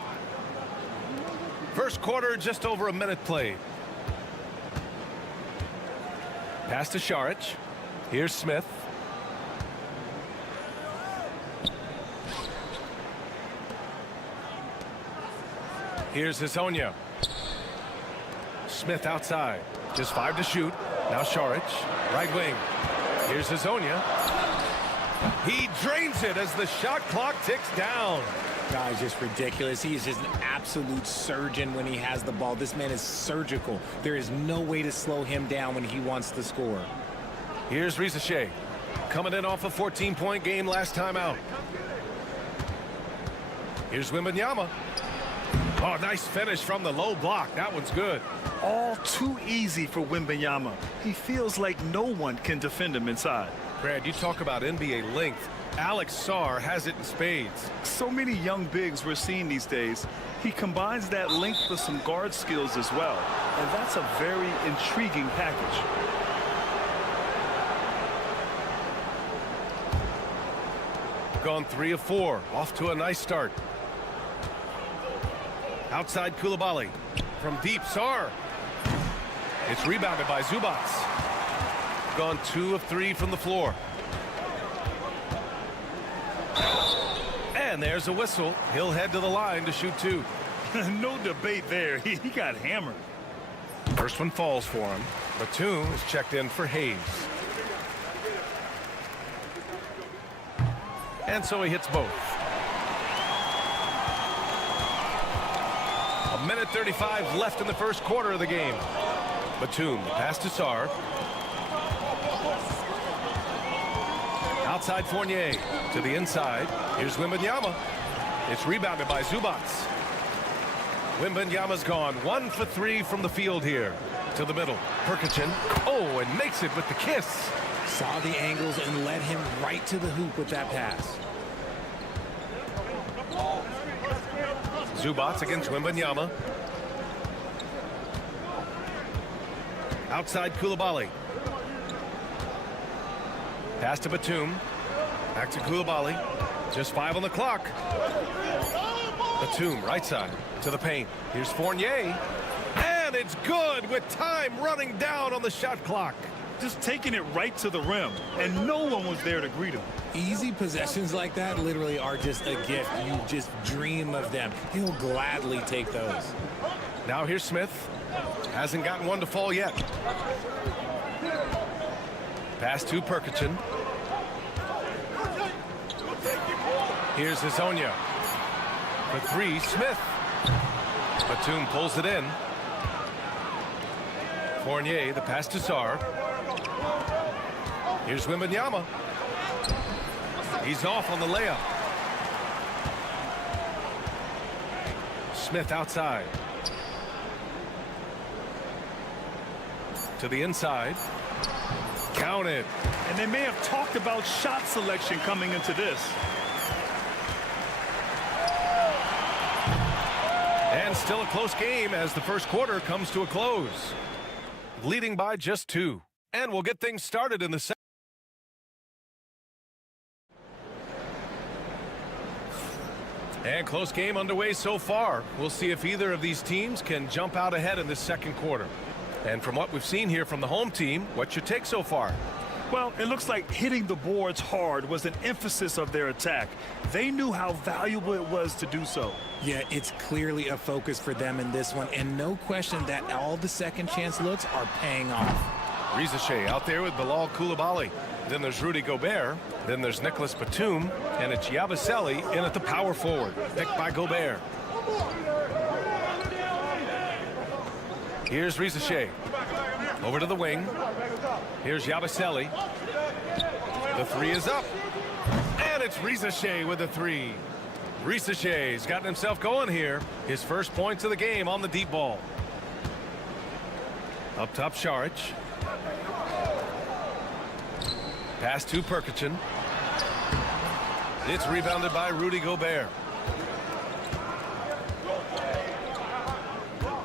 First quarter, just over a minute played. Pass to Šarić. Here's Smith. Here's Hezonja. Smith outside. Just 5 to shoot. Now Šarić, right wing. Here's Hezonja. He drains it as the shot clock ticks down. Guy's just ridiculous. He is just an absolute surgeon when he has the ball. This man is surgical. There is no way to slow him down when he wants to score. Here's Rizachet, coming in off a 14-point game last time out. Here's Wembanyama. Oh, nice finish from the low block. That one's good. All too easy for Wembanyama. He feels like no one can defend him inside. Brad, you talk about NBA length. Alex Sarr has it in spades. So many young bigs we're seeing these days. He combines that length with some guard skills as well. And that's a very intriguing package. Gone 3 of 4. Off to a nice start. Outside Coulibaly. From deep, Sarr. It's rebounded by Zubac. Gone 2 of 3 from the floor. And there's a whistle. He'll head to the line to shoot 2. No debate there. He got hammered. First one falls for him. Batum is checked in for Hayes. And so he hits both. A minute 35 left in the first quarter of the game. Batum, the pass to Sarr. Outside Fournier to the inside. Here's Wembanyama. It's rebounded by Zubac. Wembanyama's gone 1 for 3 from the field here. To the middle. Perkichin. Oh, and makes it with the kiss. Saw the angles and led him right to the hoop with that pass. Zubac against Wembanyama. Outside Coulibaly. Pass to Batum. Back to Coulibaly. Just 5 on the clock. Batum, right side, to the paint. Here's Fournier. And it's good with time running down on the shot clock. just taking it right to the rim, and no one was there to greet him. Easy possessions like that literally are just a gift. You just dream of them. He'll gladly take those. Now here's Smith. Hasn't gotten one to fall yet. Pass to Perkichin. Here's Hazonia. For three, Smith. Batum pulls it in. Fournier, the pass to Sarr. Here's Wembanyama. He's off on the layup. Smith outside. To the inside. Counted. And they may have talked about shot selection coming into this. And still a close game as the first quarter comes to a close. Leading by just 2. And we'll get things started in the second. And close game underway so far. We'll see if either of these teams can jump out ahead in this second quarter. And from what we've seen here from the home team, what's your take so far? Well, it looks like hitting the boards hard was an emphasis of their attack. They knew how valuable it was to do so. Yeah, it's clearly a focus for them in this one, and no question that all the second chance looks are paying off. Rizachet out there with Bilal Coulibaly. Then there's Rudy Gobert. Then there's Nicholas Batum. And it's Yabusele in at the power forward, picked by Gobert. Here's Rizachet. Over to the wing. Here's Yabusele. The three is up. And it's Rizachet with the three. Rizachet's gotten himself going here. His first points of the game on the deep ball. Up top, Šarić. Pass to Perkichin. It's rebounded by Rudy Gobert.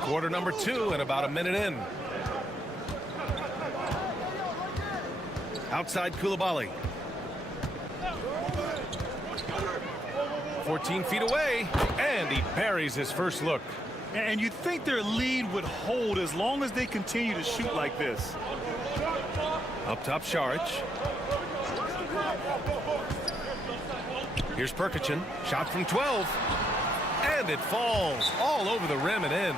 Quarter number 2 and about a minute in. Outside Coulibaly. 14 feet away, and he buries his first look. And you'd think their lead would hold as long as they continue to shoot like this. Up top, Šarić. Here's Perkichin. Shot from 12. And it falls all over the rim and in.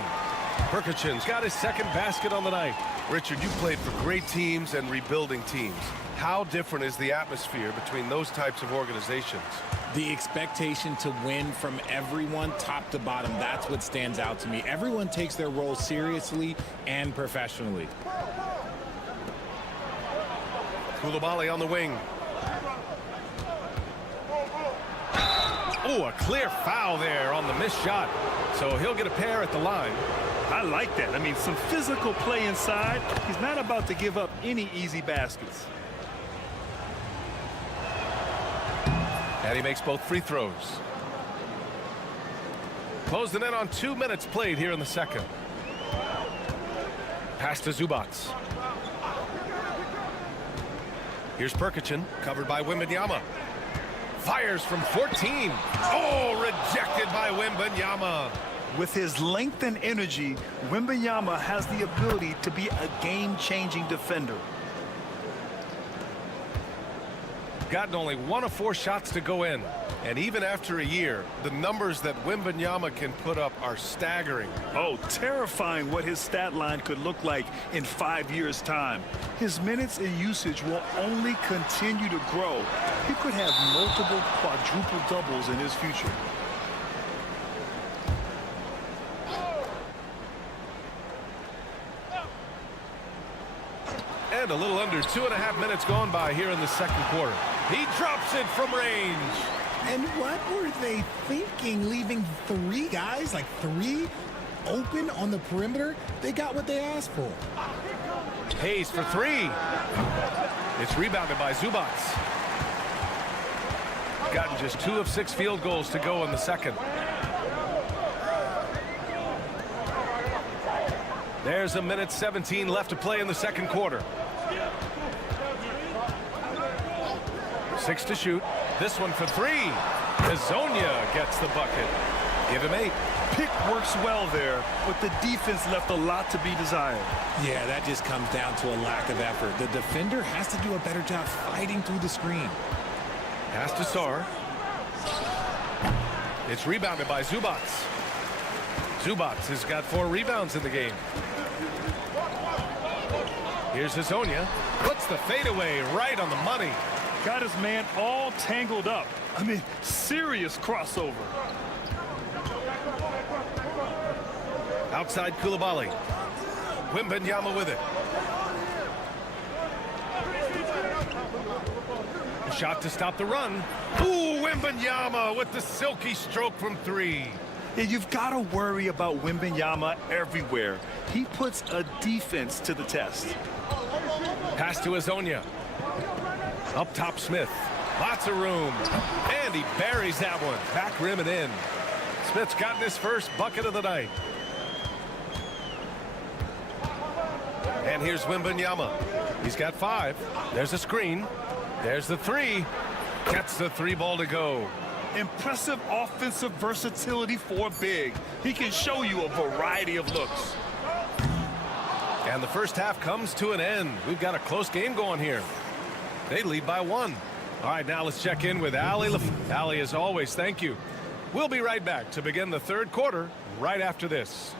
Perkichin's got his second basket on the night. Richard, you played for great teams and rebuilding teams. How different is the atmosphere between those types of organizations? The expectation to win from everyone, top to bottom, that's what stands out to me. Everyone takes their role seriously and professionally. Coulibaly on the wing. Oh, a clear foul there on the missed shot. So he'll get a pair at the line. I like that. I mean, some physical play inside. He's not about to give up any easy baskets. And he makes both free throws. Closing in on 2 minutes played here in the second. Pass to Zubac. Here's Perkichin, covered by Wembanyama. Fires from 14. Oh, rejected by Wembanyama. With his length and energy, Wembanyama has the ability to be a game-changing defender. Gotten only 1 of 4 shots to go in. And even after a year, the numbers that Wembanyama can put up are staggering. Oh, terrifying what his stat line could look like in 5 years' time. His minutes and usage will only continue to grow. He could have multiple quadruple doubles in his future. And a little under 2.5 minutes gone by here in the second quarter. He drops it from range. And what were they thinking, leaving 3 guys, like 3 open on the perimeter? They got what they asked for. Hayes for 3. It's rebounded by Zubac. Gotten just 2 of 6 field goals to go in the second. There's a minute 17 left to play in the second quarter. 6 to shoot. This one for 3. Hazonia gets the bucket. Give him 8. Pick works well there, but the defense left a lot to be desired. Yeah, that just comes down to a lack of effort. The defender has to do a better job fighting through the screen. Pass to Sar. It's rebounded by Zubats. Zubats has got 4 rebounds in the game. Here's Hazonia. Puts the fadeaway right on the money. Got his man all tangled up. I mean, serious crossover. Outside Koulibaly. Wembanyama with it. A shot to stop the run. Ooh, Wembanyama with the silky stroke from 3. Yeah, you've got to worry about Wembanyama everywhere. He puts a defense to the test. Pass to Hazonia. Up top, Smith. Lots of room. And he buries that one. Back rim and in. Smith's gotten his first bucket of the night. And here's Wembanyama. He's got 5. There's a screen. There's the 3. Gets the 3 ball to go. Impressive offensive versatility for big. He can show you a variety of looks. And the first half comes to an end. We've got a close game going here. They lead by 1. All right, now let's check in with Allie. Allie, as always, thank you. We'll be right back to begin the third quarter right after this.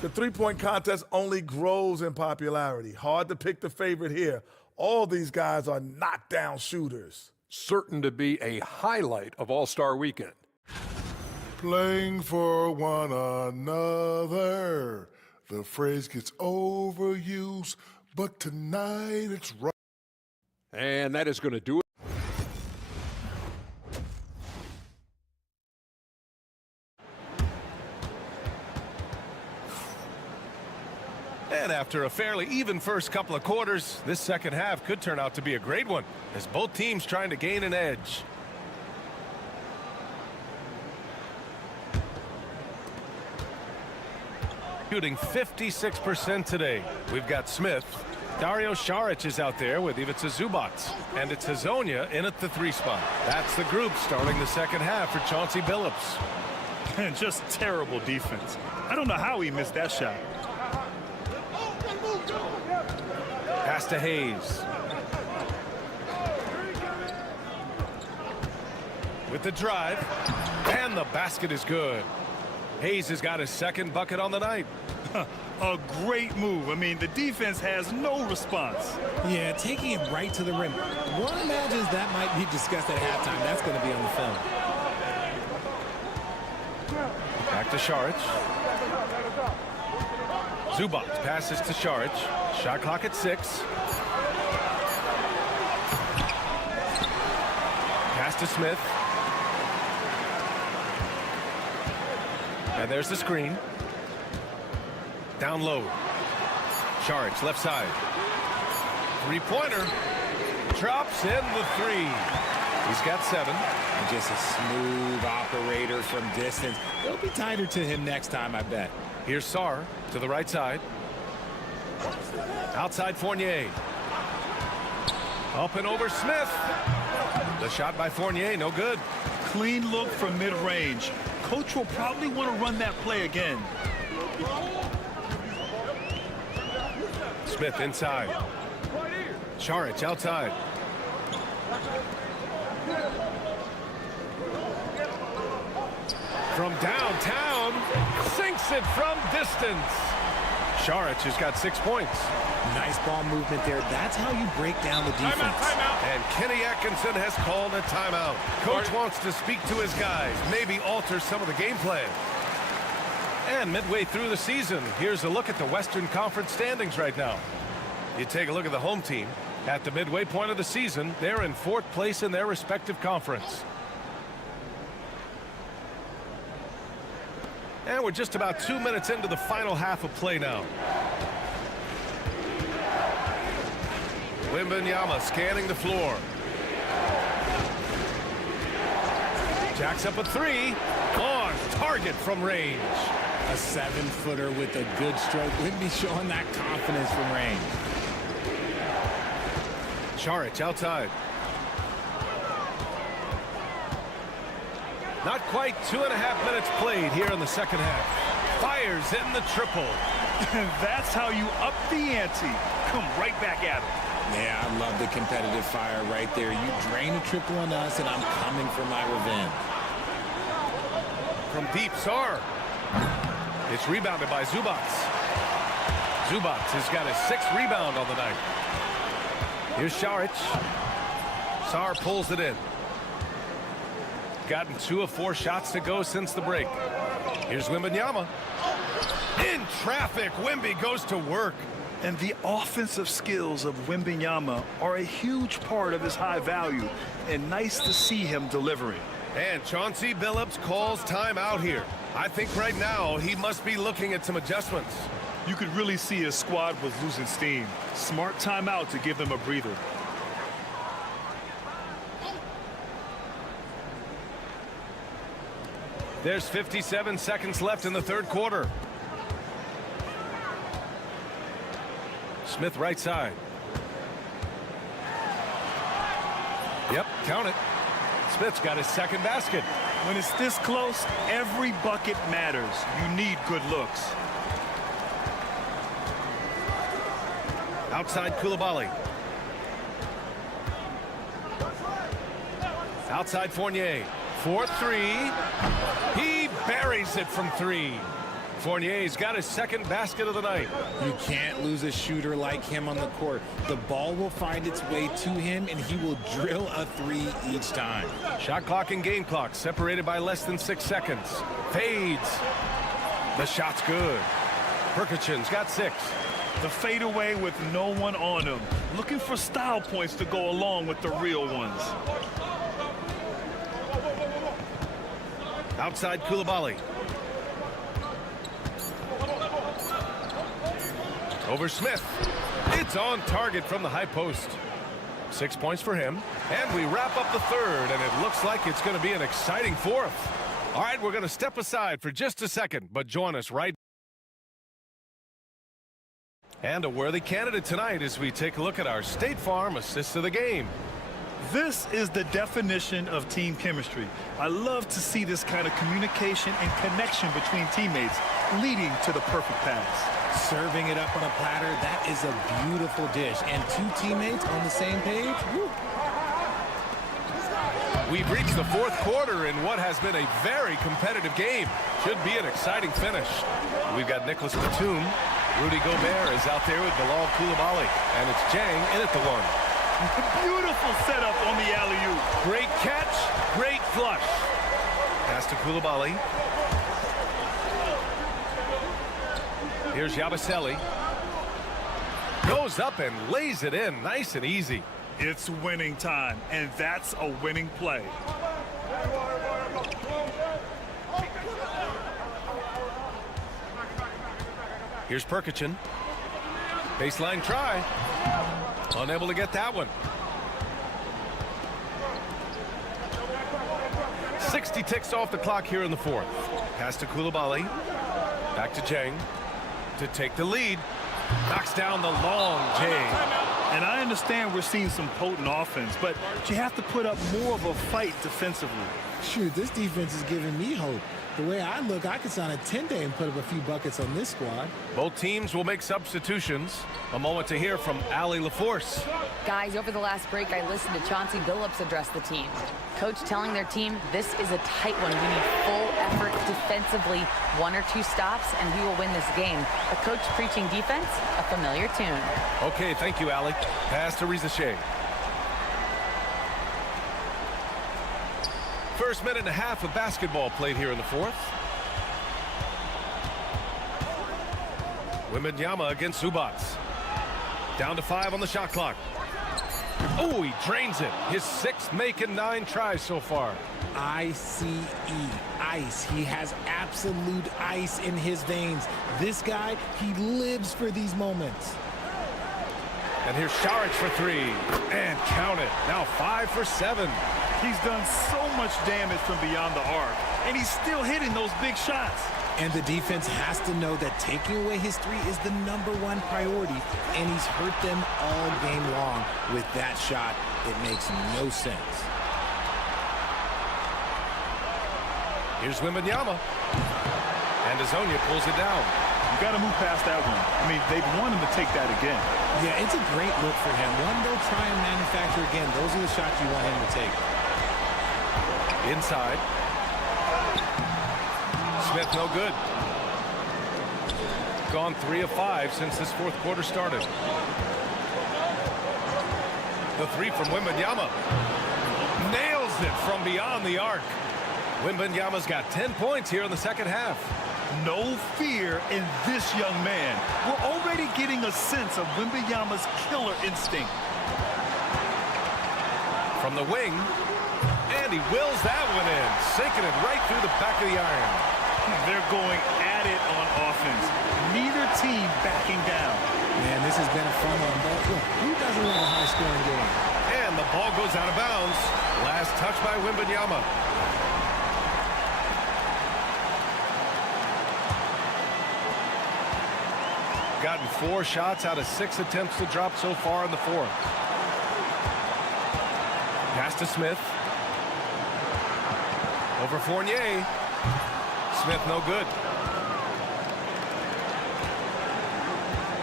The three-point contest only grows in popularity. Hard to pick the favorite here. All these guys are knockdown shooters. Certain to be a highlight of All-Star Weekend. Playing for one another. The phrase gets overused, but tonight it's right. And that is going to do it. And after a fairly even first couple of quarters, this second half could turn out to be a great one, as both teams trying to gain an edge. Shooting 56% today. We've got Smith. Dario Saric is out there with Ivica Zubac. And it's Hazonia in at the 3 spot. That's the group starting the second half for Chauncey Billups. And just terrible defense. I don't know how he missed that shot. Pass to Hayes. With the drive. And the basket is good. Hayes has got his second bucket on the night. A great move. I mean, the defense has no response. Yeah, taking it right to the rim. One imagines that might be discussed at halftime. That's going to be on the film. Back to Saric. Zubac passes to Saric. Shot clock at 6. Pass to Smith. And there's the screen. Down low. Saric, left side. 3-pointer. Drops in the 3. He's got 7. And just a smooth operator from distance. They'll be tighter to him next time, I bet. Here's Sar to the right side. Outside Fournier. Up and over Smith. The shot by Fournier, no good. Clean look from mid-range. Coach will probably want to run that play again. Smith inside. Saric outside. From downtown, sinks it from distance. Saric has got 6 points. Nice ball movement there. That's how you break down the defense. Timeout. And Kenny Atkinson has called a timeout. Coach wants to speak to his guys, maybe alter some of the game plan. And midway through the season, here's a look at the Western Conference standings right now. You take a look at the home team. At the midway point of the season, they're in 4th place in their respective conference. And we're just about 2 minutes into the final half of play now. Wembanyama scanning the floor. Jacks up a 3. On target from range. A 7-footer with a good stroke. Wouldn't be showing that confidence from range. Šarić outside. Not quite 2.5 minutes played here in the second half. Fires in the triple. That's how you up the ante. Come right back at it. Yeah, I love the competitive fire right there. You drain a triple on us, and I'm coming for my revenge. From deep, Sar. It's rebounded by Zubac. Zubac has got his 6th rebound on the night. Here's Šarić. Sar pulls it in. Gotten 2 of 4 shots to go since the break. Here's Wembanyama. In traffic, Wemby goes to work. And the offensive skills of Wembanyama are a huge part of his high value, and nice to see him delivering. And Chauncey Billups calls timeout here. I think right now he must be looking at some adjustments. You could really see his squad was losing steam. Smart timeout to give them a breather. There's 57 seconds left in the third quarter. Smith right side. Yep, count it. Smith's got his 2nd basket. When it's this close, every bucket matters. You need good looks. Outside Koulibaly. Outside Fournier. 4-3. He buries it from 3. Fournier's got his 2nd basket of the night. You can't lose a shooter like him on the court. The ball will find its way to him, and he will drill a 3 each time. Shot clock and game clock separated by less than 6 seconds. Fades. The shot's good. Perkichin's got 6. The fadeaway with no one on him. Looking for style points to go along with the real ones. Outside Koulibaly. Over Smith. It's on target from the high post. 6 points for him. And we wrap up the third, and it looks like it's going to be an exciting fourth. All right, we're going to step aside for just a second, but join us right. And a worthy candidate tonight as we take a look at our State Farm assist of the game. This is the definition of team chemistry. I love to see this kind of communication and connection between teammates leading to the perfect pass. Serving it up on a platter, that is a beautiful dish. And 2 teammates on the same page. Woo. We've reached the fourth quarter in what has been a very competitive game. Should be an exciting finish. We've got Nicholas Batum. Rudy Gobert is out there with Bilal Koulibaly. And it's Jang in at the 1. Beautiful setup on the alley-oop. Great catch, great flush. Pass to Koulibaly. Here's Yabusele. Goes up and lays it in nice and easy. It's winning time, and that's a winning play. Here's Perkichin. Baseline try. Unable to get that one. 60 ticks off the clock here in the fourth. Pass to Koulibaly. Back to Jang to take the lead. Knocks down the long Jang. And I understand we're seeing some potent offense, but you have to put up more of a fight defensively. Shoot, this defense is giving me hope. The way I look, I could sign a 10-day and put up a few buckets on this squad. Both teams will make substitutions. A moment to hear from Allie LaForce. Guys, over the last break, I listened to Chauncey Billups address the team. Coach telling their team, this is a tight one. We need full effort defensively. 1 or 2 stops, and we will win this game. A coach preaching defense, a familiar tune. Okay, thank you, Allie. Pass to Reza Shea. First minute and a half of basketball played here in the fourth. Wembanyama against Zubac. Down to 5 on the shot clock. Oh, he drains it. His 6th make and 9 tries so far. ICE, ice. He has absolute ice in his veins. This guy, he lives for these moments. And here's Šarić for 3. And count it. Now 5 for 7. He's done so much damage from beyond the arc, and he's still hitting those big shots. And the defense has to know that taking away his three is the #1 priority, and he's hurt them all game long with that shot. It makes no sense. Here's Wembanyama. And Azonia pulls it down. You got to move past that one. I mean, they want him to take that again. Yeah, it's a great look for him. One they'll try and manufacture again. Those are the shots you want him to take. Inside. Smith no good. Gone 3 of 5 since this fourth quarter started. The three from Wembanyama. Nails it from beyond the arc. Wembanyama's got 10 points here in the second half. No fear in this young man. We're already getting a sense of Wembanyama's killer instinct. From the wing. And he wills that one in. Sinking it right through the back of the iron. They're going at it on offense. Neither team backing down. Man, this has been a fun one. But look, who doesn't want a high-scoring game? And the ball goes out of bounds. Last touch by Wembanyama. Gotten 4 shots out of 6 attempts to drop so far in the fourth. Pass to Smith. Over Fournier. Smith no good.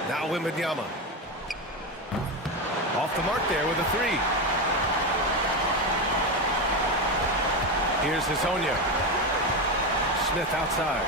Now Wembanyama. Off the mark there with a 3. Here's Azonia. Smith outside.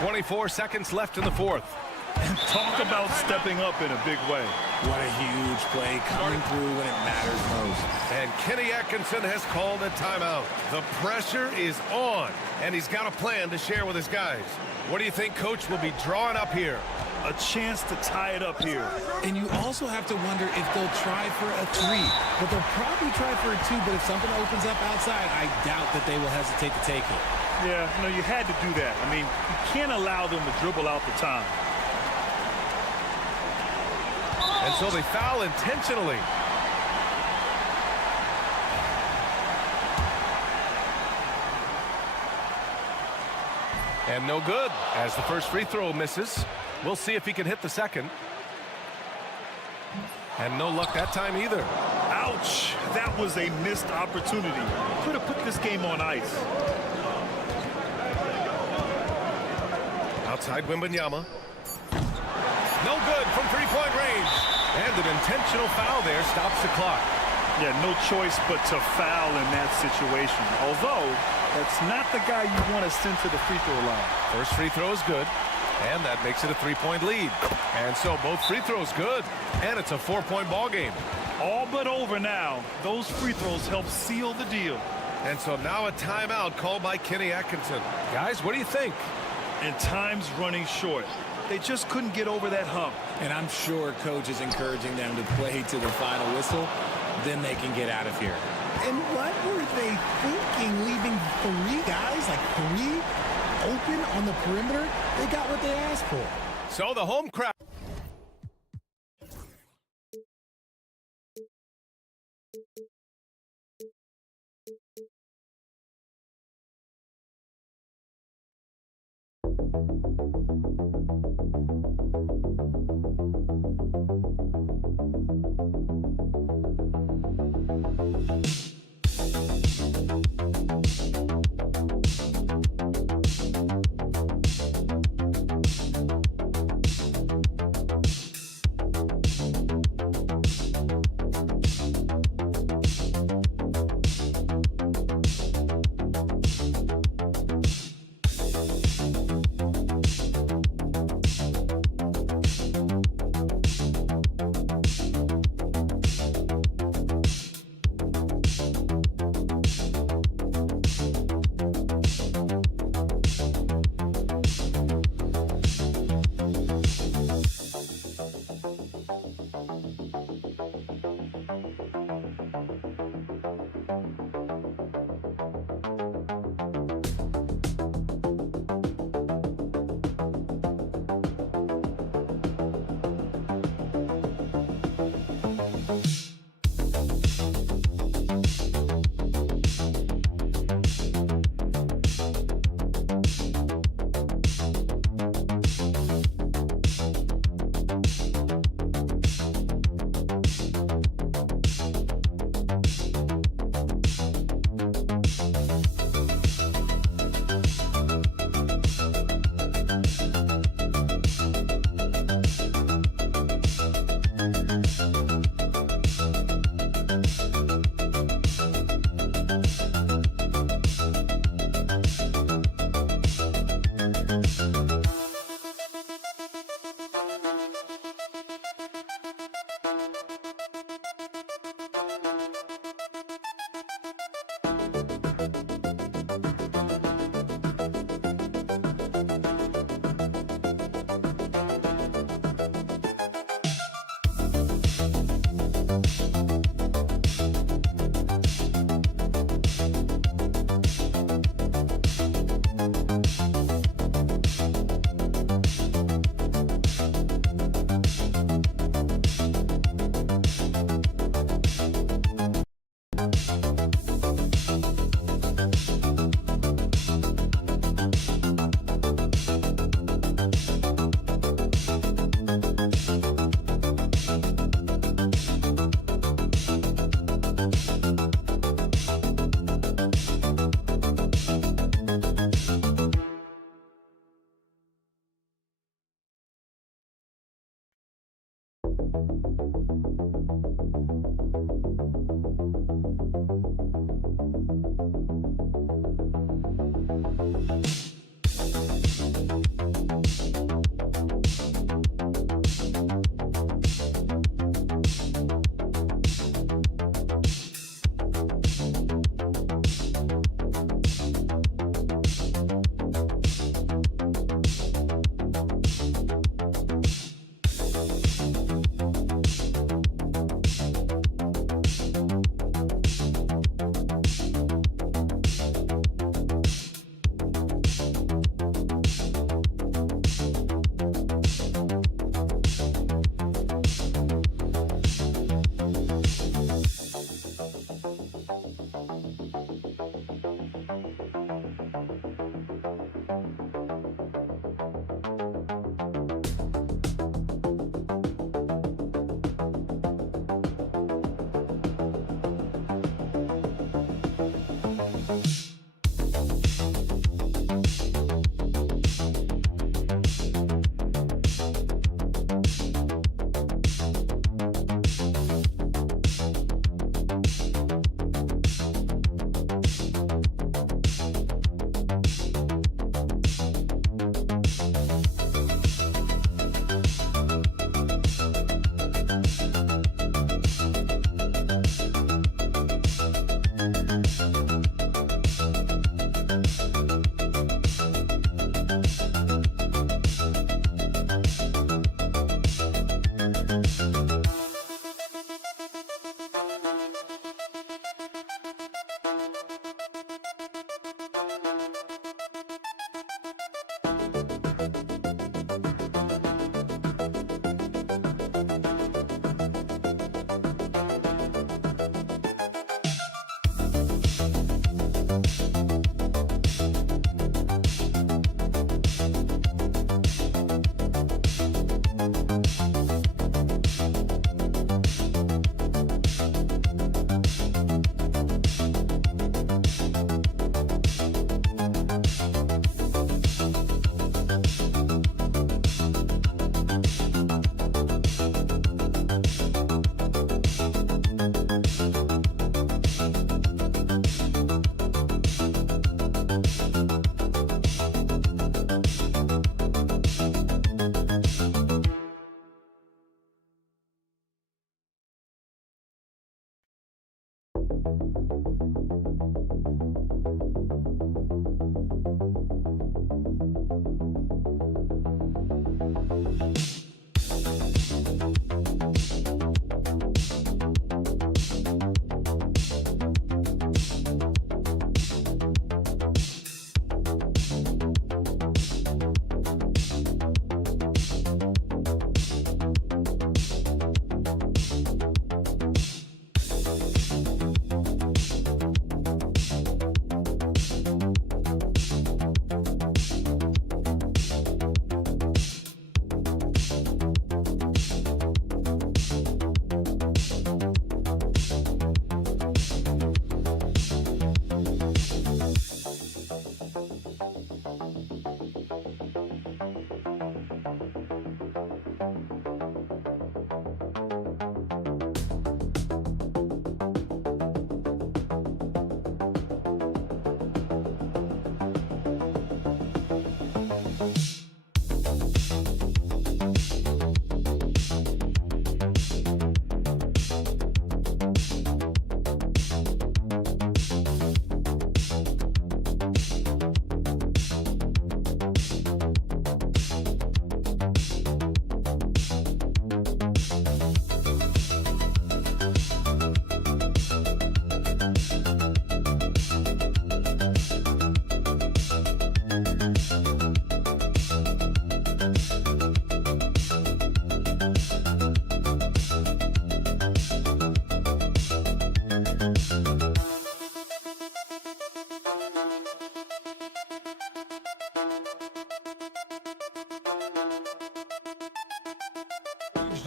24 seconds left in the fourth. And talk about stepping up in a big way. What a huge play coming through when it matters most. And Kenny Atkinson has called a timeout. The pressure is on, and he's got a plan to share with his guys. What do you think Coach will be drawing up here? A chance to tie it up here. And you also have to wonder if they'll try for a 3. But they'll probably try for a 2, but if something opens up outside, I doubt that they will hesitate to take it. Yeah, you had to do that. I mean, you can't allow them to dribble out the time. And so they foul intentionally. And no good as the first free throw misses. We'll see if he can hit the second. And no luck that time either. Ouch! That was a missed opportunity. Could have put this game on ice. Outside Wembanyama. No good from three-point range. And an intentional foul there stops the clock. Yeah, no choice but to foul in that situation. Although, that's not the guy you want to send to the free throw line. First free throw is good. And that makes it a 3-point lead. And so both free throws good. And it's a 4-point ball game. All but over now. Those free throws help seal the deal. And so now a timeout called by Kenny Atkinson. Guys, what do you think? And time's running short. They just couldn't get over that hump. And I'm sure Coach is encouraging them to play to the final whistle. Then they can get out of here. And what were they thinking, leaving 3 guys, like 3 open on the perimeter? They got what they asked for. So the home crowd.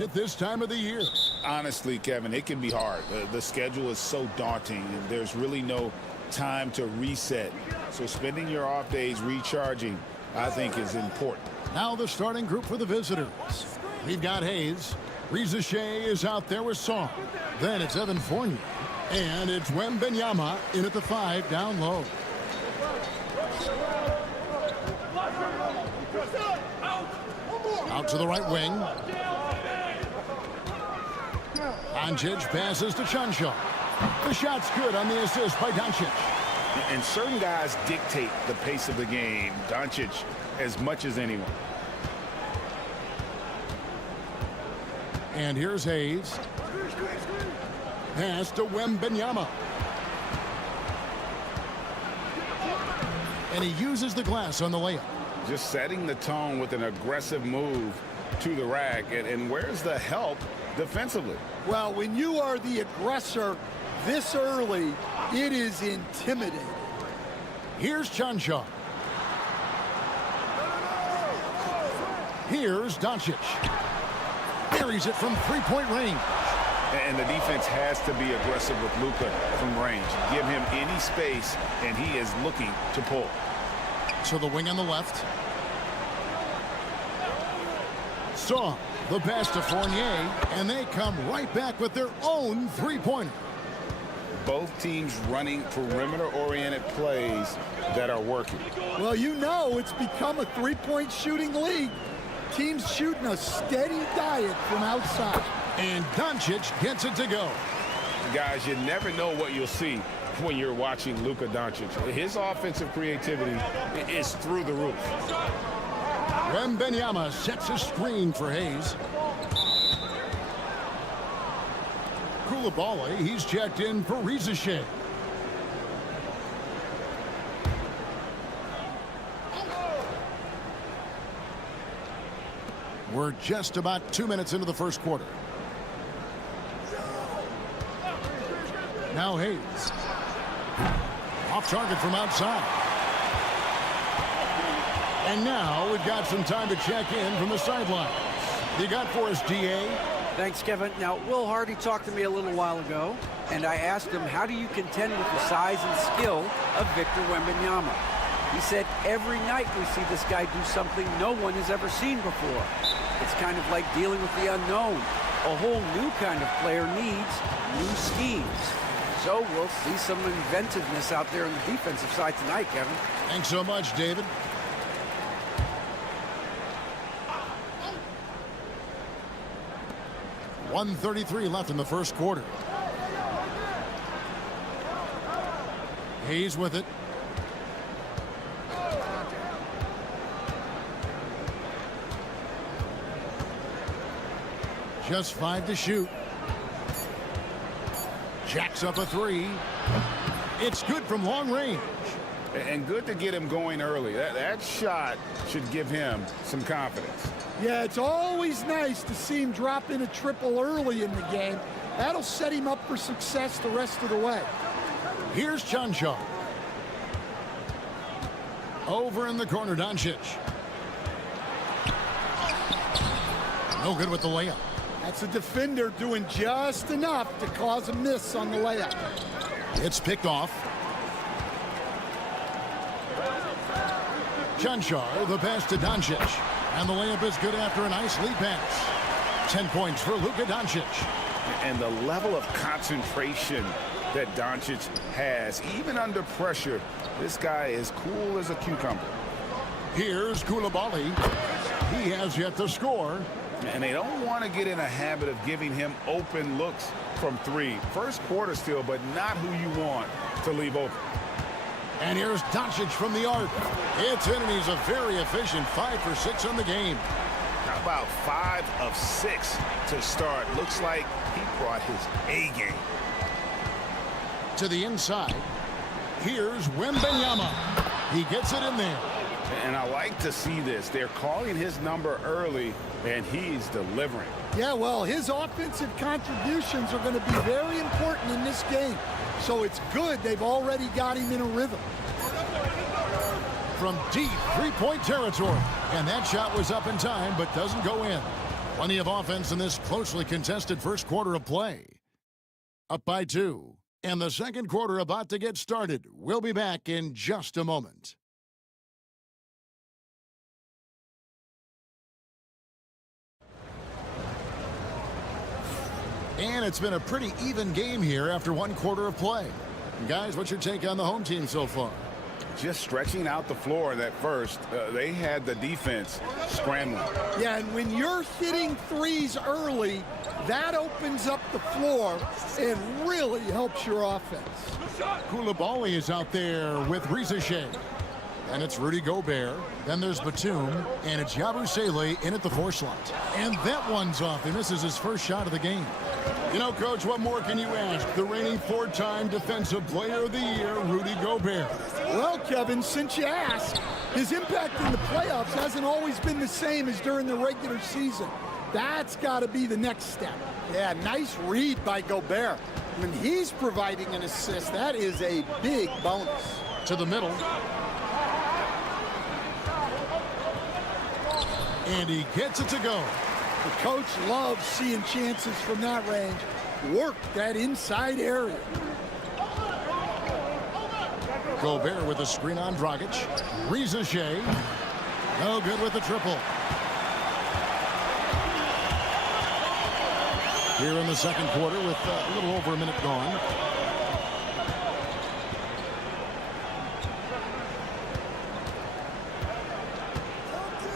At this time of the year. Honestly, Kevin, it can be hard. The schedule is so daunting, and there's really no time to reset. So spending your off days recharging, I think, is important. Now the starting group for the visitors. We've got Hayes, Rizachet is out there with Song. Then it's Evan Fournier. And it's Wembenyama in at the 5 down low. Out to the right wing. Doncic passes to Chuncho. The shot's good on the assist by Doncic. And certain guys dictate the pace of the game. Doncic as much as anyone. And here's Hayes. Pass to Wembenyama. And he uses the glass on the layup. Just setting the tone with an aggressive move to the rack. And where's the help defensively? Well, when you are the aggressor this early, it is intimidating. Here's Chuncho. Here's Doncic. Buries it from three-point range. And the defense has to be aggressive with Luka from range. Give him any space, and he is looking to pull. To the wing on the left. Song, the pass to Fournier, and they come right back with their own three-pointer. Both teams running perimeter-oriented plays that are working. Well, you know it's become a three-point shooting league. Teams shooting a steady diet from outside. And Doncic gets it to go. Guys, you never know what you'll see when you're watching Luka Doncic. His offensive creativity is through the roof. Wembenyama sets a screen for Hayes. Koulibaly, he's checked in for Rizachet. We're just about 2 minutes into the first quarter. Now Hayes. Off target from outside. And now we've got some time to check in from the sidelines. You got for us, DA? Thanks, Kevin. Now, Will Hardy talked to me a little while ago, and I asked him, how do you contend with the size and skill of Victor Wembanyama? He said, every night we see this guy do something no one has ever seen before. It's kind of like dealing with the unknown. A whole new kind of player needs new schemes. So we'll see some inventiveness out there on the defensive side tonight, Kevin. Thanks so much, David. .133 left in the first quarter. Hayes with it. Just 5 to shoot. Jacks up a 3. It's good from long range. And good to get him going early. That shot should give him some confidence. Yeah, it's always nice to see him drop in a triple early in the game. That'll set him up for success the rest of the way. Here's Chuncho. Over in the corner, Doncic. No good with the layup. That's a defender doing just enough to cause a miss on the layup. It's picked off. Chuncho, the pass to Doncic. And the layup is good after a nice lead pass. 10 points for Luka Doncic. And the level of concentration that Doncic has, even under pressure, this guy is cool as a cucumber. Here's Koulibaly. He has yet to score. And they don't want to get in a habit of giving him open looks from 3. First quarter still, but not who you want to leave open. And here's Doncic from the arc. It's in, and he's a very efficient 5 for 6 on the game. How about 5 of 6 to start? Looks like he brought his A game. To the inside. Here's Wembenyama. He gets it in there. And I like to see this. They're calling his number early, and he's delivering. Yeah, well, his offensive contributions are going to be very important in this game. So it's good they've already got him in a rhythm. From deep three-point territory. And that shot was up in time, but doesn't go in. Plenty of offense in this closely contested first quarter of play. Up by 2. And the second quarter about to get started. We'll be back in just a moment. And it's been a pretty even game here after one quarter of play. Guys, what's your take on the home team so far? Just stretching out the floor that first. They had the defense scrambling. Yeah, and when you're hitting threes early, that opens up the floor and really helps your offense. Koulibaly is out there with Rizashé. And it's Rudy Gobert. Then there's Batum. And it's Yabusele in at the 4 slot. And that one's off. He misses his first shot of the game. You know, Coach, what more can you ask? The reigning 4-time Defensive Player of the Year, Rudy Gobert. Well, Kevin, since you asked, his impact in the playoffs hasn't always been the same as during the regular season. That's got to be the next step. Yeah, nice read by Gobert. When he's providing an assist, that is a big bonus. To the middle. And he gets it to go. The coach loves seeing chances from that range. Work that inside area. Gobert with a screen on Dragic. Rizashé. No good with the triple. Here in the second quarter with a little over a minute gone.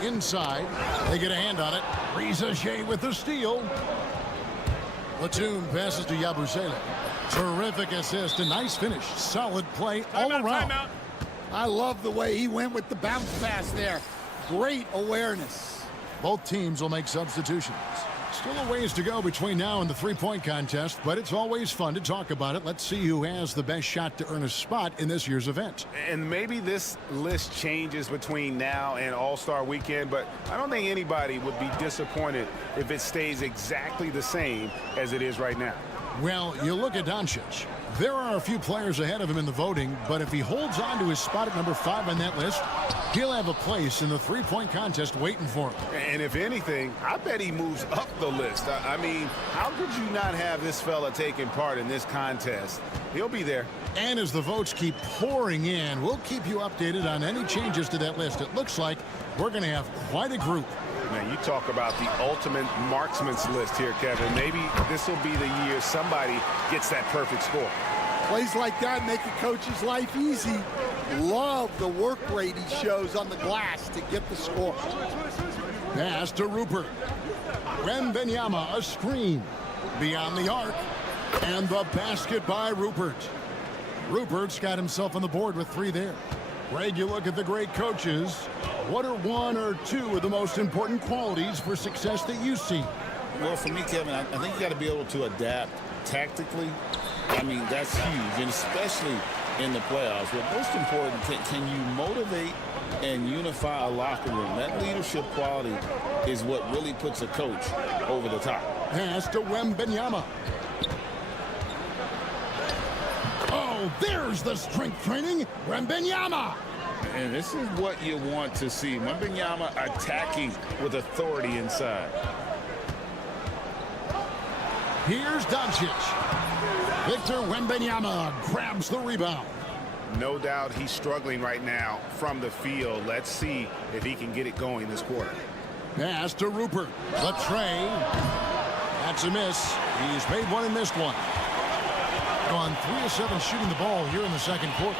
Inside, they get a hand on it. Rizashé with the steal. Batum passes to Yabusele. Terrific assist, a nice finish. Solid play all around. I love the way he went with the bounce pass there. Great awareness. Both teams will make substitutions. Still a ways to go between now and the three-point contest, but it's always fun to talk about it. Let's see who has the best shot to earn a spot in this year's event. And maybe this list changes between now and All-Star Weekend, but I don't think anybody would be disappointed if it stays exactly the same as it is right now. Well, you look at Doncic. There are a few players ahead of him in the voting, but if he holds on to his spot at number 5 on that list, he'll have a place in the three-point contest waiting for him. And if anything, I bet he moves up the list. I mean, how could you not have this fella taking part in this contest? He'll be there. And as the votes keep pouring in, we'll keep you updated on any changes to that list. It looks like we're going to have quite a group. Man, you talk about the ultimate marksman's list here, Kevin. Maybe this will be the year somebody gets that perfect score. Plays like that make a coach's life easy. Love the work rate he shows on the glass to get the score. Pass to Rupert. Wembanyama, a screen. Beyond the arc. And the basket by Rupert. Rupert's got himself on the board with 3 there. Greg, you look at the great coaches. What are 1 or 2 of the most important qualities for success that you see? Well, for me, Kevin, I think you got to be able to adapt tactically. I mean, that's huge, and especially in the playoffs. But most important, can you motivate and unify a locker room? That leadership quality is what really puts a coach over the top. Pass to Wembanyama. Oh, there's the strength training. Wembanyama. And this is what you want to see. Wembanyama attacking with authority inside. Here's Doncic. Victor Wembanyama grabs the rebound. No doubt he's struggling right now from the field. Let's see if he can get it going this quarter. Pass to Rupert. The tray. That's a miss. He's made one and missed one. Gone 3 of 7 shooting the ball here in the second quarter.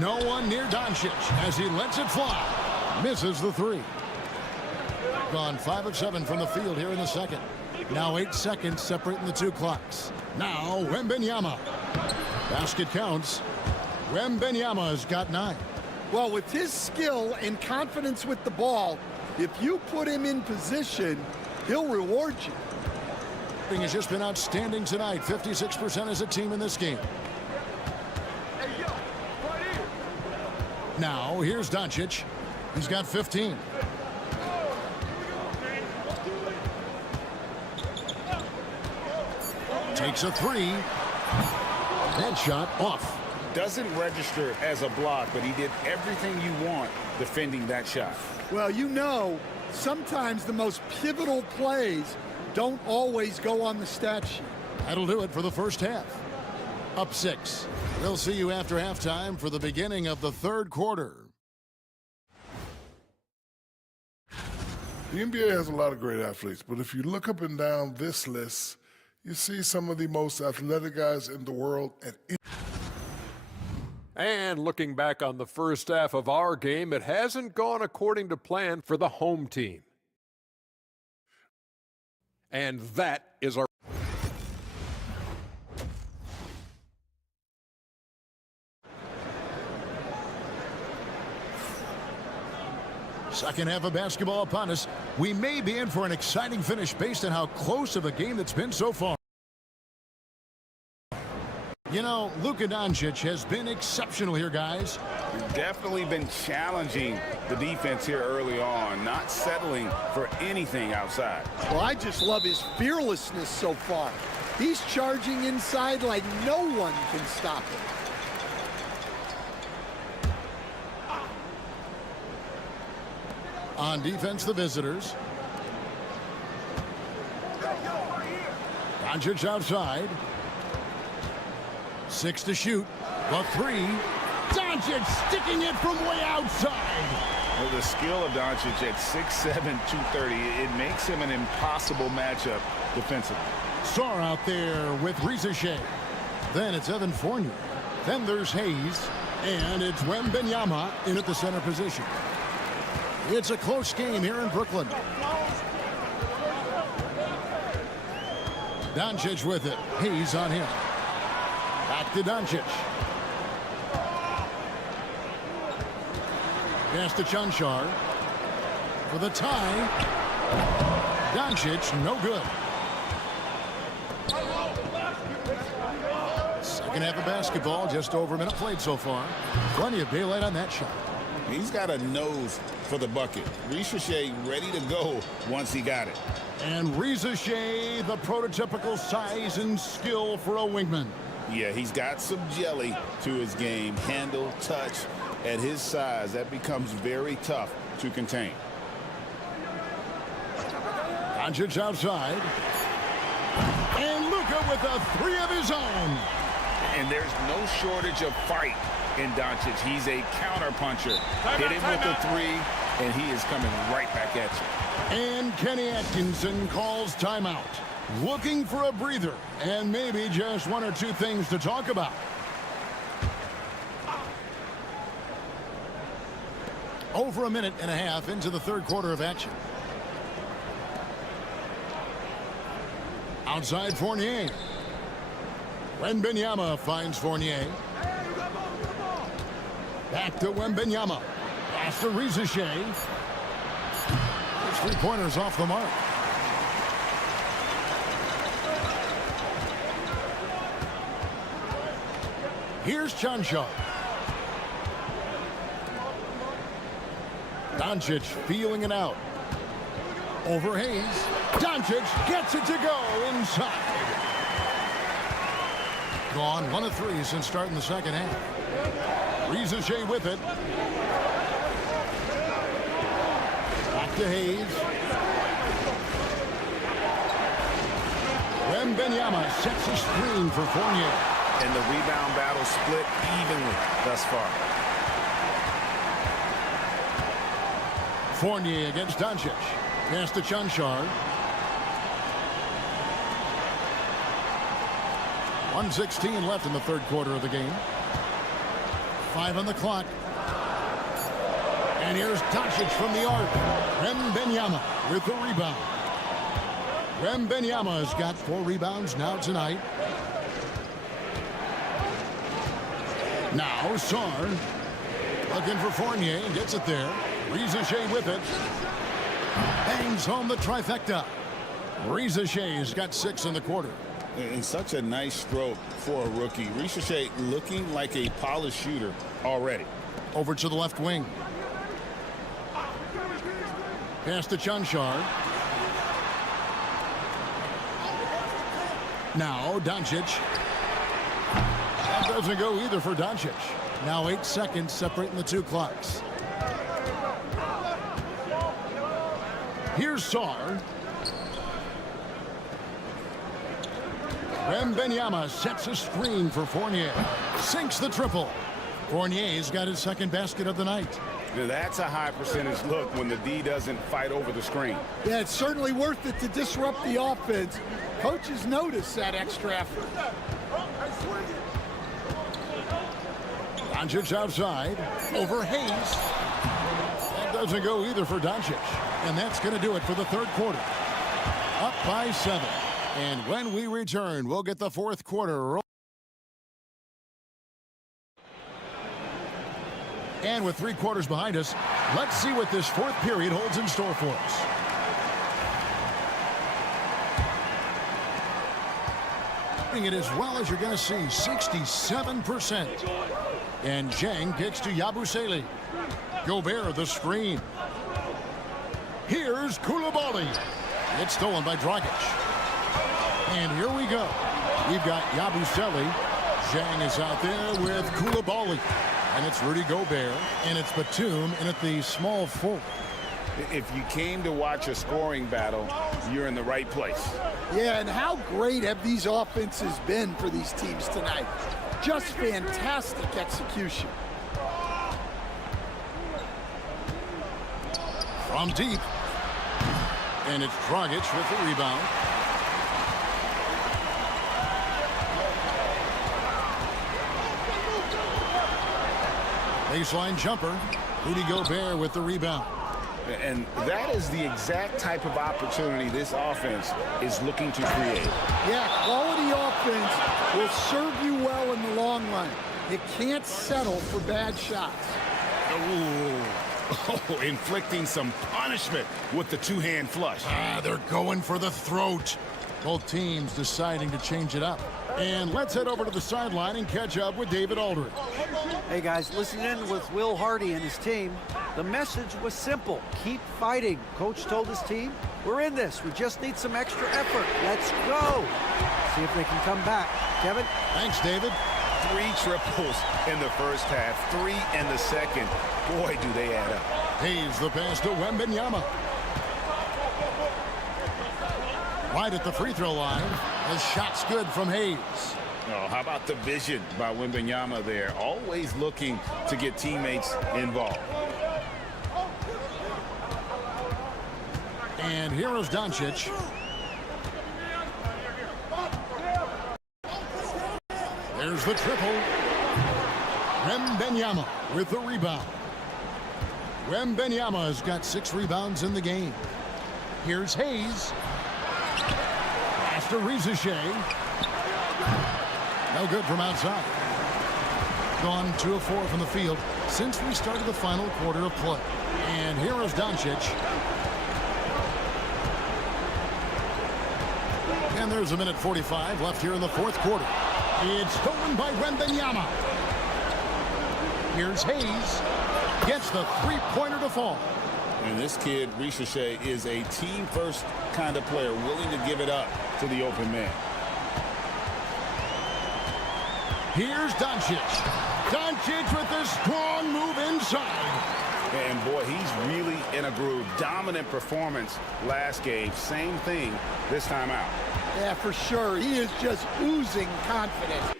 No one near Doncic as he lets it fly. Misses the 3. Gone 5 of 7 from the field here in the second. Now 8 seconds separating the 2 clocks. Now Wembanyama. Basket counts. Wembanyama's got 9. Well, with his skill and confidence with the ball, if you put him in position, he'll reward you. Thing has just been outstanding tonight. 56% as a team in this game. Now here's Doncic. He's got 15. Takes a 3. That shot off. Doesn't register as a block, but he did everything you want defending that shot. Well, you know, sometimes the most pivotal plays don't always go on the stat sheet. That'll do it for the first half. Up 6. We'll see you after halftime for the beginning of the third quarter. The NBA has a lot of great athletes, but if you look up and down this list, you see some of the most athletic guys in the world. And looking back on the first half of our game, it hasn't gone according to plan for the home team. And that is our... Second half of basketball upon us. We may be in for an exciting finish based on how close of a game that's been so far. You know, Luka Doncic has been exceptional here, guys. He's definitely been challenging the defense here early on, not settling for anything outside. Well, I just love his fearlessness so far. He's charging inside like no one can stop him. On defense, the visitors. Doncic outside. 6 to shoot. The 3. Doncic sticking it from way outside. Well, the skill of Doncic at 6'7", 230, it makes him an impossible matchup defensively. Sarr out there with Shai. Then it's Evan Fournier. Then there's Hayes. And it's Wembanyama in at the center position. It's a close game here in Brooklyn. Doncic with it. Hayes on him. Back to Doncic. Pass to Chanchar. For the tie. Doncic, no good. Second half of basketball, just over a minute played so far. Plenty of daylight on that shot. He's got a nose for the bucket. Shai ready to go once he got it. And Shai, the prototypical size and skill for a wingman. Yeah, he's got some jelly to his game. Handle, touch. At his size, that becomes very tough to contain. Doncic outside. And Luka with a 3 of his own. And there's no shortage of fight in Doncic. He's a counter-puncher. Hit him with a 3, and he is coming right back at you. And Kenny Atkinson calls timeout. Looking for a breather and maybe just 1 or 2 things to talk about. Over a minute and a half into the third quarter of action. Outside Fournier. Wembanyama finds Fournier. Back to Wembanyama. Pass to Shai. His 3-pointers off the mark. Here's Chanchar. Doncic feeling it out. Over Hayes. Doncic gets it to go inside. Gone 1 of 3 since starting the second half. Shai with it. Back to Hayes. Wembanyama sets a screen for Fournier. And the rebound battle split evenly thus far. Fournier against Doncic. Pass to Chanchar. 1:16 left in the third quarter of the game. 5 on the clock. And here's Doncic from the arc. Wembanyama with the rebound. Wembanyama has got 4 rebounds now tonight. Now Sarr looking for Fournier and gets it there. Shai with it. Bangs home the trifecta. Shai's got 6 in the quarter. And such a nice stroke for a rookie. Shai looking like a polished shooter already. Over to the left wing. Pass to Chanchar. Now Doncic. That doesn't go either for Doncic. Now 8 seconds separating the 2 clocks. Here's Sarr. Wembanyama sets a screen for Fournier. Sinks the triple. Fournier's got his second basket of the night. Now, that's a high percentage look when the D doesn't fight over the screen. Yeah, it's certainly worth it to disrupt the offense. Coaches notice that extra effort. Doncic outside. Over Hayes. That doesn't go either for Doncic. And that's going to do it for the third quarter. Up by 7. And when we return, we'll get the fourth quarter. And with 3 quarters behind us, let's see what this fourth period holds in store for us. It as well as you're going to see, 67%. And Zhang kicks to Yabusele. Gobert the screen. Here's Koulibaly. It's stolen by Dragic. And here we go. We've got Yabusele. Zhang is out there with Koulibaly. And it's Rudy Gobert. And it's Batum in at the small forward. If you came to watch a scoring battle, you're in the right place. Yeah, and how great have these offenses been for these teams tonight? Just fantastic execution. From deep. And it's Dragic with the rebound. Baseline jumper. Rudy Gobert with the rebound. And that is the exact type of opportunity this offense is looking to create. Yeah, quality offense will serve you well in the long run. You can't settle for bad shots. Oh, inflicting some punishment with the two-hand flush. They're going for the throat. Both teams deciding to change it up. And let's head over to the sideline and catch up with David Aldridge. Hey guys, listen in with Will Hardy and his team. The message was simple. Keep fighting. Coach told his team, we're in this. We just need some extra effort. Let's go. See if they can come back. Kevin? Thanks, David. 3 triples in the first half, 3 in the second. Boy, do they add up. Hayes the pass to Wembanyama. Right at the free throw line. The shot's good from Hayes. Oh, how about the vision by Wembanyama there? Always looking to get teammates involved. And here is Doncic. There's the triple. Wembanyama with the rebound. Wembanyama has got 6 rebounds in the game. Here's Hayes. Pass to Rizichet. No good from outside. Gone 2 of 4 from the field since we started the final quarter of play. And here is Doncic. And there's a minute 45 left here in the fourth quarter. It's stolen by Wembanyama. Here's Hayes. Gets the three-pointer to fall. And this kid, Rizichet, is a team-first kind of player, willing to give it up to the open man. Here's Doncic. Doncic with a strong move inside. And boy, he's really in a groove. Dominant performance last game. Same thing this time out. Yeah, for sure. He is just oozing confidence.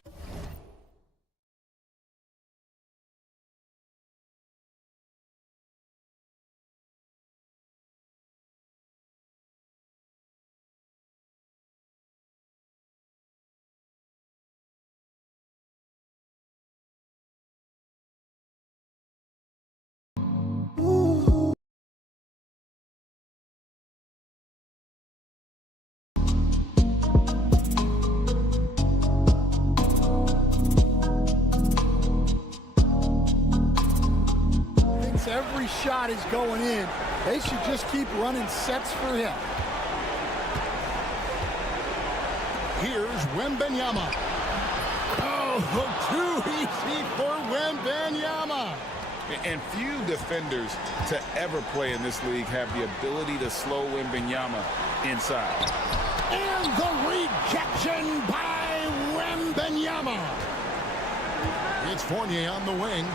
Every shot is going in. They should just keep running sets for him. Here's Wembanyama. Oh, too easy for Wembanyama. And few defenders to ever play in this league have the ability to slow Wembanyama inside. And the rejection by Wembanyama. It's Fournier on the wing.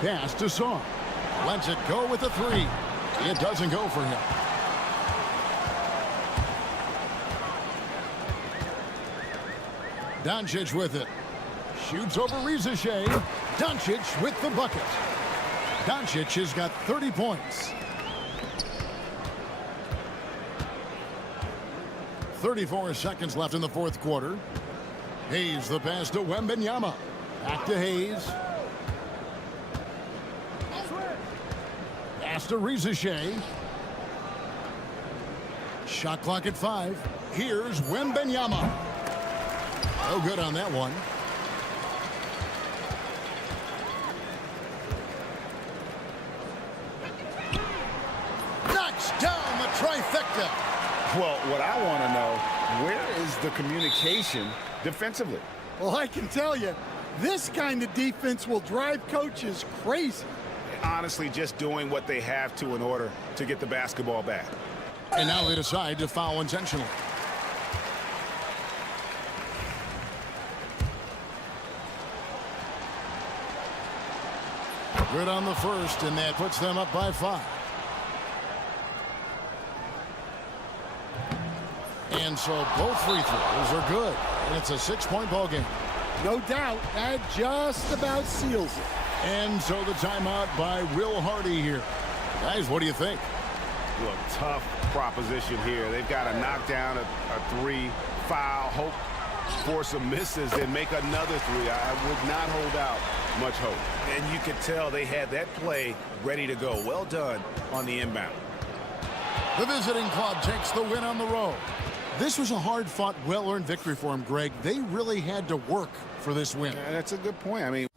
Pass to Song. Lets it go with a 3. It doesn't go for him. Doncic with it. Shoots over Rizachet. Doncic with the bucket. Doncic has got 30 points. 34 seconds left in the fourth quarter. Hayes the pass to Wembanyama. Back to Hayes. Pass to Rizachet. Shot clock at 5. Here's Wembanyama. No good on that one. Knocks down the trifecta. Well, what I want to know, where is the communication defensively? Well, I can tell you, this kind of defense will drive coaches crazy. Honestly, just doing what they have to in order to get the basketball back. And now they decide to foul intentionally. Good on the first, and that puts them up by 5. And so both free throws are good. And it's a 6-point ball game. No doubt, that just about seals it. And so the timeout by Will Hardy here. Guys, what do you think? Look, tough proposition here. They've got to knock down a 3, foul, hope for some misses, then make another 3. I would not hold out much hope. And you could tell they had that play ready to go. Well done on the inbound. The visiting club takes the win on the road. This was a hard-fought, well-earned victory for them, Greg. They really had to work for this win. That's a good point. I mean,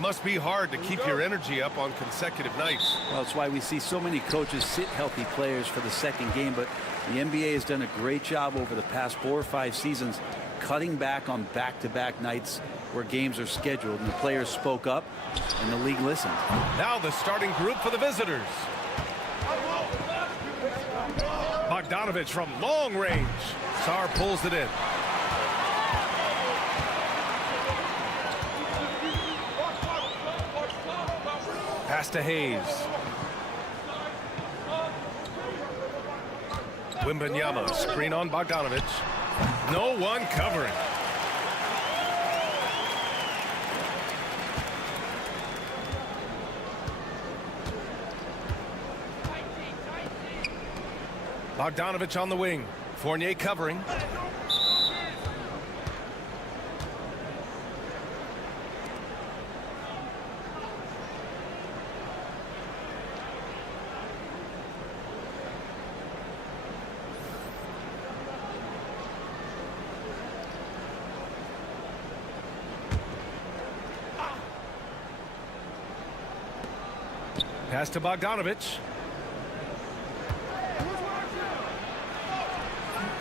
It must be hard to keep your energy up on consecutive nights. Well, that's why we see so many coaches sit healthy players for the second game, but the NBA has done a great job over the past 4 or 5 seasons cutting back on back-to-back nights where games are scheduled, and the players spoke up and the league listened. Now the starting group for the visitors. Bogdanovich from long range. Sarr pulls it in. Pass to Hayes. Wembanyama, screen on Bogdanovich. No one covering. Bogdanovich on the wing. Fournier covering. Pass to Bogdanovich.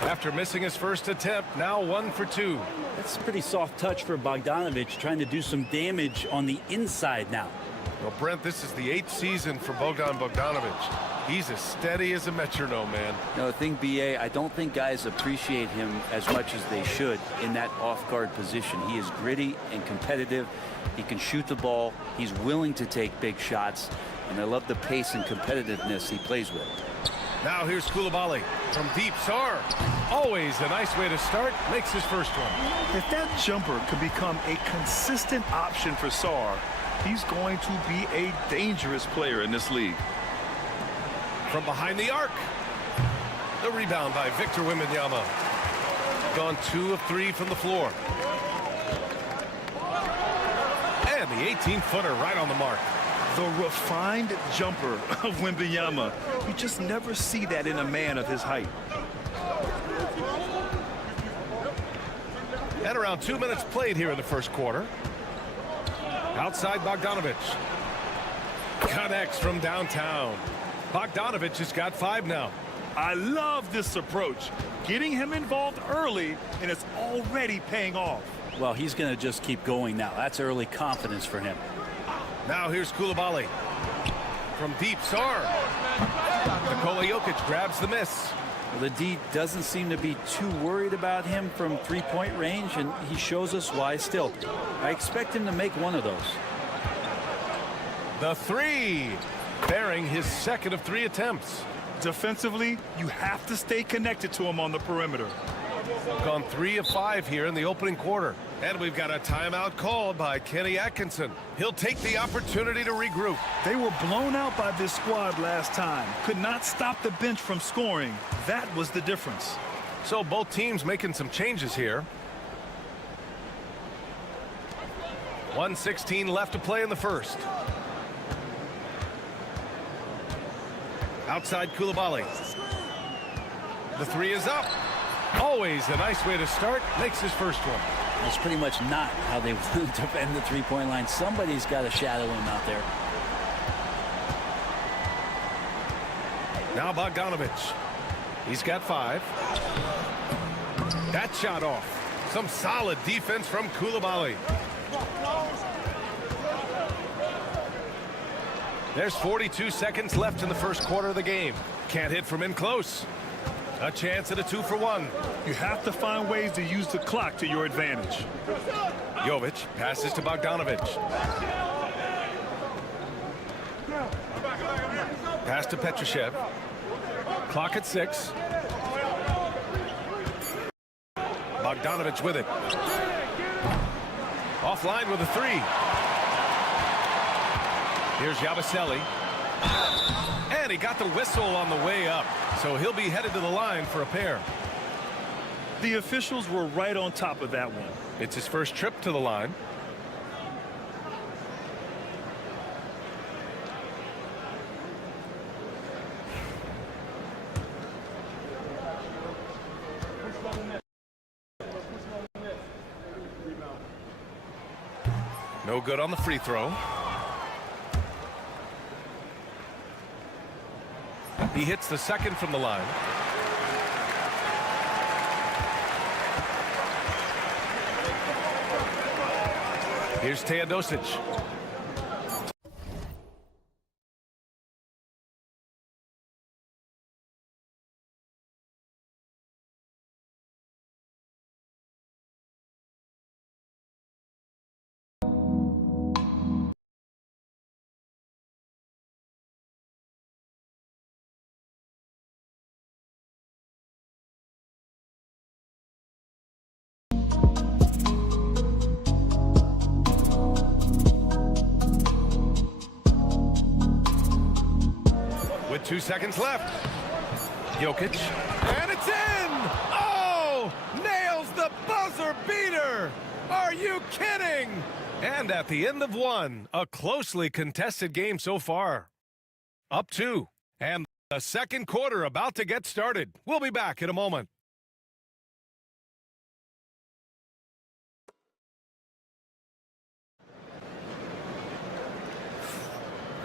After missing his first attempt, now 1 for 2. That's a pretty soft touch for Bogdanovich, trying to do some damage on the inside now. Well, Brent, this is the 8th season for Bogdanovich. He's as steady as a metronome, man. No, the thing, BA, I don't think guys appreciate him as much as they should in that off-guard position. He is gritty and competitive. He can shoot the ball. He's willing to take big shots. And I love the pace and competitiveness he plays with. Now here's Koulibaly from deep. Sarr, always a nice way to start, makes his first one. If that jumper could become a consistent option for Sarr, he's going to be a dangerous player in this league. From behind the arc. The rebound by Victor Wembanyama. Gone 2 of 3 from the floor. And the 18-footer right on the mark. The refined jumper of Wembanyama. You just never see that in a man of his height. And around 2 minutes played here in the first quarter. Outside Bogdanovich. Connects from downtown. Bogdanovich has got 5 now. I love this approach. Getting him involved early, and it's already paying off. Well, he's going to just keep going now. That's early confidence for him. Now here's Koulibaly. From deep, Sarr. Nikola Jokic grabs the miss. Well, the D doesn't seem to be too worried about him from three-point range, and he shows us why still. I expect him to make one of those. The 3. Bearing his second of 3 attempts. Defensively, you have to stay connected to him on the perimeter. Gone 3 of 5 here in the opening quarter. And we've got a timeout called by Kenny Atkinson. He'll take the opportunity to regroup. They were blown out by this squad last time. Could not stop the bench from scoring. That was the difference. So both teams making some changes here. 1:16 left to play in the first. Outside Koulibaly. The 3 is up. Always a nice way to start. Makes his first one. It's pretty much not how they want to defend the three-point line. Somebody's got to shadow him out there. Now Bogdanovich. He's got 5. That shot off. Some solid defense from Koulibaly. There's 42 seconds left in the first quarter of the game. Can't hit from in close. A chance at a 2 for 1. You have to find ways to use the clock to your advantage. Jovic passes to Bogdanovich. Pass to Petrushev. Clock at 6. Bogdanovich with it. Offline with a 3. Here's Yabusele. And he got the whistle on the way up. So he'll be headed to the line for a pair. The officials were right on top of that one. It's his first trip to the line. No No good on the free throw. He hits the second from the line. Here's Teodosic. With 2 seconds left. Jokic. And it's in! Oh! Nails the buzzer beater! Are you kidding? And at the end of one, a closely contested game so far. Up 2. And the second quarter about to get started. We'll be back in a moment.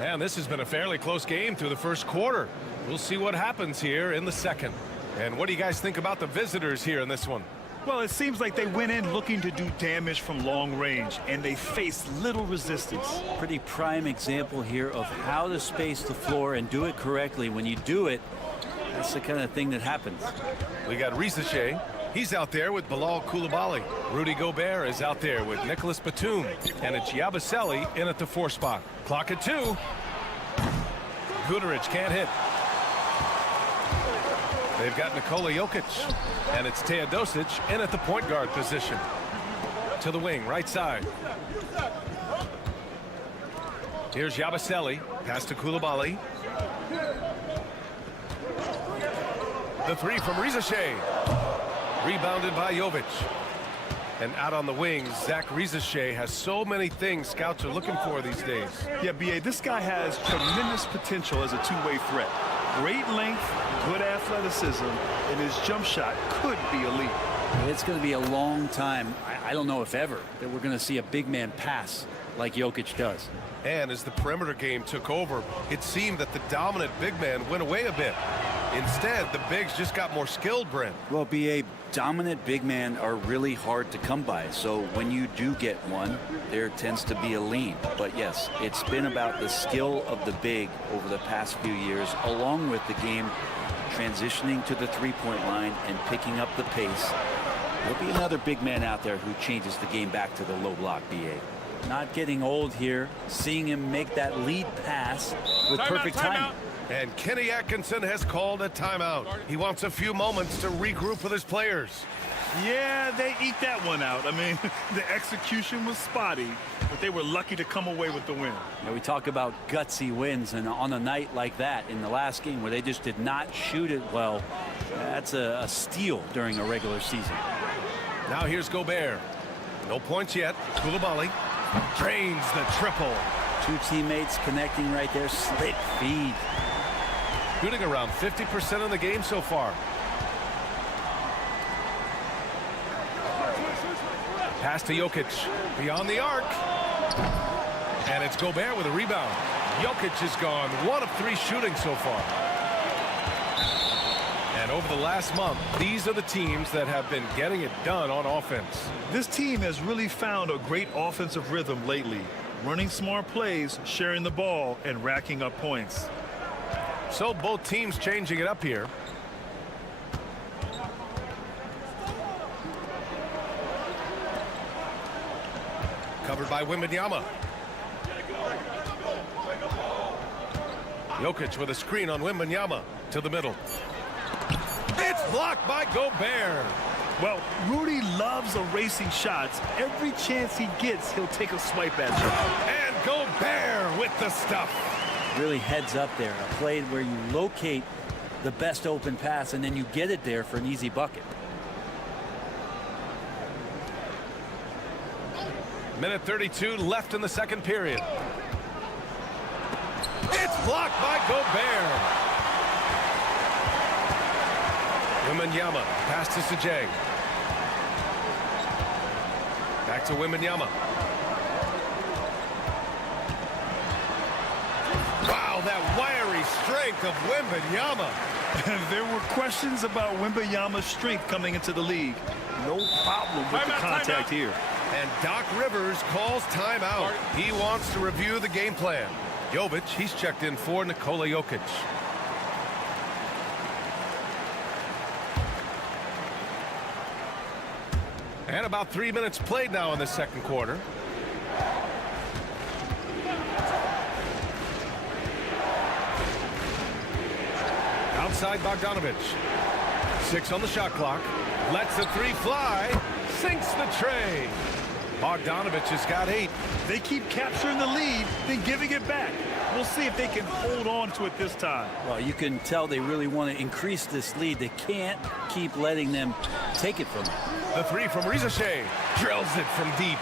And this has been a fairly close game through the first quarter. We'll see what happens here in the second. And what do you guys think about the visitors here in this one? Well, it seems like they went in looking to do damage from long range, and they faced little resistance. Pretty prime example here of how to space the floor and do it correctly. When you do it, that's the kind of thing that happens. We got Risache. He's out there with Bilal Koulibaly. Rudy Gobert is out there with Nicholas Batum. And it's Yabusele in at the 4 spot. Clock at 2. Guterich can't hit. They've got Nikola Jokic. And it's Teodosic in at the point guard position. To the wing, right side. Here's Yabusele. Pass to Koulibaly. The 3 from Risache. Rebounded by Jovic. And out on the wing, Zach Risache has so many things scouts are looking for these days. Yeah, B.A., this guy has tremendous potential as a two-way threat. Great length, good athleticism, and his jump shot could be elite. It's going to be a long time, I don't know if ever, that we're going to see a big man pass like Jokic does. And as the perimeter game took over, it seemed that the dominant big man went away a bit. Instead, the bigs just got more skilled, Brent. Well, B.A., dominant big men are really hard to come by. So when you do get one, there tends to be a lean. But yes, it's been about the skill of the big over the past few years, along with the game transitioning to the three-point line and picking up the pace. There'll be another big man out there who changes the game back to the low block, B.A. Not getting old here, seeing him make that lead pass with perfect timing. And Kenny Atkinson has called a timeout. He wants a few moments to regroup with his players. Yeah, they eat that one out. I mean, the execution was spotty, but they were lucky to come away with the win. You know, we talk about gutsy wins, and on a night like that in the last game where they just did not shoot it well, that's a steal during a regular season. Now here's Gobert. No points yet. Koulibaly drains the triple. 2 teammates connecting right there. Slick feed. Shooting around 50% in the game so far. Pass to Jokic. Beyond the arc. And it's Gobert with a rebound. Jokic is gone. 1 of 3 shooting so far. And over the last month, these are the teams that have been getting it done on offense. This team has really found a great offensive rhythm lately. Running smart plays, sharing the ball, and racking up points. So both teams changing it up here. Covered by Wembanyama. Jokic with a screen on Wembanyama to the middle. It's blocked by Gobert. Well, Rudy loves erasing shots. Every chance he gets, he'll take a swipe at you. And Gobert with the stuff. Really heads up there. A play where you locate the best open pass and then you get it there for an easy bucket. Minute 32 left in the second period. It's blocked by Gobert. Wembanyama pass to Sajay. Back to Wembanyama. that wiry strength of Wembanyama. There were questions about Wembanyama's strength coming into the league. No problem with the contact here. And Doc Rivers calls timeout. He wants to review the game plan. Jovic, he's checked in for Nikola Jokic. And about 3 minutes played now in the second quarter. Outside Bogdanovic. 6 on the shot clock. Lets the 3 fly. Sinks the tray. Bogdanovic has got 8. They keep capturing the lead, then giving it back. We'll see if they can hold on to it this time. Well, you can tell they really want to increase this lead. They can't keep letting them take it from them. The 3 from Risacher. Drills it from deep.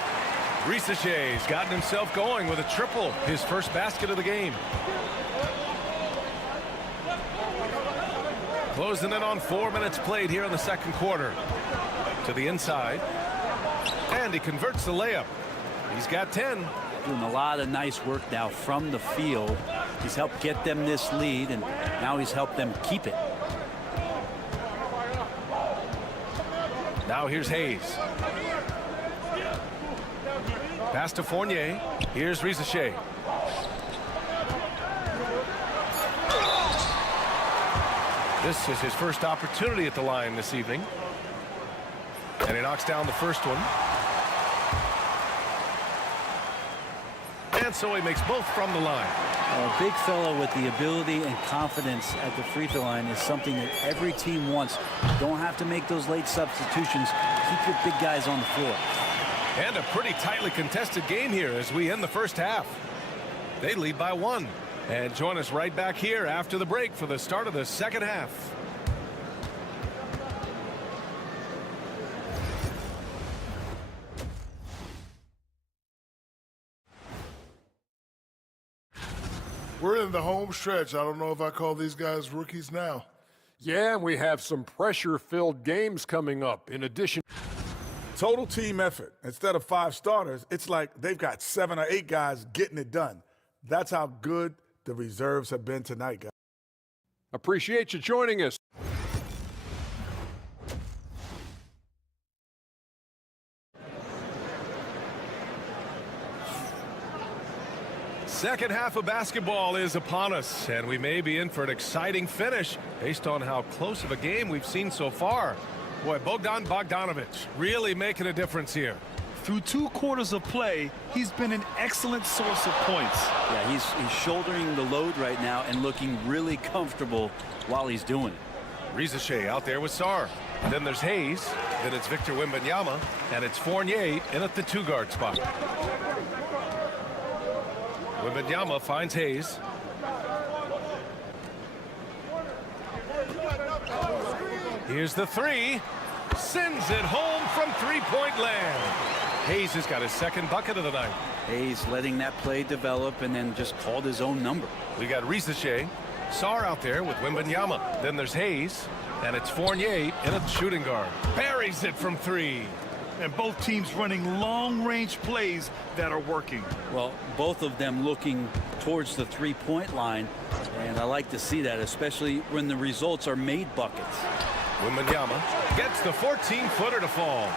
Risacher's gotten himself going with a triple. His first basket of the game. Closing in on 4 minutes played here in the second quarter. To the inside. And he converts the layup. He's got 10. Doing a lot of nice work now from the field. He's helped get them this lead, and now he's helped them keep it. Now here's Hayes. Pass to Fournier. Here's Risacher. This is his first opportunity at the line this evening. And he knocks down the first one. And so he makes both from the line. A big fellow with the ability and confidence at the free throw line is something that every team wants. Don't have to make those late substitutions. Keep your big guys on the floor. And a pretty tightly contested game here as we end the first half. They lead by 1. And join us right back here after the break for the start of the second half. We're in the home stretch. I don't know if I call these guys rookies now. Yeah, and we have some pressure-filled games coming up. In addition, Total team effort. Instead of 5 starters, it's like they've got 7 or 8 guys getting it done. That's how good the reserves have been tonight, guys. appreciate you joining us. Second half of basketball is upon us, and we may be in for an exciting finish based on how close of a game we've seen so far. Boy, Bogdan Bogdanovic really making a difference here. Through 2 quarters of play, he's been an excellent source of points. Yeah, he's shouldering the load right now and looking really comfortable while he's doing it. Risacher out there with Sarr. Then there's Hayes. Then it's Victor Wembanyama. And it's Fournier in at the 2-guard spot. Wembanyama finds Hayes. Here's the 3. Sends it home from 3-point land. Hayes has got his second bucket of the night. Hayes letting that play develop and then just called his own number. We got Risacher. Sarr out there with Wembanyama. Then there's Hayes. And it's Fournier in at the shooting guard. Buries it from 3. And both teams running long-range plays that are working. Well, both of them looking towards the 3-point line, and I like to see that, especially when the results are made buckets. Wembanyama gets the 14-footer to fall.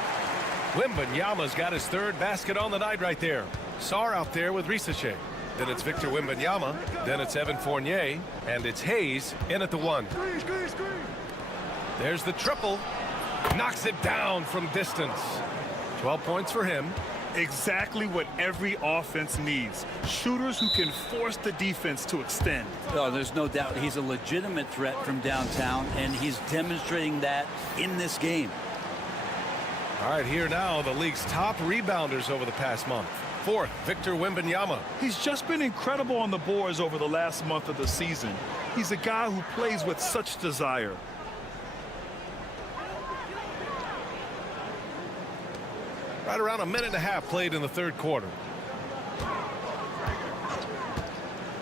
Wembanyama's got his 3rd basket on the night right there. Sarr out there with Risacher. Then it's Victor Wembanyama. Then it's Evan Fournier. And it's Hayes in at the 1. There's the triple. Knocks it down from distance. 12 points for him. Exactly what every offense needs. Shooters who can force the defense to extend. Oh, there's no doubt he's a legitimate threat from downtown, and he's demonstrating that in this game. All right, here now, the league's top rebounders over the past month. 4th, Victor Wembanyama. He's just been incredible on the boards over the last month of the season. He's a guy who plays with such desire. Right around a minute and a half played in the 3rd quarter.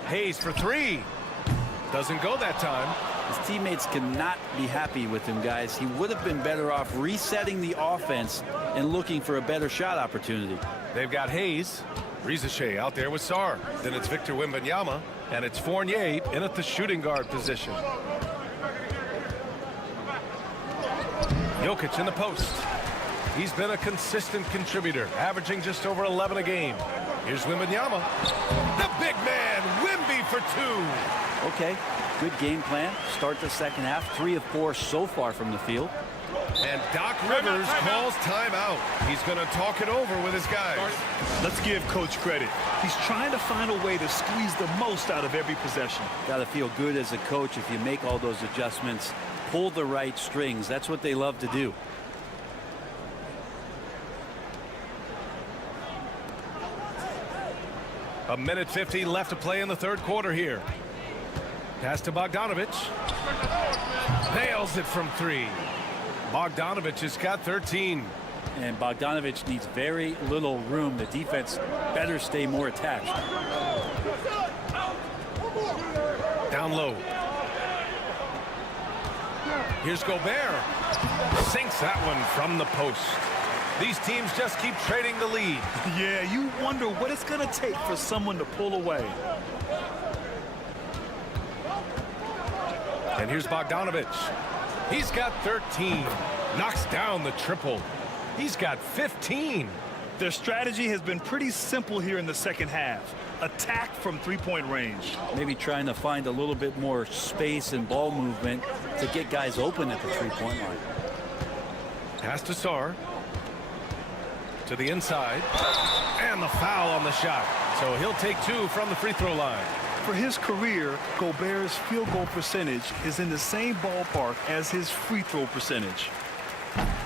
Hayes for 3. Doesn't go that time. His teammates cannot be happy with him, guys. He would have been better off resetting the offense and looking for a better shot opportunity. They've got Hayes. Rizachet out there with Sarr. Then it's Victor Wembanyama, and it's Fournier in at the shooting guard position. Jokic in the post. He's been a consistent contributor, averaging just over 11 a game. Here's Wembanyama. The big man, Wemby for 2. Okay, good game plan. Start the second half. 3 of 4 so far from the field. And Doc Rivers calls timeout. He's going to talk it over with his guys. Let's give Coach credit. He's trying to find a way to squeeze the most out of every possession. Got to feel good as a coach if you make all those adjustments. Pull the right strings. That's what they love to do. A minute 50 left to play in the third quarter here. Pass to Bogdanovic. Nails it from 3. Bogdanovic has got 13. And Bogdanovic needs very little room. The defense better stay more attached. Down low. Here's Gobert. Sinks that one from the post. These teams just keep trading the lead. Yeah, you wonder what it's going to take for someone to pull away. And here's Bogdanovic. He's got 13. Knocks down the triple. He's got 15. Their strategy has been pretty simple here in the second half. Attack from three-point range. Maybe trying to find a little bit more space and ball movement to get guys open at the three-point line. Pass to Sarr. To the inside. And the foul on the shot. So he'll take 2 from the free throw line. For his career, Gobert's field goal percentage is in the same ballpark as his free throw percentage.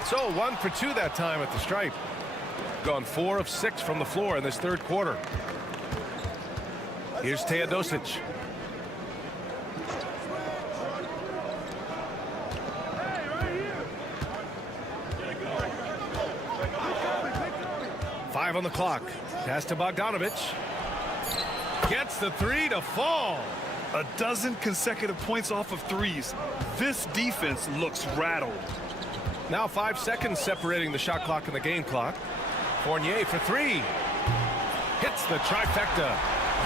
So 1 for 2 that time at the stripe. Gone 4 of 6 from the floor in this third quarter. Here's Teodosic. Five on the clock. Pass to Bogdanovic. Gets the 3 to fall. A dozen consecutive points off of threes. This defense looks rattled. Now 5 seconds separating the shot clock and the game clock. Fournier for 3. Hits the trifecta.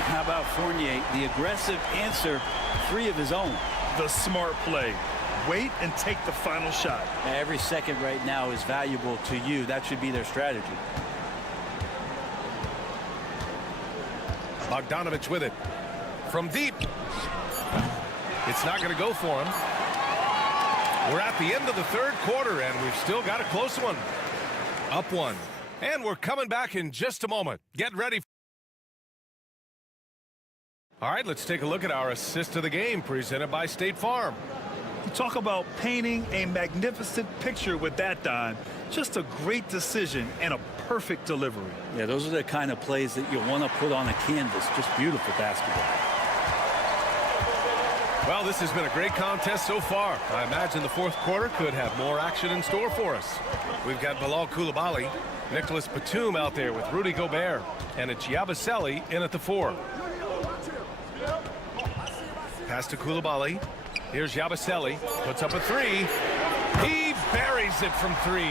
How about Fournier? The aggressive answer, 3 of his own. The smart play. Wait and take the final shot. Every second right now is valuable to you. That should be their strategy. Bogdanovic with it. From deep. It's not going to go for him. We're at the end of the third quarter, and we've still got a close one. Up 1. And we're coming back in just a moment. Get ready. All right, let's take a look at our assist of the game presented by State Farm. You talk about painting a magnificent picture with that, Don. Just a great decision and a perfect delivery. Yeah, those are the kind of plays that you want to put on a canvas. Just beautiful basketball. Well, this has been a great contest so far. I imagine the fourth quarter could have more action in store for us. We've got Bilal Coulibaly, Nicholas Batum out there with Rudy Gobert, and it's Yabusele in at the 4. Pass to Coulibaly. Here's Yabusele. Puts up a 3. He buries it from 3.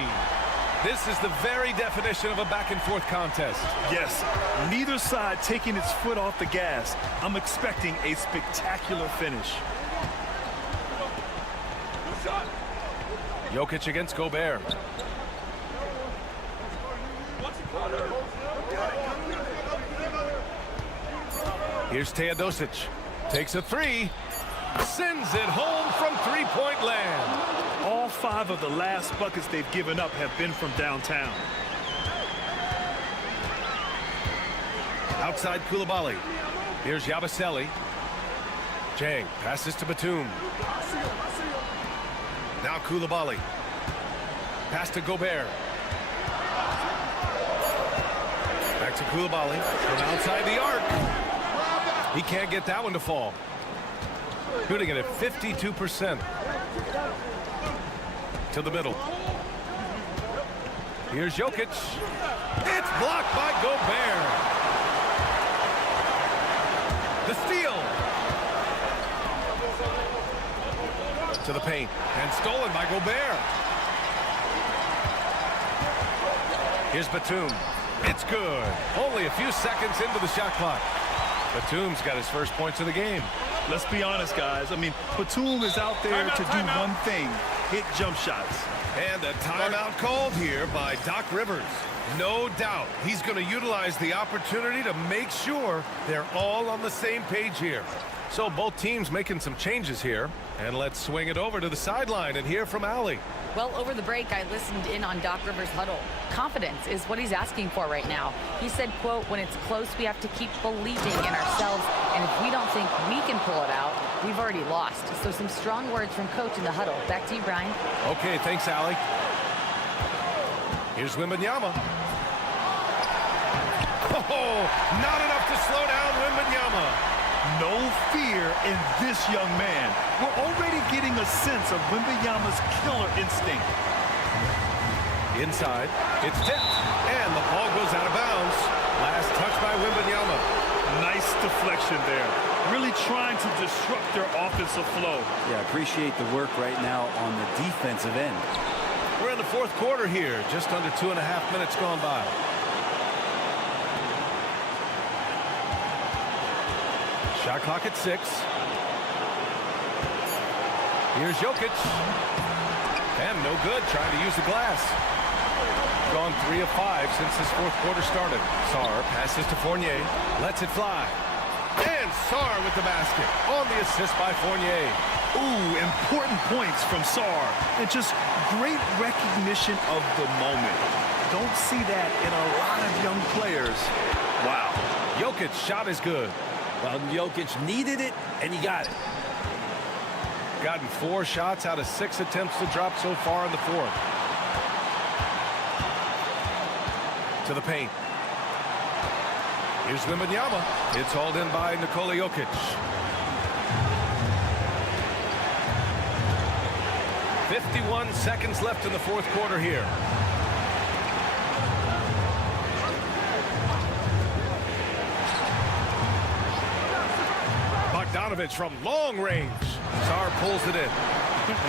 This is the very definition of a back-and-forth contest. Yes, neither side taking its foot off the gas. I'm expecting a spectacular finish. Jokic against Gobert. Here's Teodosic. Takes a 3. Sends it home from three-point land. All 5 of the last buckets they've given up have been from downtown. Outside Coulibaly. Here's Yabusele. Jang passes to Batum. Now Coulibaly. Pass to Gobert. Back to Coulibaly from outside the arc. He can't get that one to fall. Shooting it at 52%. To the middle. Here's Jokic. It's blocked by Gobert. The steal. To the paint. And stolen by Gobert. Here's Batum. It's good. Only a few seconds into the shot clock. Batum's got his first points of the game. Let's be honest, guys. I mean, Batum is out there to do one thing, hit jump shots. And a timeout called here by Doc Rivers. No doubt he's going to utilize the opportunity to make sure they're all on the same page here. So both teams making some changes here. And let's swing it over to the sideline and hear from Allie. Well, over the break, I listened in on Doc Rivers' huddle. Confidence is what he's asking for right now. He said, quote, when it's close, we have to keep believing in ourselves. And if we don't think we can pull it out, we've already lost. So some strong words from coach in the huddle. Back to you, Brian. Okay, thanks, Allie. Here's Wembanyama. Oh, not enough to slow down Wembanyama. No fear in this young man. We're already getting a sense of Wembanyama's killer instinct. Inside, it's tipped, and the ball goes out of bounds. Last touch by Wembanyama. Nice deflection there. Really trying to disrupt their offensive flow. Yeah, appreciate the work right now on the defensive end. We're in the fourth quarter here, just under 2.5 minutes gone by. Shot clock at 6. Here's Jokic. And no good, trying to use the glass. Gone 3 of 5 since this fourth quarter started. Sarr passes to Fournier, lets it fly. And Sarr with the basket on the assist by Fournier. Ooh, important points from Sarr. And just great recognition of the moment. Don't see that in a lot of young players. Wow. Jokic's shot is good. Well, Jokic needed it, and he got it. Gotten 4 shots out of 6 attempts to drop so far in the fourth. To the paint. Here's Wembanyama. It's hauled in by Nikola Jokic. .51 seconds left in the fourth quarter here. Bogdanovich from long range. Sarr pulls it in.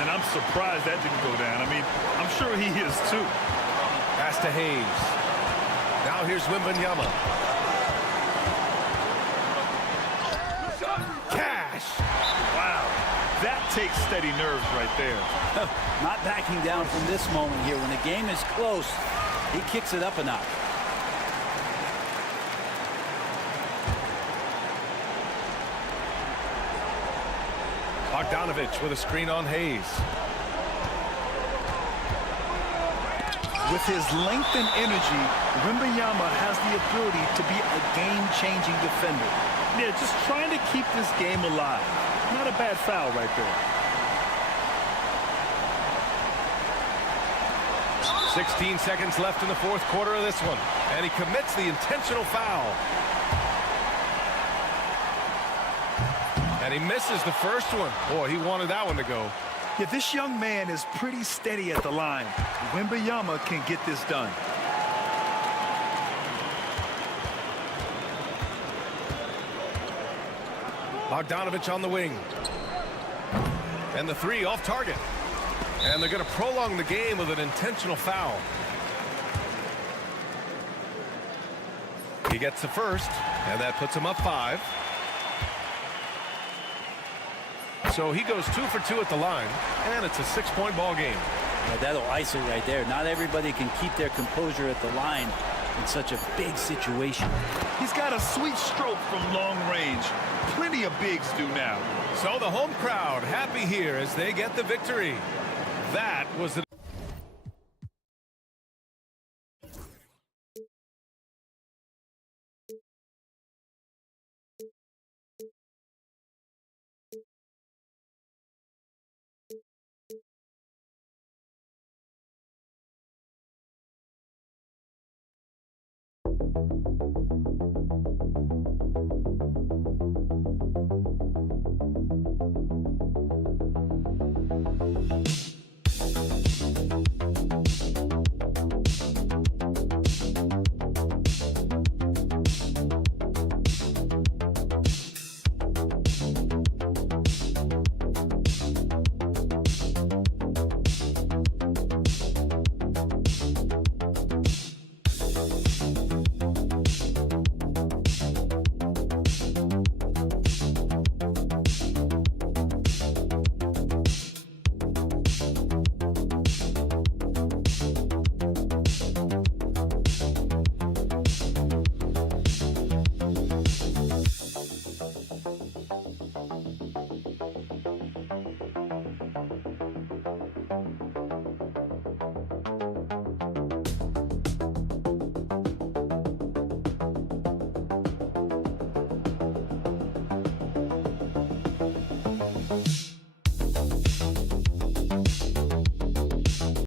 And I'm surprised that didn't go down. I mean, I'm sure he is too. Pass to Hayes. Now here's Wembanyama. Cash. Wow. That takes steady nerves right there. Not backing down from this moment here. When the game is close, he kicks it up a notch. Bogdanovich with a screen on Hayes. With his length and energy, Wembanyama has the ability to be a game-changing defender. Yeah, just trying to keep this game alive. Not a bad foul right there. 16 seconds left in the fourth quarter of this one. And he commits the intentional foul. And he misses the first one. Boy, he wanted that one to go. Yeah, this young man is pretty steady at the line. Wembanyama can get this done. Bogdanovich on the wing. And the 3 off target. And they're going to prolong the game with an intentional foul. He gets the first, and that puts him up 5. So he goes 2 for 2 at the line, and it's a 6-point ball game. Well, that'll ice it right there. Not everybody can keep their composure at the line in such a big situation. He's got a sweet stroke from long range. Plenty of bigs do now. So the home crowd happy here as they get the victory. That was the